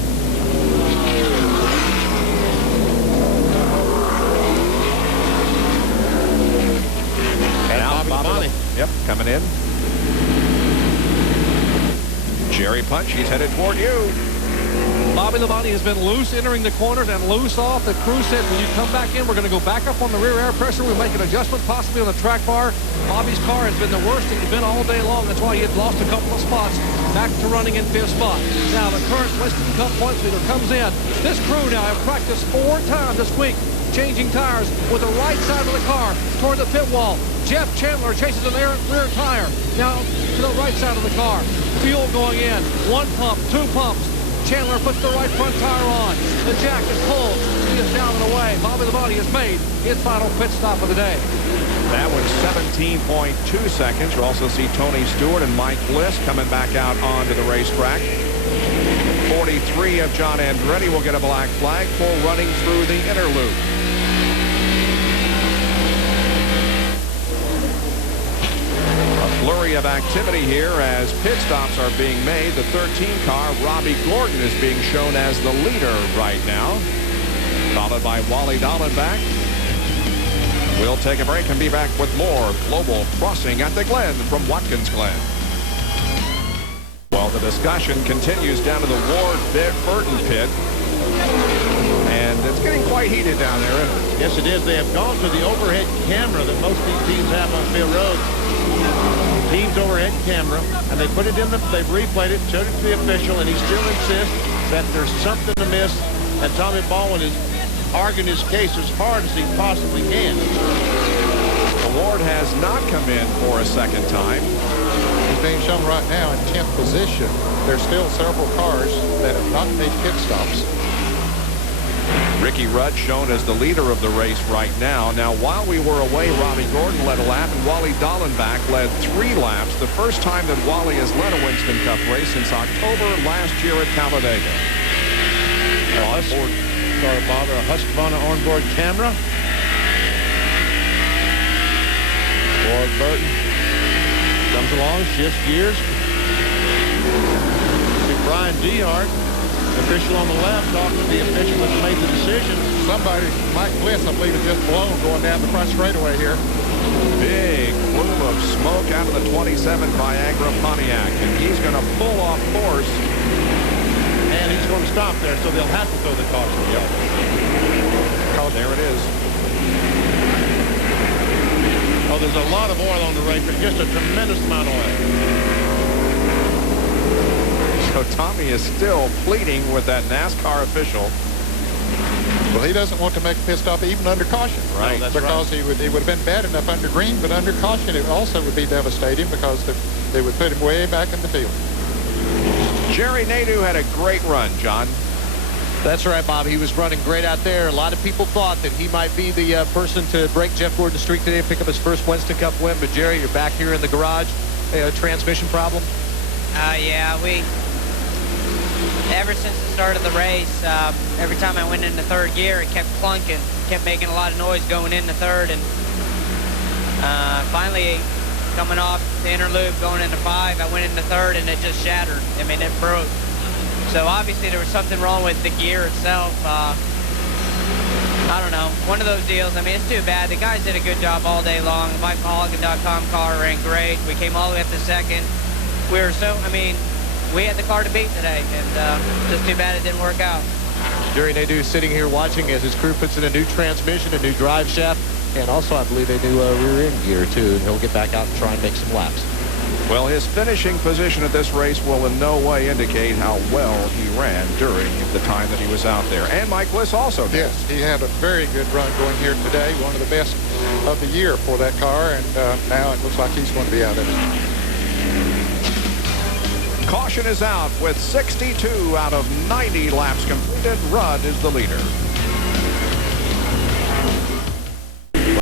And now Bobby. Yep, coming in. Jerry Punch, he's headed toward you. Bobby Labonte has been loose entering the corners and loose off. The crew said, when you come back in, we're going to go back up on the rear air pressure. We'll make an adjustment possibly on the track bar. Bobby's car has been the worst it has been all day long. That's why he had lost a couple of spots. Back to running in 5th spot. Now the current Winston Cup points leader comes in. This crew now have practiced 4 times this week, changing tires with the right side of the car toward the pit wall. Jeff Chandler chases an rear tire. Now to the right side of the car. Fuel going in. 1 pump, 2 pumps. Chandler puts the right front tire on. The jack is pulled. He is down and away. Bobby Labonte has made his final pit stop of the day. That was 17.2 seconds. You'll also see Tony Stewart and Mike Bliss coming back out onto the racetrack. 43 of John Andretti will get a black flag for running through the inner loop. Flurry of activity here as pit stops are being made. The 13 car, Robbie Gordon, is being shown as the leader right now, followed by Wally Dallenbach. We'll take a break and be back with more Global Crossing at the Glen from Watkins Glen. Well, the discussion continues down to the Ward Burton pit, and it's getting quite heated down there, isn't it? Yes, it is. They have gone to the overhead camera that most of these teams have on field roads. Team's overhead camera, and they put it in they've replayed it, showed it to the official, and he still insists that there's something amiss, and Tommy Baldwin is arguing his case as hard as he possibly can. Ward has not come in for a second time. He's being shown right now in 10th position. There's still several cars that have not made pit stops. Ricky Rudd shown as the leader of the race right now. Now, while we were away, Robbie Gordon led a lap, and Wally Dallenbach led 3 laps. The first time that Wally has led a Winston Cup race since October last year at Talladega. Sorry, Bob, a Husqvarna onboard camera. Ward Burton comes along, shifts gears. See Brian Dehart, official on the left, talking to the official that's made the decision. Somebody, Mike Bliss, I believe, is just blown going down the front straightaway here. Big plume of smoke out of the 27 Viagra Pontiac, and he's going to pull off course. And he's going to stop there, so they'll have to throw the caution. Yep. There it is. Oh, there's a lot of oil on the racer, just a tremendous amount of oil. So Tommy is still pleading with that NASCAR official. Well, he doesn't want to make a pit stop even under caution. Right. No, that's because right. it would have been bad enough under green, but under caution it also would be devastating because they would put him way back in the field. Jerry Nadeau had a great run, John. That's right, Bob. He was running great out there. A lot of people thought that he might be the person to break Jeff Gordon's streak today and pick up his first Winston Cup win. But, Jerry, you're back here in the garage. Transmission problem? Yeah, ever since the start of the race, every time I went into 3rd gear, it kept clunking, kept making a lot of noise going into 3rd, and finally, coming off the inner loop, going into 5, I went into 3rd, and it just shattered. I mean, it broke. So obviously there was something wrong with the gear itself. I don't know, one of those deals. I mean, it's too bad. The guys did a good job all day long. The MikeMulligan.com car ran great. We came all the way up to 2nd. we had the car to beat today, and just too bad it didn't work out. Jerry Nadeau sitting here watching as his crew puts in a new transmission, a new drive shaft, and also I believe a new rear end gear too. And he'll get back out and try and make some laps. Well, his finishing position at this race will in no way indicate how well he ran during the time that he was out there. And Mike Bliss also did. Yes, he had a very good run going here today, one of the best of the year for that car, and now it looks like he's going to be out of it. Caution is out with 62 out of 90 laps completed. Rudd is the leader.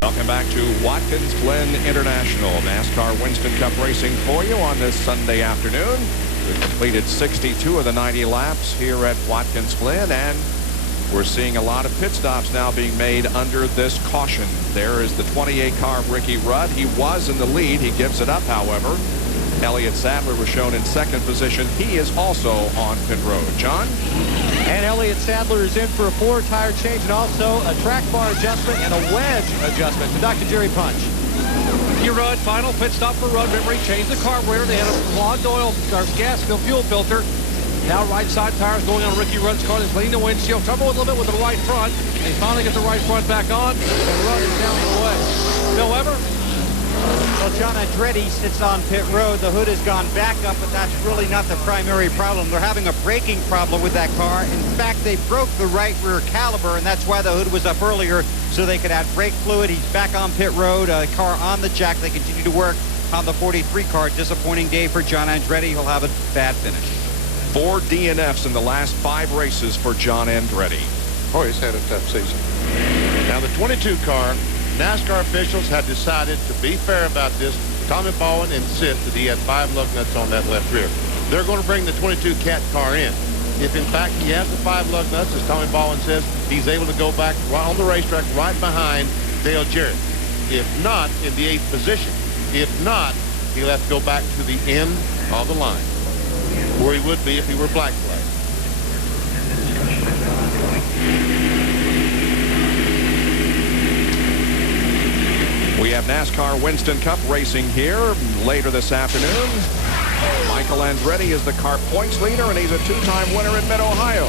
Welcome back to Watkins Glen International. NASCAR Winston Cup racing for you on this Sunday afternoon. We've completed 62 of the 90 laps here at Watkins Glen, and we're seeing a lot of pit stops now being made under this caution. There is the 28 car of Ricky Rudd. He was in the lead. He gives it up, however. Elliott Sadler was shown in second position. He is also on pit road. John? And Elliott Sadler is in for a 4-tire change and also a track bar adjustment and a wedge adjustment to Dr. Jerry Punch. Ricky Rudd, final pit stop for Rudd. Remember, he changed the carburetor. They had a clogged oil, or gas filled fuel filter. Now right side tires going on Ricky Rudd's car. They clean the windshield. Trouble with a little bit with the right front. They finally get the right front back on, and Rudd is down the way. Bill Weber? Well, John Andretti sits on pit road. The hood has gone back up, but that's really not the primary problem. They're having a braking problem with that car. In fact, they broke the right rear caliper, and that's why the hood was up earlier, so they could add brake fluid. He's back on pit road, a car on the jack. They continue to work on the 43 car. Disappointing day for John Andretti. He'll have a bad finish. 4 DNFs in the last 5 races for John Andretti. Oh, he's had a tough season. Now the 22 car, NASCAR officials have decided to be fair about this. Tommy Bowen insists that he had 5 lug nuts on that left rear. They're going to bring the 22 cat car in. If in fact he has the 5 lug nuts, as Tommy Bowen says, he's able to go back right on the racetrack right behind Dale Jarrett. If not, in the 8th position. If not, he'll have to go back to the end of the line, where he would be if he were black flag. We have NASCAR Winston Cup racing here later this afternoon. Michael Andretti is the car points leader, and he's a 2-time winner in Mid-Ohio.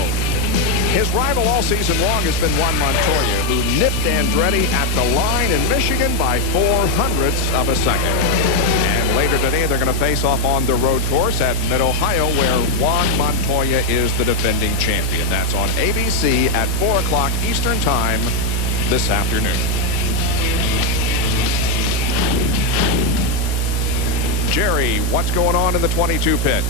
His rival all season long has been Juan Montoya, who nipped Andretti at the line in Michigan by 0.04 of a second. And later today, they're going to face off on the road course at Mid-Ohio, where Juan Montoya is the defending champion. That's on ABC at 4 o'clock Eastern Time this afternoon. Jerry, what's going on in the 22 pit?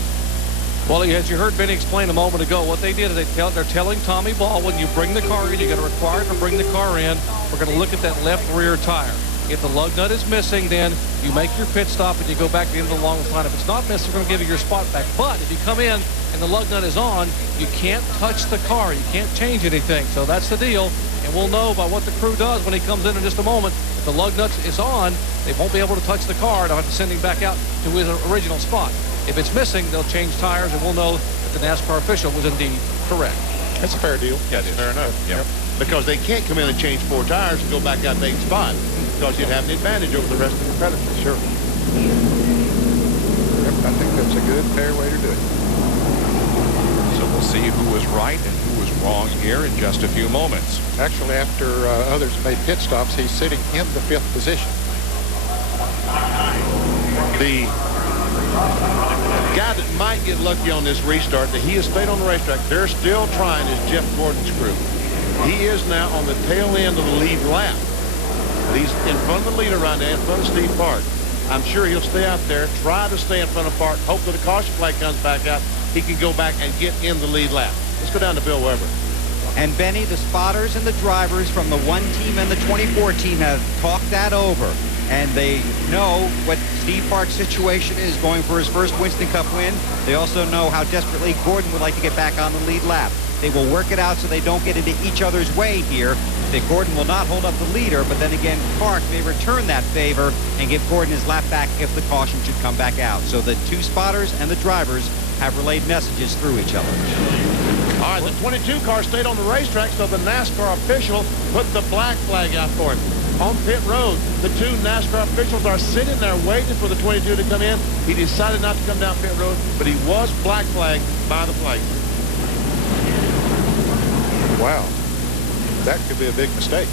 Well, as you heard Benny explain a moment ago, what they did is they're telling Tommy Ball, when you bring the car in, you got to require to bring the car in. We're going to look at that left rear tire. If the lug nut is missing, then you make your pit stop and you go back to the end of the long line. If it's not missing, we're going to give you your spot back. But if you come in and the lug nut is on, you can't touch the car. You can't change anything. So that's the deal. And we'll know by what the crew does when he comes in just a moment. If the lug nut is on, they won't be able to touch the car. They'll have to send him back out to his original spot. If it's missing, they'll change tires, and we'll know that the NASCAR official was indeed correct. That's a fair deal. Yeah, it is. Fair enough. Yep. Because they can't come in and change 4 tires and go back out to 8th spot, because you'd have an advantage over the rest of the competitors. Sure. Yep, I think that's a good, fair way to do it. So we'll see who was right and who was wrong here in just a few moments. Actually, after others made pit stops, he's sitting in the 5th position. The guy that might get lucky on this restart, that he has stayed on the racetrack, they're still trying, is Jeff Gordon's crew. He is now on the tail end of the lead lap. But he's in front of the leader right now, in front of Steve Park. I'm sure he'll stay out there, try to stay in front of Park, hope that the caution flag comes back out. He can go back and get in the lead lap. Let's go down to Bill Weber. And Benny, the spotters and the drivers from the 1 team and the 24 team have talked that over. And they know what Steve Park's situation is going for his first Winston Cup win. They also know how desperately Gordon would like to get back on the lead lap. They will work it out so they don't get into each other's way here. That Gordon will not hold up the leader, but then again, Park may return that favor and give Gordon his lap back if the caution should come back out. So the 2 spotters and the drivers have relayed messages through each other. All right, the 22 car stayed on the racetrack, so the NASCAR official put the black flag out for him. on pit road. The two NASCAR officials are sitting there waiting for the 22 to come in. He decided not to come down pit road, but he was black flagged by the flag. Wow. That could be a big mistake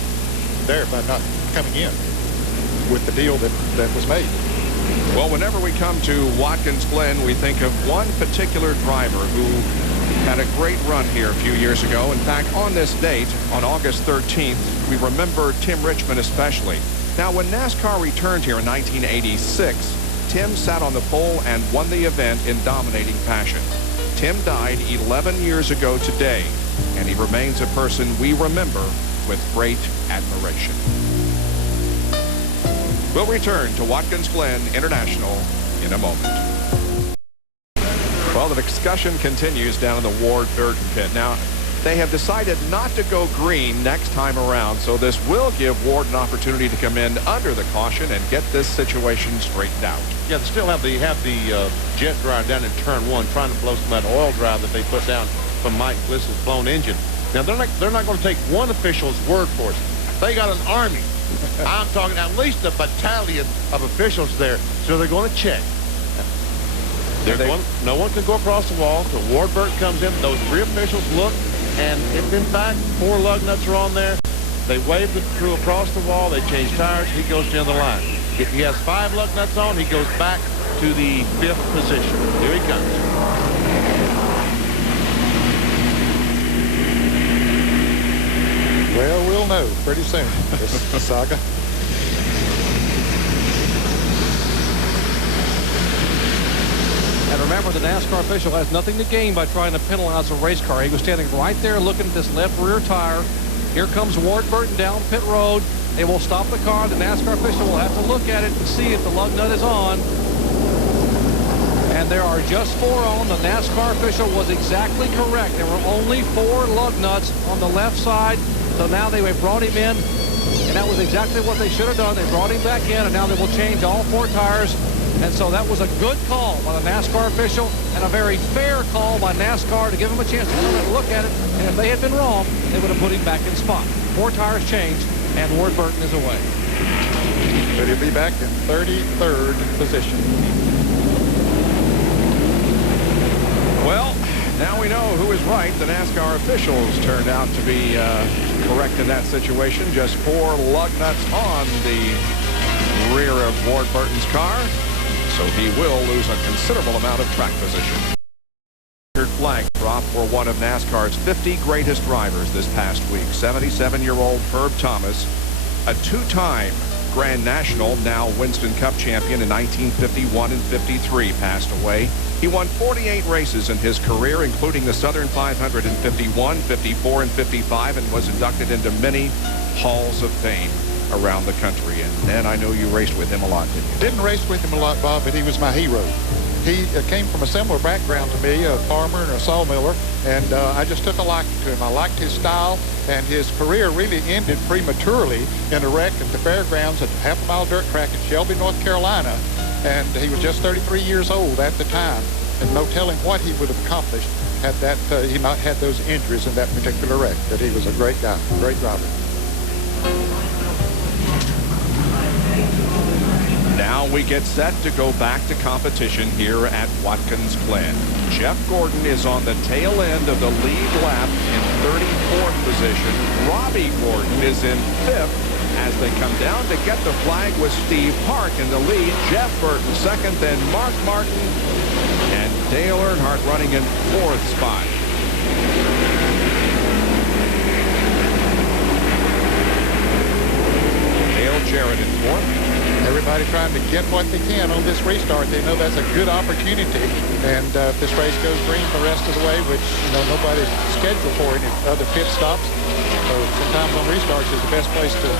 there by not coming in with the deal that was made. Well, whenever we come to Watkins Glen, we think of one particular driver who had a great run here a few years ago. In fact, on this date, on August 13th, we remember Tim Richmond especially. Now, when NASCAR returned here in 1986, Tim sat on the pole and won the event in dominating fashion. Tim died 11 years ago today, and he remains a person we remember with great admiration. We'll return to Watkins Glen International in a moment. Well, the discussion continues down in the Ward Burton pit. Now, they have decided not to go green next time around, so this will give Ward an opportunity to come in under the caution and get this situation straightened out. Yeah, they still have the jet dryer down in turn 1 trying to blow some of that oil dry that they put down from Mike Bliss's blown engine. Now, they're not going to take one official's word for it. They got an army. I'm talking at least a battalion of officials there, so they're going to check. No one can go across the wall until Ward Burton comes in. Those 3 officials look, and if in fact 4 lug nuts are on there, they wave the crew across the wall, they change tires, he goes to the end of the line. If he has 5 lug nuts on, he goes back to the 5th position. Here he comes. Well, we'll know pretty soon, this saga. And remember, the NASCAR official has nothing to gain by trying to penalize a race car. He was standing right there looking at this left rear tire. Here comes Ward Burton down pit road. They will stop the car. The NASCAR official will have to look at it and see if the lug nut is on. And there are just 4 on. The NASCAR official was exactly correct. There were only 4 lug nuts on the left side. So now they brought him in, and that was exactly what they should have done. They brought him back in, and now they will change all 4 tires. And so that was a good call by the NASCAR official and a very fair call by NASCAR to give him a chance to come in and look at it. And if they had been wrong, they would have put him back in spot. 4 tires changed, and Ward Burton is away. But he'll be back in 33rd position. Well, now we know who is right. The NASCAR officials turned out to be correct in that situation. Just 4 lug nuts on the rear of Ward Burton's car, so he will lose a considerable amount of track position. Flag drop for one of NASCAR's 50 greatest drivers this past week. 77-year-old Herb Thomas, a 2-time Grand National, now Winston Cup champion in 1951 and 53, passed away. He won 48 races in his career, including the Southern 500 in 51, 54, and 55, and was inducted into many halls of fame around the country. And Ned, I know you raced with him a lot, didn't you? Didn't race with him a lot, Bob, but he was my hero. He came from a similar background to me, a farmer and a sawmiller, and I just took a liking to him. I liked his style, and his career really ended prematurely in a wreck at the fairgrounds at the half-mile dirt track in Shelby, North Carolina, and he was just 33 years old at the time, and no telling what he would have accomplished had he not had those injuries in that particular wreck. But he was a great guy, great driver. Now we get set to go back to competition here at Watkins Glen. Jeff Gordon is on the tail end of the lead lap in 34th position. Robbie Gordon is in 5th as they come down to get the flag with Steve Park in the lead. Jeff Burton second, then Mark Martin and Dale Earnhardt running in 4th spot. Dale Jarrett in 4th. Everybody trying to get what they can on this restart. They know that's a good opportunity. And if this race goes green the rest of the way, which nobody's scheduled for any other pit stops, so sometimes on restarts is the best place to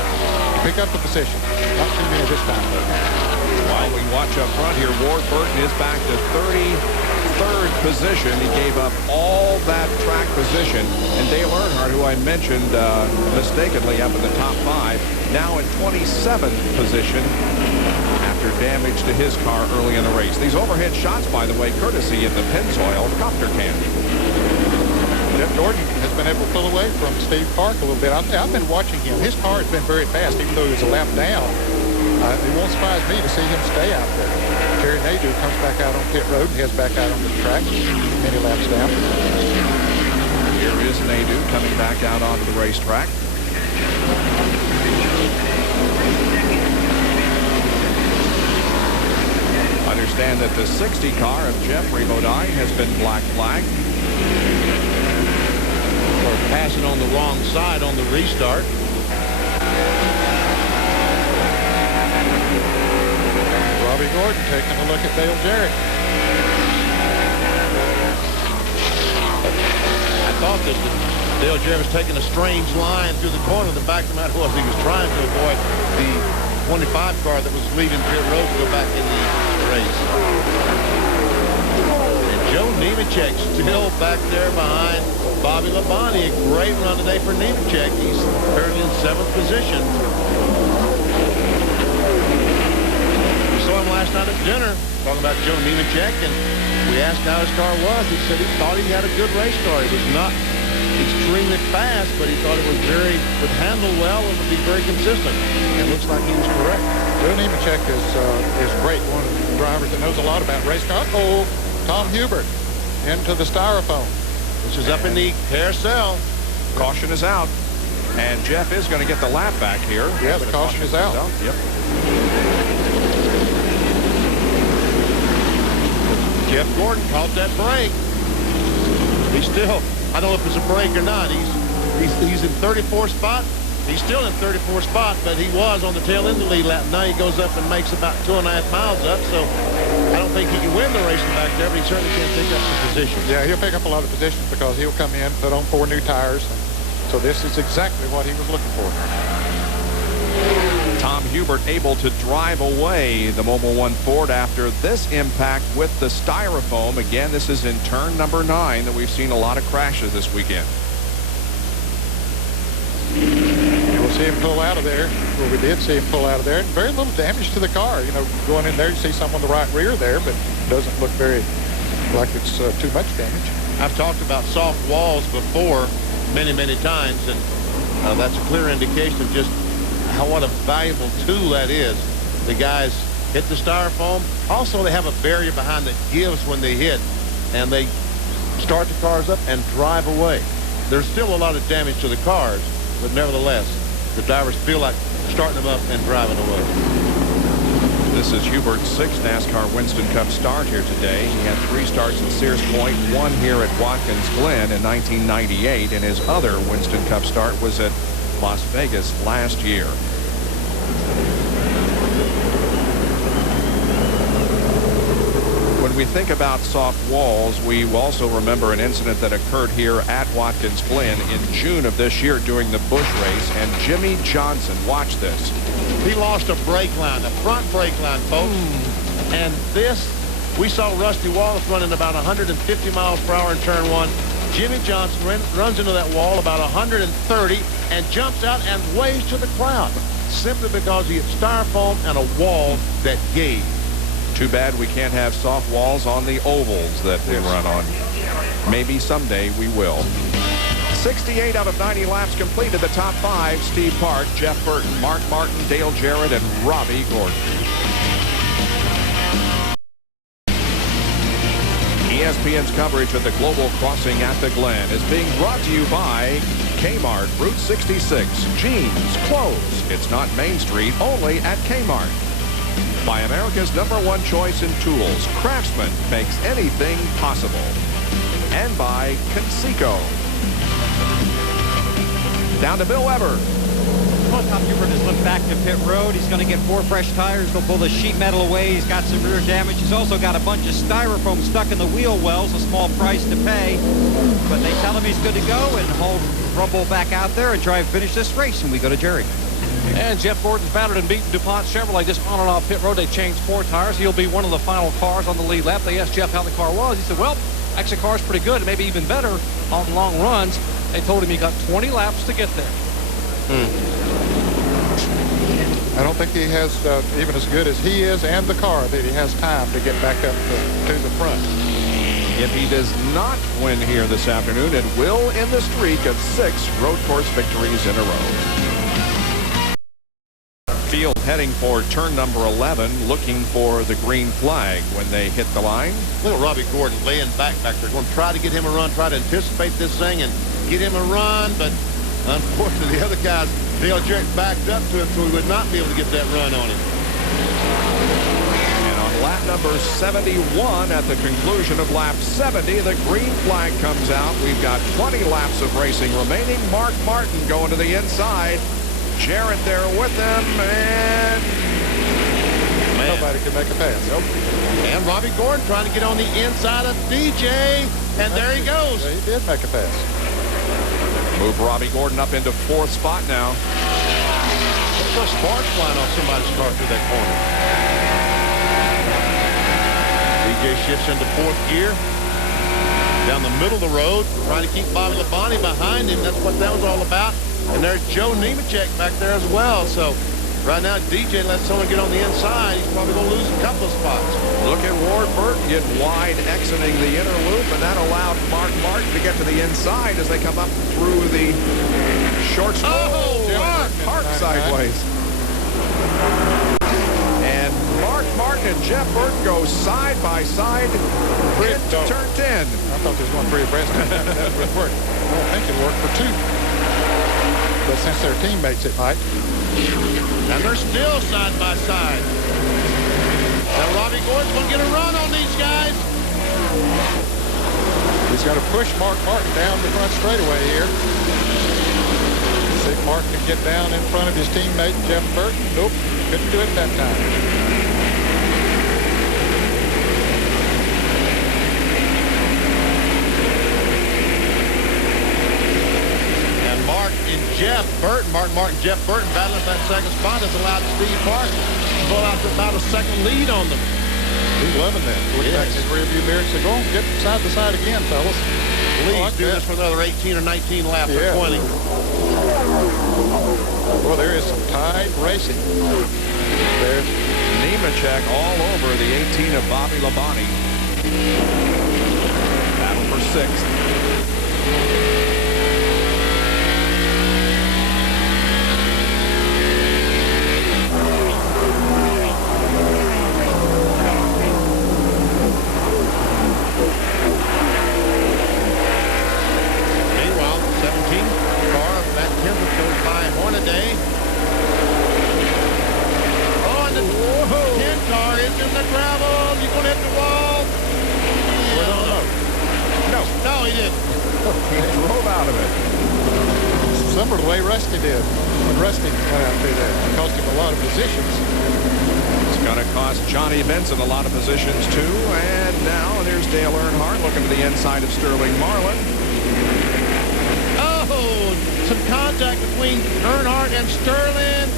pick up the position. Not too many this time, though. While we watch up front here, Ward Burton is back to 33rd position. He gave up all that track position. And Dale Earnhardt, who I mentioned mistakenly up in the top 5, now in 27th position after damage to his car early in the race. These overhead shots, by the way, courtesy of the Pennzoil copter can. Jeff Gordon has been able to pull away from Steve Park a little bit. I've been watching him. His car has been very fast, even though he was a lap down. It won't surprise me to see him stay out there. Terry Nadeau comes back out on pit road and heads back out on the track many laps down. Here is Nadeau coming back out onto the racetrack. Understand that the 60 car of Jeffrey Modine has been black flagged. For passing on the wrong side on the restart. Robbie Gordon taking a look at Dale Jarrett. I thought that Dale Jarrett was taking a strange line through the corner. The fact of the matter was he was trying to avoid the 25 car that was leaving pit road to go back in the race. And Joe Nemechek still back there behind Bobby Labonte. A great run today for Nemechek. He's currently in 7th position. We saw him last night at dinner talking about Joe Nemechek, and we asked how his car was. He said he thought he had a good race car. It was not extremely fast, but he thought it would handle well and would be very consistent. And it looks like he was correct. Joe Nemechek is great, one of the drivers that knows a lot about race cars. Oh, Tom Hubert into the styrofoam. This is up in the carousel. Caution is out. And Jeff is going to get the lap back here. Yeah, the caution is out. Yep. Jeff Gordon caught that break. He's still, I don't know if it's a break or not. He's in 34th spot. He's still in 34th spot, but he was on the tail end of the lead lap. Now he goes up and makes about 2.5 miles up. So I don't think he can win the race back there, but he certainly can pick up some positions. Yeah, he'll pick up a lot of positions because he'll come in, put on 4 new tires. So this is exactly what he was looking for. Tom Hubert able to drive away the Mobil 1 Ford after this impact with the styrofoam. Again, this is in turn number 9 that we've seen a lot of crashes this weekend. And we'll see him pull out of there. Well, we did see him pull out of there. And very little damage to the car. You know, going in there, you see some on the right rear there, but it doesn't look very like it's too much damage. I've talked about soft walls before many, many times, and that's a clear indication of just what a valuable tool that is. The guys hit the styrofoam. Also, they have a barrier behind that gives when they hit, and they start the cars up and drive away. There's still a lot of damage to the cars, but nevertheless, the drivers feel like starting them up and driving away. This is Hubert's 6th NASCAR Winston Cup start here today. He had 3 starts at Sears Point, 1 here at Watkins Glen in 1998, and his other Winston Cup start was at Las Vegas last year. When we think about soft walls, we also remember an incident that occurred here at Watkins Glen in June of this year during the Busch race, and Jimmy Johnson, watch this. He lost a brake line, a front brake line, folks. And this, we saw Rusty Wallace running about 150 miles per hour in turn 1. Jimmy Johnson runs into that wall about 130 and jumps out and waves to the crowd simply because he hit styrofoam and a wall that gave. Too bad we can't have soft walls on the ovals that they run on. Maybe someday we will. 68 out of 90 laps completed. The top 5, Steve Park, Jeff Burton, Mark Martin, Dale Jarrett, and Robbie Gordon. ESPN's coverage of the Global Crossing at the Glen is being brought to you by Kmart, Route 66. Jeans, clothes. It's not Main Street, only at Kmart. By America's #1 choice in tools, Craftsman makes anything possible. And by Conseco. Down to Bill Weber. Well, Tom Hubert has looked back to pit road. He's going to get 4 fresh tires. He'll pull the sheet metal away. He's got some rear damage. He's also got a bunch of styrofoam stuck in the wheel wells, a small price to pay. But they tell him he's good to go, and he'll rumble back out there and try and finish this race. And we go to Jerry. And Jeff Gordon's battered and beaten DuPont Chevrolet just on and off pit road. They changed 4 tires. He'll be one of the final cars on the lead lap. They asked Jeff how the car was. He said, well, actually, the car's pretty good, maybe even better on long runs. They told him he got 20 laps to get there. I don't think he has, even as good as he is and the car, that he has time to get back up to the front. If he does not win here this afternoon, it will end the streak of 6 road course victories in a row. Field heading for turn number 11, looking for the green flag when they hit the line. Little Robbie Gordon laying back there. Going to try to get him a run, try to anticipate this thing and get him a run. But unfortunately, the other guys, Dale Jarrett backed up to him, so he would not be able to get that run on him. Lap number 71 at the conclusion of lap 70. The green flag comes out. We've got 20 laps of racing remaining. Mark Martin going to the inside. Jarrett there with them, and nobody can make a pass. Nope. And Robbie Gordon trying to get on the inside of DJ, and there he goes. Yeah, he did make a pass. Move Robbie Gordon up into 4th spot now. There's a spark flying off somebody's car through that corner. DJ shifts into 4th gear. Down the middle of the road, trying to keep Bobby Labonte behind him. That's what that was all about. And there's Joe Nemechek back there as well. So right now, DJ lets someone get on the inside. He's probably going to lose a couple of spots. Look at Ward Burton get wide exiting the inner loop, and that allowed Mark Martin to get to the inside as they come up through the short strip. Oh, Mark! Park sideways. And Mark Martin and Jeff Burton go side by side into turn 10. I thought they was going pretty abreast. That would work. I don't think it'd work for 2. But since they're teammates, it might. And they're still side by side. Now Robbie Gordon's going to get a run on these guys. He's going to push Mark Martin down the front straightaway here. See if Mark can get down in front of his teammate, Jeff Burton. Nope, couldn't do it that time. Jeff Burton, Mark Martin, Jeff Burton battling for that second spot has allowed Steve Park to pull out about a second lead on them. He's loving that. Look back in his rearview mirror and say, go on, get side to side again, fellas. Please do this for another 18 or 19 laps or 20. Well, there is some tight racing. There's Nemechek all over the 18 of Bobby Labonte. Battle for 6th. Similar to the way Rusty did when Rusty went out through there. It cost him a lot of positions. It's going to cost Johnny Benson a lot of positions too. And now there's Dale Earnhardt looking to the inside of Sterling Marlin. Oh, some contact between Earnhardt and Sterling.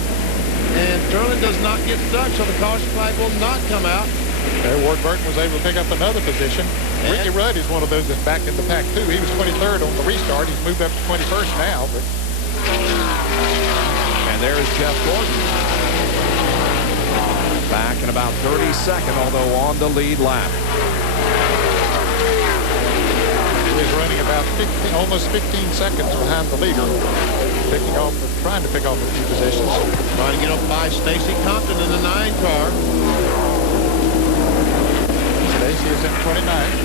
And Sterling does not get stuck, so the caution flag will not come out. There, Ward Burton was able to pick up another position. Ricky Rudd is one of those that's back in the pack too. He was 23rd on the restart. He's moved up to 21st now. But and there's Jeff Gordon. Back in about 32nd, although on the lead lap. He's running about 15, almost 15 seconds behind the leader. Trying to pick off a few positions. Trying to get up by Stacy Compton in the 9 car. Stacy is in 29th.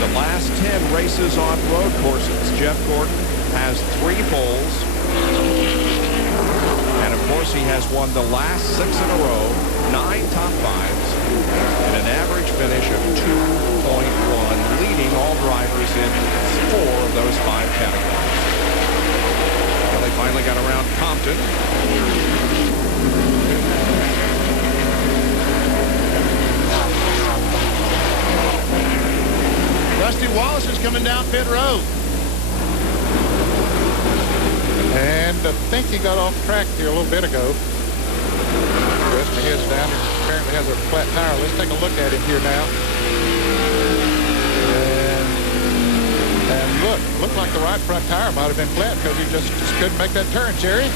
The last 10 races on road courses, Jeff Gordon has 3 poles. And of course, he has won the last 6 in a row, 9 top 5s, and an average finish of 2.1, leading all drivers in 4 of those 5 categories. Well, they finally got around Compton. Rusty Wallace is coming down pit road. And I think he got off track here a little bit ago. Rusty heads down and apparently has a flat tire. Let's take a look at him here now. And looked like the right front tire might have been flat because he just couldn't make that turn, Jerry.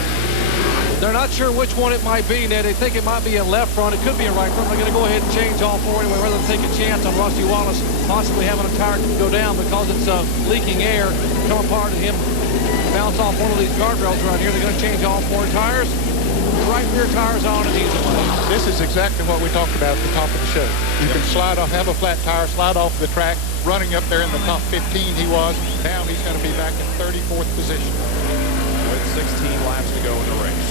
They're not sure which one it might be, Ned. They think it might be in left front. It could be in right front. They're going to go ahead and change all four anyway, rather than take a chance on Rusty Wallace possibly having a tire go down because it's leaking air, come apart, and him bounce off one of these guardrails around here. They're going to change all four tires. The right rear tire's on, and he's away. This is exactly what we talked about at the top of the show. You can slide off, have a flat tire, slide off the track, running up there in the top 15 he was. Now he's going to be back in 34th position. With 16 laps to go in the race.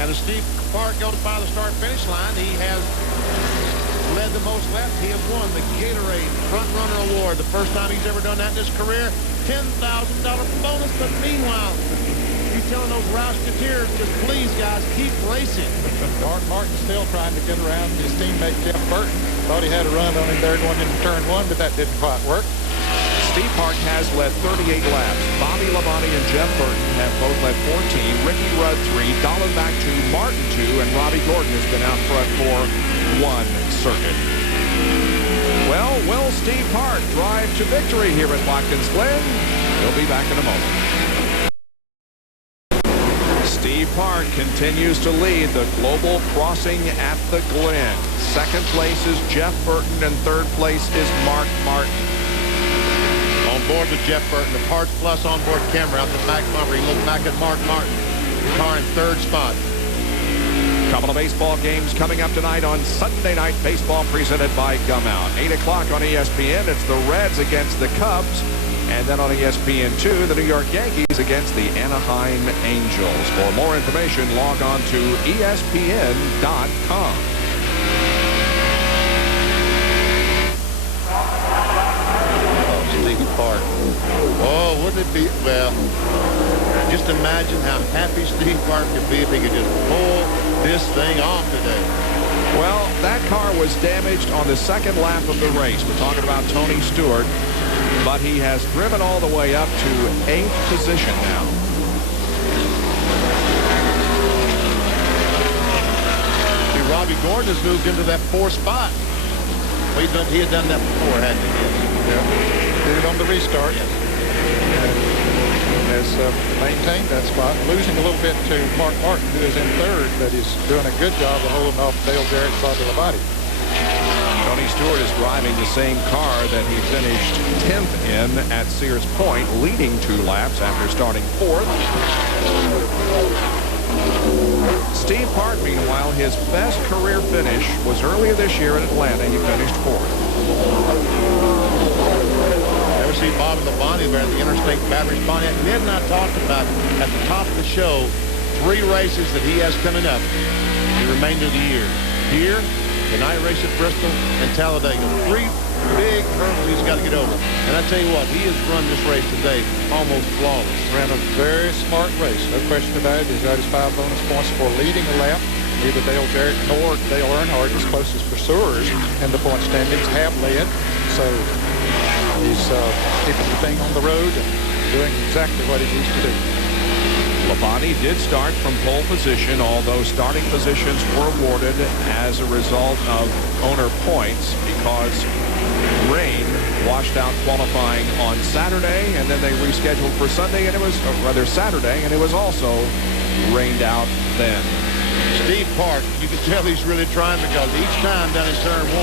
And as Steve Park goes by the start-finish line, he has led the most laps. He has won the Gatorade Front Runner Award. The first time he's ever done that in his career. $10,000 bonus. But meanwhile, he's telling those Roush-Keteers, just please, guys, keep racing. Mark Martin's still trying to get around his teammate Jeff Burton. Thought he had a run on him there going into turn one, but that didn't quite work. Steve Park has led 38 laps. Bobby Labonte and Jeff Burton have both led 14. Ricky Rudd 3, Dollenbach 2, Martin 2, and Robbie Gordon has been out front for one circuit. Well, will Steve Park drive to victory here at Watkins Glen? He'll be back in a moment. Steve Park continues to lead the global crossing at the Glen. Second place is Jeff Burton, and third place is Mark Martin. On board with Jeff Burton, the Parts Plus onboard camera out the back bumper. He looked back at Mark Martin, car in third spot. Couple of baseball games coming up tonight on Sunday Night Baseball presented by Gum Out. 8 o'clock on ESPN, it's the Reds against the Cubs. And then on ESPN2, the New York Yankees against the Anaheim Angels. For more information, log on to ESPN.com. Steve Park. Oh, wouldn't it be, well, just imagine how happy Steve Park could be if he could just pull this thing off today. Well, that car was damaged on the second lap of the race. We're talking about Tony Stewart, but he has driven all the way up to 8th position now. See, Robbie Gordon has moved into that 4th spot. Well, he had done that before, hadn't he? Yeah. Did it on the restart. Yes. Has maintained that spot, losing a little bit to Mark Martin, who is in third, but he's doing a good job of holding off Dale Jarrett and Bobby Labonte. Tony Stewart is driving the same car that he finished 10th in at Sears Point, leading 2 laps after starting 4th. Steve Park, meanwhile, his best career finish was earlier this year in Atlanta. He finished 4th. Ever see Bobby Labonte there at the Interstate Battery Pontiac? Ned and I talked about at the top of the show 3 races that he has coming up the remainder of the year. Here, the night race at Bristol, and Talladega. 3 big hurdles he's got to get over. And I tell you what, he has run this race today almost flawless. Ran a very smart race, no question about it. He's got his 5 bonus points for leading a lap. Neither Dale Jarrett nor Dale Earnhardt, his closest pursuers in the point standings, have led. So he's keeping the thing on the road and doing exactly what he needs to do. Labonte did start from pole position, although starting positions were awarded as a result of owner points because rain washed out qualifying on Saturday, and then they rescheduled for Sunday, and it was, or rather Saturday, and it was also rained out then. Steve Park, you can tell he's really trying because each time down in turn 1,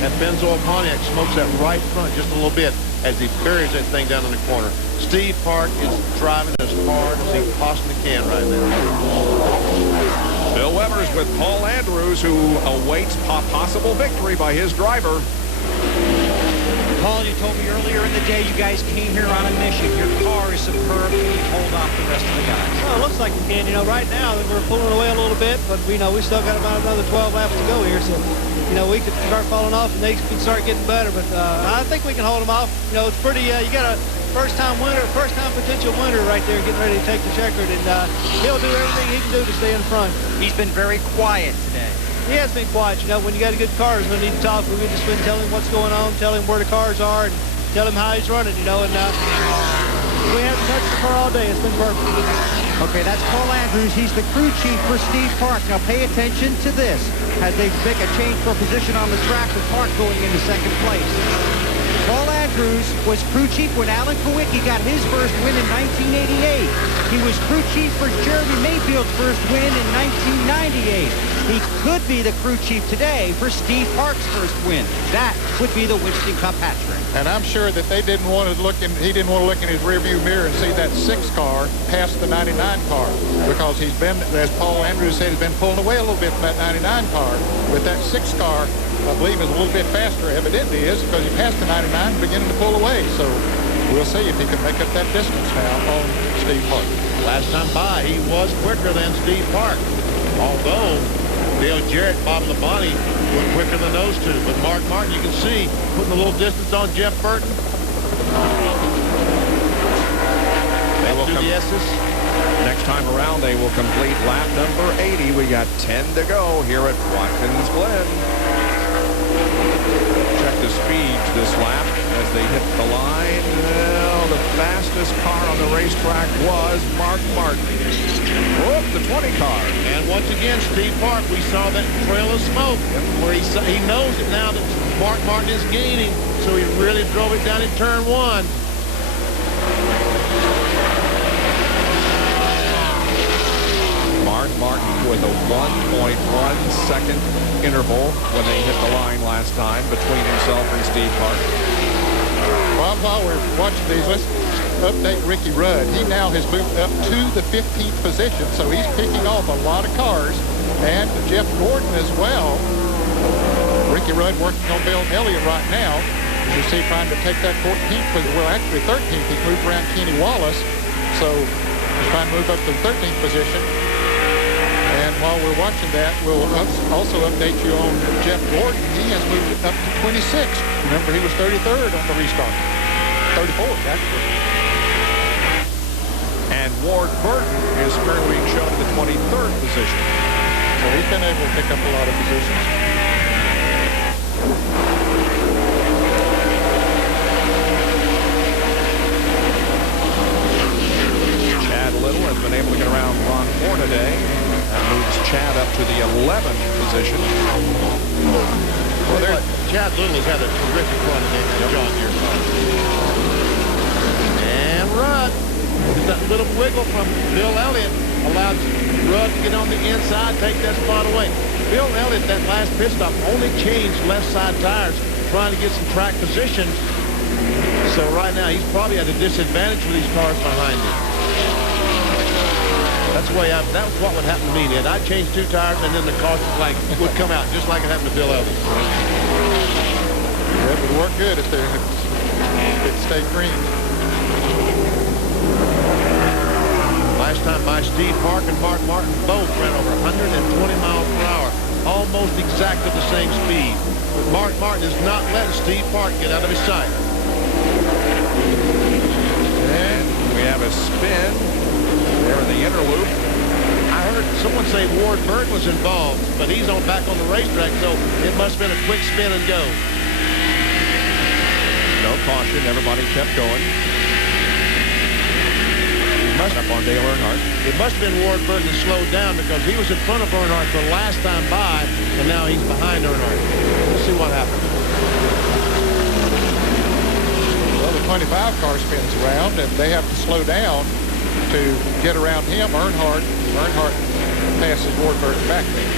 that Benzoil Pontiac smokes that right front just a little bit as he buries that thing down in the corner. Steve Park is driving as hard as he possibly can right now. Bill Weber's with Paul Andrews, who awaits a possible victory by his driver. Paul, you told me earlier in the day you guys came here on a mission. Your car is superb. Can you hold off the rest of the guys? Well, it looks like we can. You know, right now we're pulling away a little bit, but we know we still got about another 12 laps to go here. So, you know, we could start falling off and they could start getting better. But I think we can hold them off. You know, it's pretty. You got a first-time potential winner right there, getting ready to take the checkered, and he'll do everything he can do to stay in front. He's been very quiet today. He has been quiet. You know, when you got a good car, there's no need to talk. We've just been telling him what's going on, tell him where the cars are, and tell him how he's running, you know, and we haven't touched the car all day. It's been perfect. Okay, that's Paul Andrews. He's the crew chief for Steve Park. Now pay attention to this as they make a change for position on the track with Park going into second place. Paul Andrews Cruz was crew chief when Alan Kowicki got his first win in 1988. He was crew chief for Jeremy Mayfield's first win in 1998. He could be the crew chief today for Steve Park's first win. That would be the Winston Cup hat trick. And I'm sure that he didn't want to look in his rearview mirror and see that 6 car past the 99 car, because he's been, as Paul Andrews said, he's been pulling away a little bit from that 99 car. But that 6 car, I believe, is a little bit faster. Evidently is, because he passed the 99 and beginning to pull away. So we'll see if he can make up that distance now on Steve Park. Last time by, he was quicker than Steve Park. Although Dale Jarrett, Bob Labonte were quicker than those two. But Mark Martin, you can see, putting a little distance on Jeff Burton. They will do the S's. Next time around, they will complete lap number 80. We got 10 to go here at Watkins Glen. Check the speed this lap as they hit the line. Well, the fastest car on the racetrack was Mark Martin. Whoop, the 20 car. And once again, Steve Park, we saw that trail of smoke where he knows it now that Mark Martin is gaining, so he really drove it down in turn 1. Mark Martin with a 1.1 second interval when they hit the line last time between himself and Steve Park. Well, while we're watching these, let's update Ricky Rudd. He now has moved up to the 15th position, so he's picking off a lot of cars. And Jeff Gordon as well. Ricky Rudd working on Bill Elliott right now. As you see, trying to take that 14th, well, actually 13th. He moved around Kenny Wallace, so he's trying to move up to the 13th position. And while we're watching that, we'll also update you on Jeff Gordon. He has moved up to 26th. Remember, he was 33rd on the restart. 34th, actually. And Ward Burton is currently shown in the 23rd position. So he's been able to pick up a lot of positions. Chad Little has been able to get around Ron Moore today. That moves Chad up to the 11th position. Well, Chad Little has had a terrific run in that John Deere car. And Rudd, with that little wiggle from Bill Elliott, allowed Rudd to get on the inside, take that spot away. Bill Elliott, that last pit stop, only changed left side tires, trying to get some track position. So right now, he's probably at a disadvantage with these cars behind him. That's the way that was what would happen to me, Ned. I'd change 2 tires, and then the caution flag would come out, just like it happened to Bill Elliott. Yeah, it would work good if it stayed green. Last time by, Steve Park and Mark Martin both ran over 120 miles per hour, almost exactly the same speed. But Mark Martin is not letting Steve Park get out of his sight. And we have a spin there in the inner loop. I heard someone say Ward Burton was involved, but he's back on the racetrack, so it must have been a quick spin and go. No caution. Everybody kept going. Up on Dale Earnhardt. It must have been Ward Burton that slowed down, because he was in front of Earnhardt the last time by, and now he's behind Earnhardt. We'll see what happens. Well, the 25 car spins around, and they have to slow down to get around him. Earnhardt passes Ward Burton back there.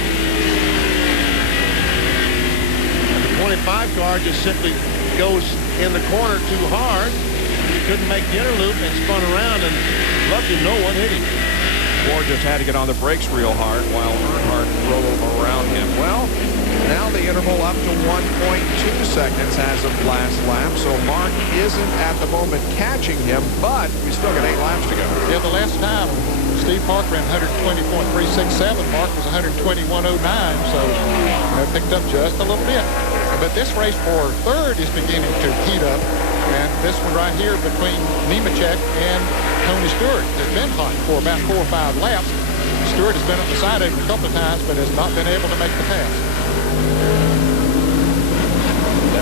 And the 25 car just simply goes in the corner too hard. He couldn't make the inner loop and spun around, and luckily no one hit him. Ward just had to get on the brakes real hard while Earnhardt rolled around him. Well, now the interval up to 1.2 seconds as of last lap, so Mark isn't at the moment catching him, but we still got 8 laps to go. Yeah, the last time Steve Park ran 120.367, Mark was 120.109, so picked up just a little bit. But this race for third is beginning to heat up, and this one right here between Nemechek and Tony Stewart has been hot for about 4 or 5 laps. Stewart has been up beside him a couple of times, but has not been able to make the pass.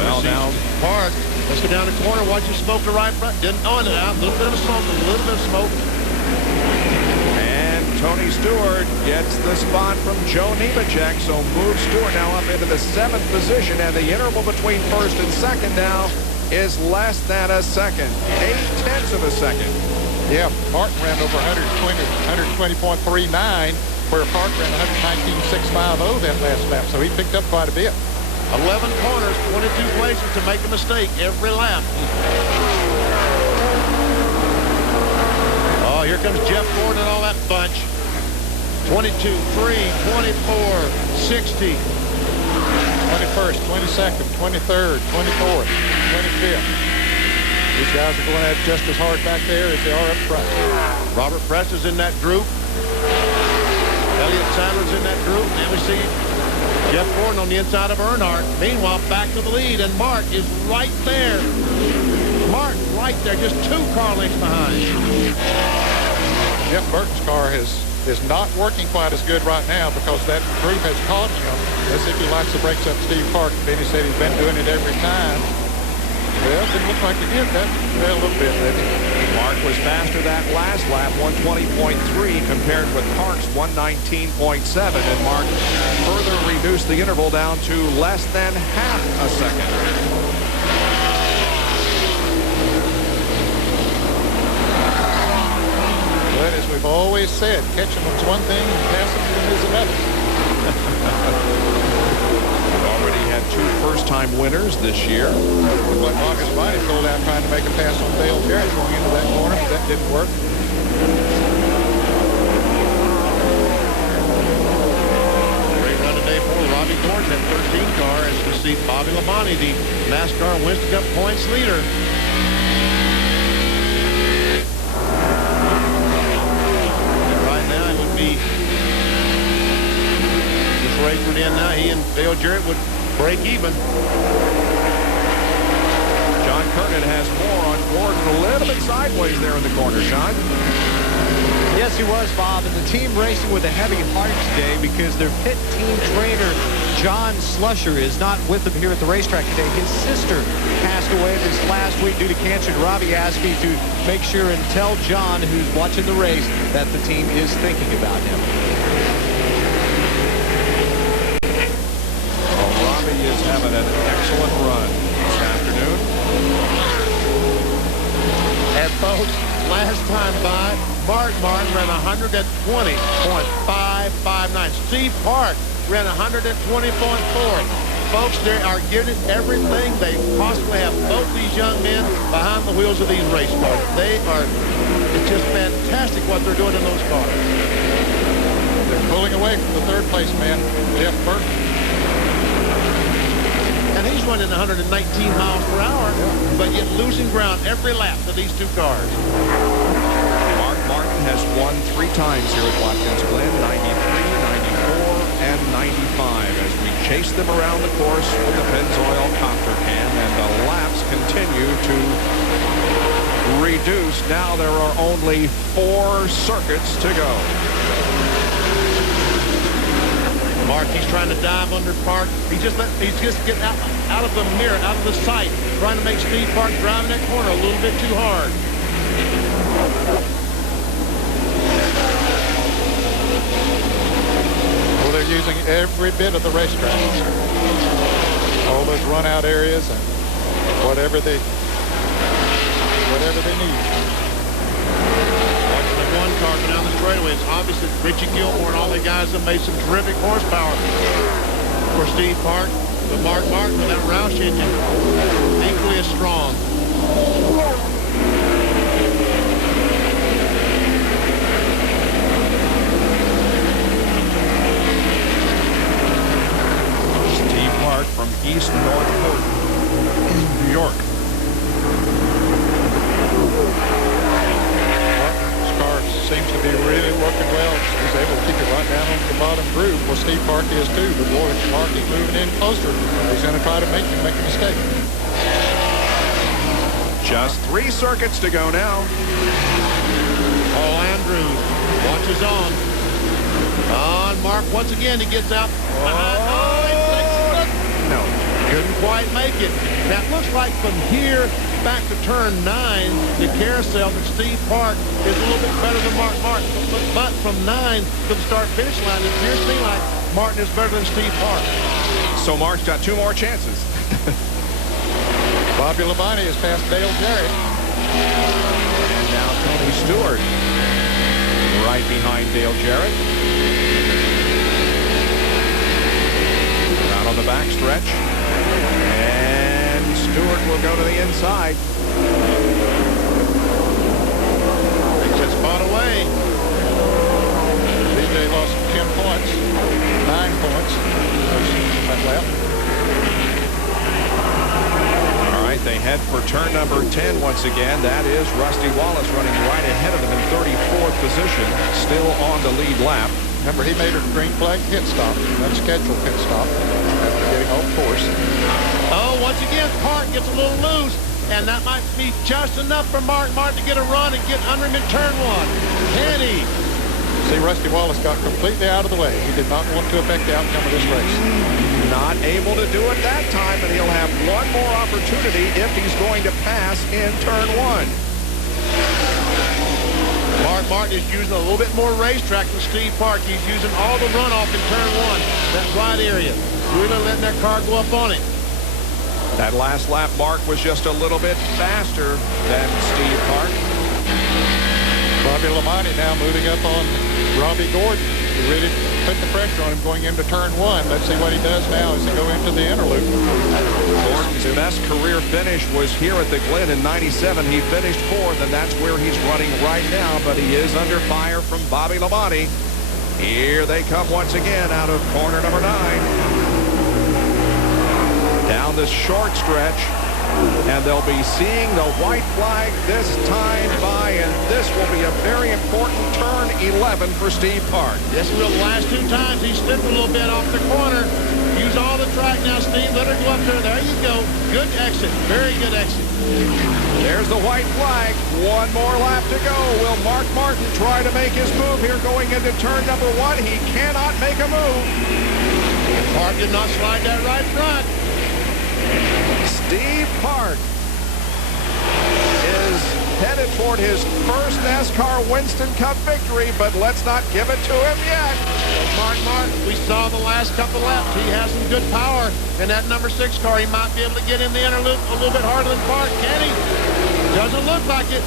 Well, now Park, let's go down the corner, watch him smoke the right front. Didn't on it out, a little bit of smoke, a little bit of smoke. And Tony Stewart gets the spot from Joe Nemechek, so moves Stewart now up into the 7th position, and the interval between first and second now is less than a second. 0.8 of a second. Yeah, Martin ran over 120.39, where Park ran 119.650 that last lap, so he picked up quite a bit. 11 corners, 22 places to make a mistake every lap. Oh, here comes Jeff Ford and all that bunch. 22, 3, 24, 60. 21st, 22nd, 23rd, 24th, 25th. These guys are going at it just as hard back there as they are up front. Robert Preston's in that group. Elliott Sadler's in that group. And we see Jeff Gordon on the inside of Earnhardt. Meanwhile, back to the lead, and Mark is right there. Mark right there, just 2 car lengths behind. Jeff Burton's car is not working quite as good right now because that group has caught him as if he likes to break up Steve Park. Benny said he's been doing it every time. Well, it didn't look like he did that. Well, a little bit, maybe. Mark was faster that last lap, 120.3 compared with Park's 119.7, and Mark further reduced the interval down to less than half a second. But as we've always said, catching them's one thing and passing them is another. We've already had 2 first-time winners this year. Looked like Watkins body pulled out trying to make a pass on Dale Jarrett going into that corner, but that didn't work. Great run today for Robbie Gordon, that 13 car, as we see Bobby Labonte, the NASCAR Winston Cup points leader. Racing in now, he and Dale Jarrett would break even. John Kernan has more on Gordon, a little bit sideways there in the corner, Sean. Yes, he was, Bob, and the team racing with a heavy heart today because their pit team trainer, John Slusher, is not with them here at the racetrack today. His sister passed away this last week due to cancer, and Robbie asked me to make sure and tell John, who's watching the race, that the team is thinking about him. Robbie is having an excellent run this afternoon. And folks, last time by, Martin ran 120.559. Steve Park ran 120.4. Folks, they are giving it everything they possibly have. Both these young men behind the wheels of these race cars. It's just fantastic what they're doing in those cars. They're pulling away from the third place man, Jeff Burton. And he's running 119 miles per hour, but yet losing ground every lap to these 2 cars. Mark Martin has won 3 times here at Watkins Glen, 93, 94, and 95, as we chase them around the course with the Pennzoil copter can, and the laps continue to reduce. Now there are only 4 circuits to go. Mark, he's trying to dive under Park. He's just getting out of the mirror, out of the sight, trying to make Steve Park driving that corner a little bit too hard. Well, they're using every bit of the racetrack. All those run-out areas and whatever they need. One car down the straightaway. It's obvious that Richie Gilmore and all the guys have made some terrific horsepower for Steve Park. But Mark Martin with that Roush engine, equally as strong. Steve Park from East Northport, New York. Seems to be really working well. He's able to keep it right down on the bottom groove. Well, Steve Park is too, but boy, Park is moving in closer. He's going to try to make him make a mistake. Just 3 circuits to go now. Paul Andrews watches on. On Mark once again, he gets out. No, couldn't quite make it. That looks like from here back to turn 9, the carousel that Steve Park is a little bit better than Mark Martin. But from 9 to the start-finish line, it appears to me like Martin is better than Steve Park. So Mark's got 2 more chances. Bobby Labonte has passed Dale Jarrett. And now Tony Stewart right behind Dale Jarrett. Out on the back stretch. And Stewart will go to the inside. They just fought away. DJ lost 10 points, 9 points. That left. All right, they head for turn number 10 once again. That is Rusty Wallace running right ahead of them in 34th position, still on the lead lap. Remember, he made a green flag pit stop, unscheduled pit stop after getting off course. Oh, once again, Park gets a little loose, and that might be just enough for Mark Martin to get a run and get under him in turn 1. Can he? See, Rusty Wallace got completely out of the way. He did not want to affect the outcome of this race. Not able to do it that time, and he'll have one more opportunity if he's going to pass in turn 1. Mark Martin is using a little bit more racetrack than Steve Park. He's using all the runoff in turn 1, that right area. Really letting that car go up on it. That last lap mark was just a little bit faster than Steve Park. Bobby Labonte now moving up on Robbie Gordon. He really put the pressure on him going into turn 1. Let's see what he does now as he go into the interloop. Gordon's best career finish was here at the Glen in '97. He finished 4th, and that's where he's running right now, but he is under fire from Bobby Labonte. Here they come once again out of corner number 9. Down this short stretch, and they'll be seeing the white flag this time by, and this will be a very important turn 11 for Steve Park. Yes, he will. The last 2 times he slipped a little bit off the corner. Use all the track now, Steve. Let her go up there. There you go. Good exit. Very good exit. There's the white flag. One more lap to go. Will Mark Martin try to make his move here going into turn number 1? He cannot make a move. Park did not slide that right front. Steve Park is headed toward his first NASCAR Winston Cup victory, but let's not give it to him yet. Mark Martin, we saw the last couple laps. He has some good power in that number 6 car. He might be able to get in the inner loop a little bit harder than Park, can he? Doesn't look like it.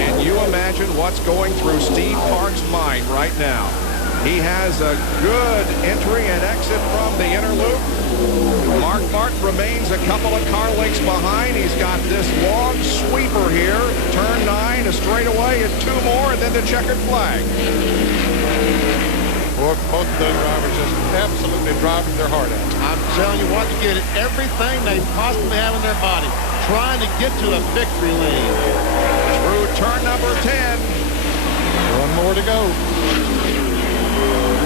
Can you imagine what's going through Steve Park's mind right now? He has a good entry and exit from the inner loop. Mark Martin remains a couple of car lengths behind. He's got this long sweeper here. Turn 9, a straightaway, and 2 more, and then the checkered flag. Both of those drivers just absolutely driving their heart out. I'm telling you what, to get it everything they possibly have in their body, trying to get to a victory lane. Through turn number 10. One more to go.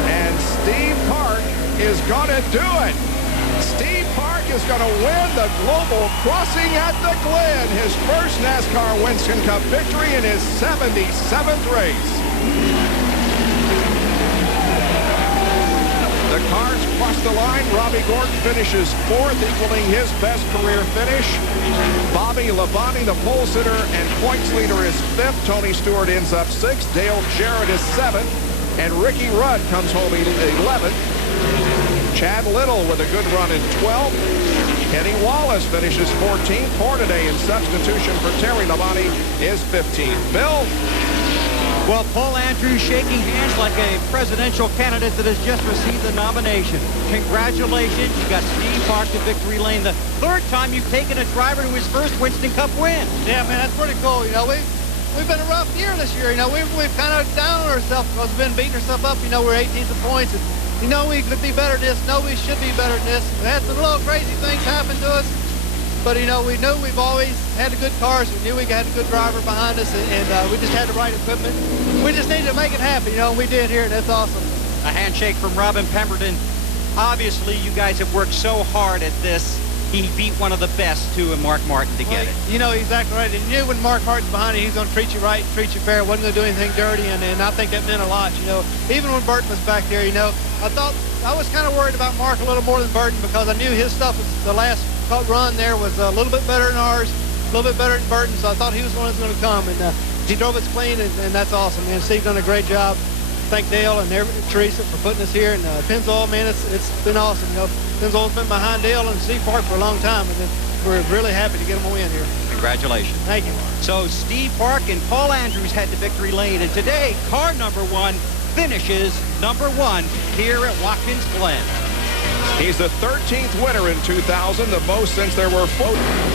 And Steve Park is going to do it. Steve Park is going to win the Global Crossing at the Glen, his first NASCAR Winston Cup victory in his 77th race. The cars cross the line. Robbie Gordon finishes 4th, equaling his best career finish. Bobby Labonte, the pole sitter and points leader, is 5th. Tony Stewart ends up 6th. Dale Jarrett is 7th. And Ricky Rudd comes home 11th. Chad Little with a good run in 12th. Kenny Wallace finishes 14th. Hornaday in substitution for Terry Labonte is 15th. Bill? Well, Paul Andrews shaking hands like a presidential candidate that has just received the nomination. Congratulations. You got Steve Park to victory lane. The 3rd time you've taken a driver to his first Winston Cup win. Yeah, man, that's pretty cool. You know, we've been a rough year this year. You know, we've kind of down on ourselves because we've been beating ourselves up. You know, we're 18th in points. And, you know, we could be better than this. No, we should be better than this. We had some little crazy things happen to us. But, you know, we knew we've always had good cars. We knew we had a good driver behind us, and we just had the right equipment. We just needed to make it happen, you know, and we did here, and that's awesome. A handshake from Robin Pemberton. Obviously, you guys have worked so hard at this. He beat one of the best, too, in Mark Martin to get it. You know, exactly right. And you knew when Mark Martin's behind you, he's going to treat you right, treat you fair, wasn't going to do anything dirty, and I think that meant a lot, you know. Even when Burton was back there, you know, I was kind of worried about Mark a little more than Burton because I knew his stuff was the last run there was a little bit better than ours, a little bit better than Burton, so I thought he was the one who was going to come, and he drove it clean, and that's awesome, man. Steve's done a great job. Thank Dale and Teresa for putting us here, and Pennzoil, man, it's been awesome. You know, Pennzoil's been behind Dale and Steve Park for a long time, and then we're really happy to get them a win here. Congratulations. Thank you. So Steve Park and Paul Andrews head to victory lane, and today car number 1 finishes number 1 here at Watkins Glen. He's the 13th winner in 2000, the most since there were 4.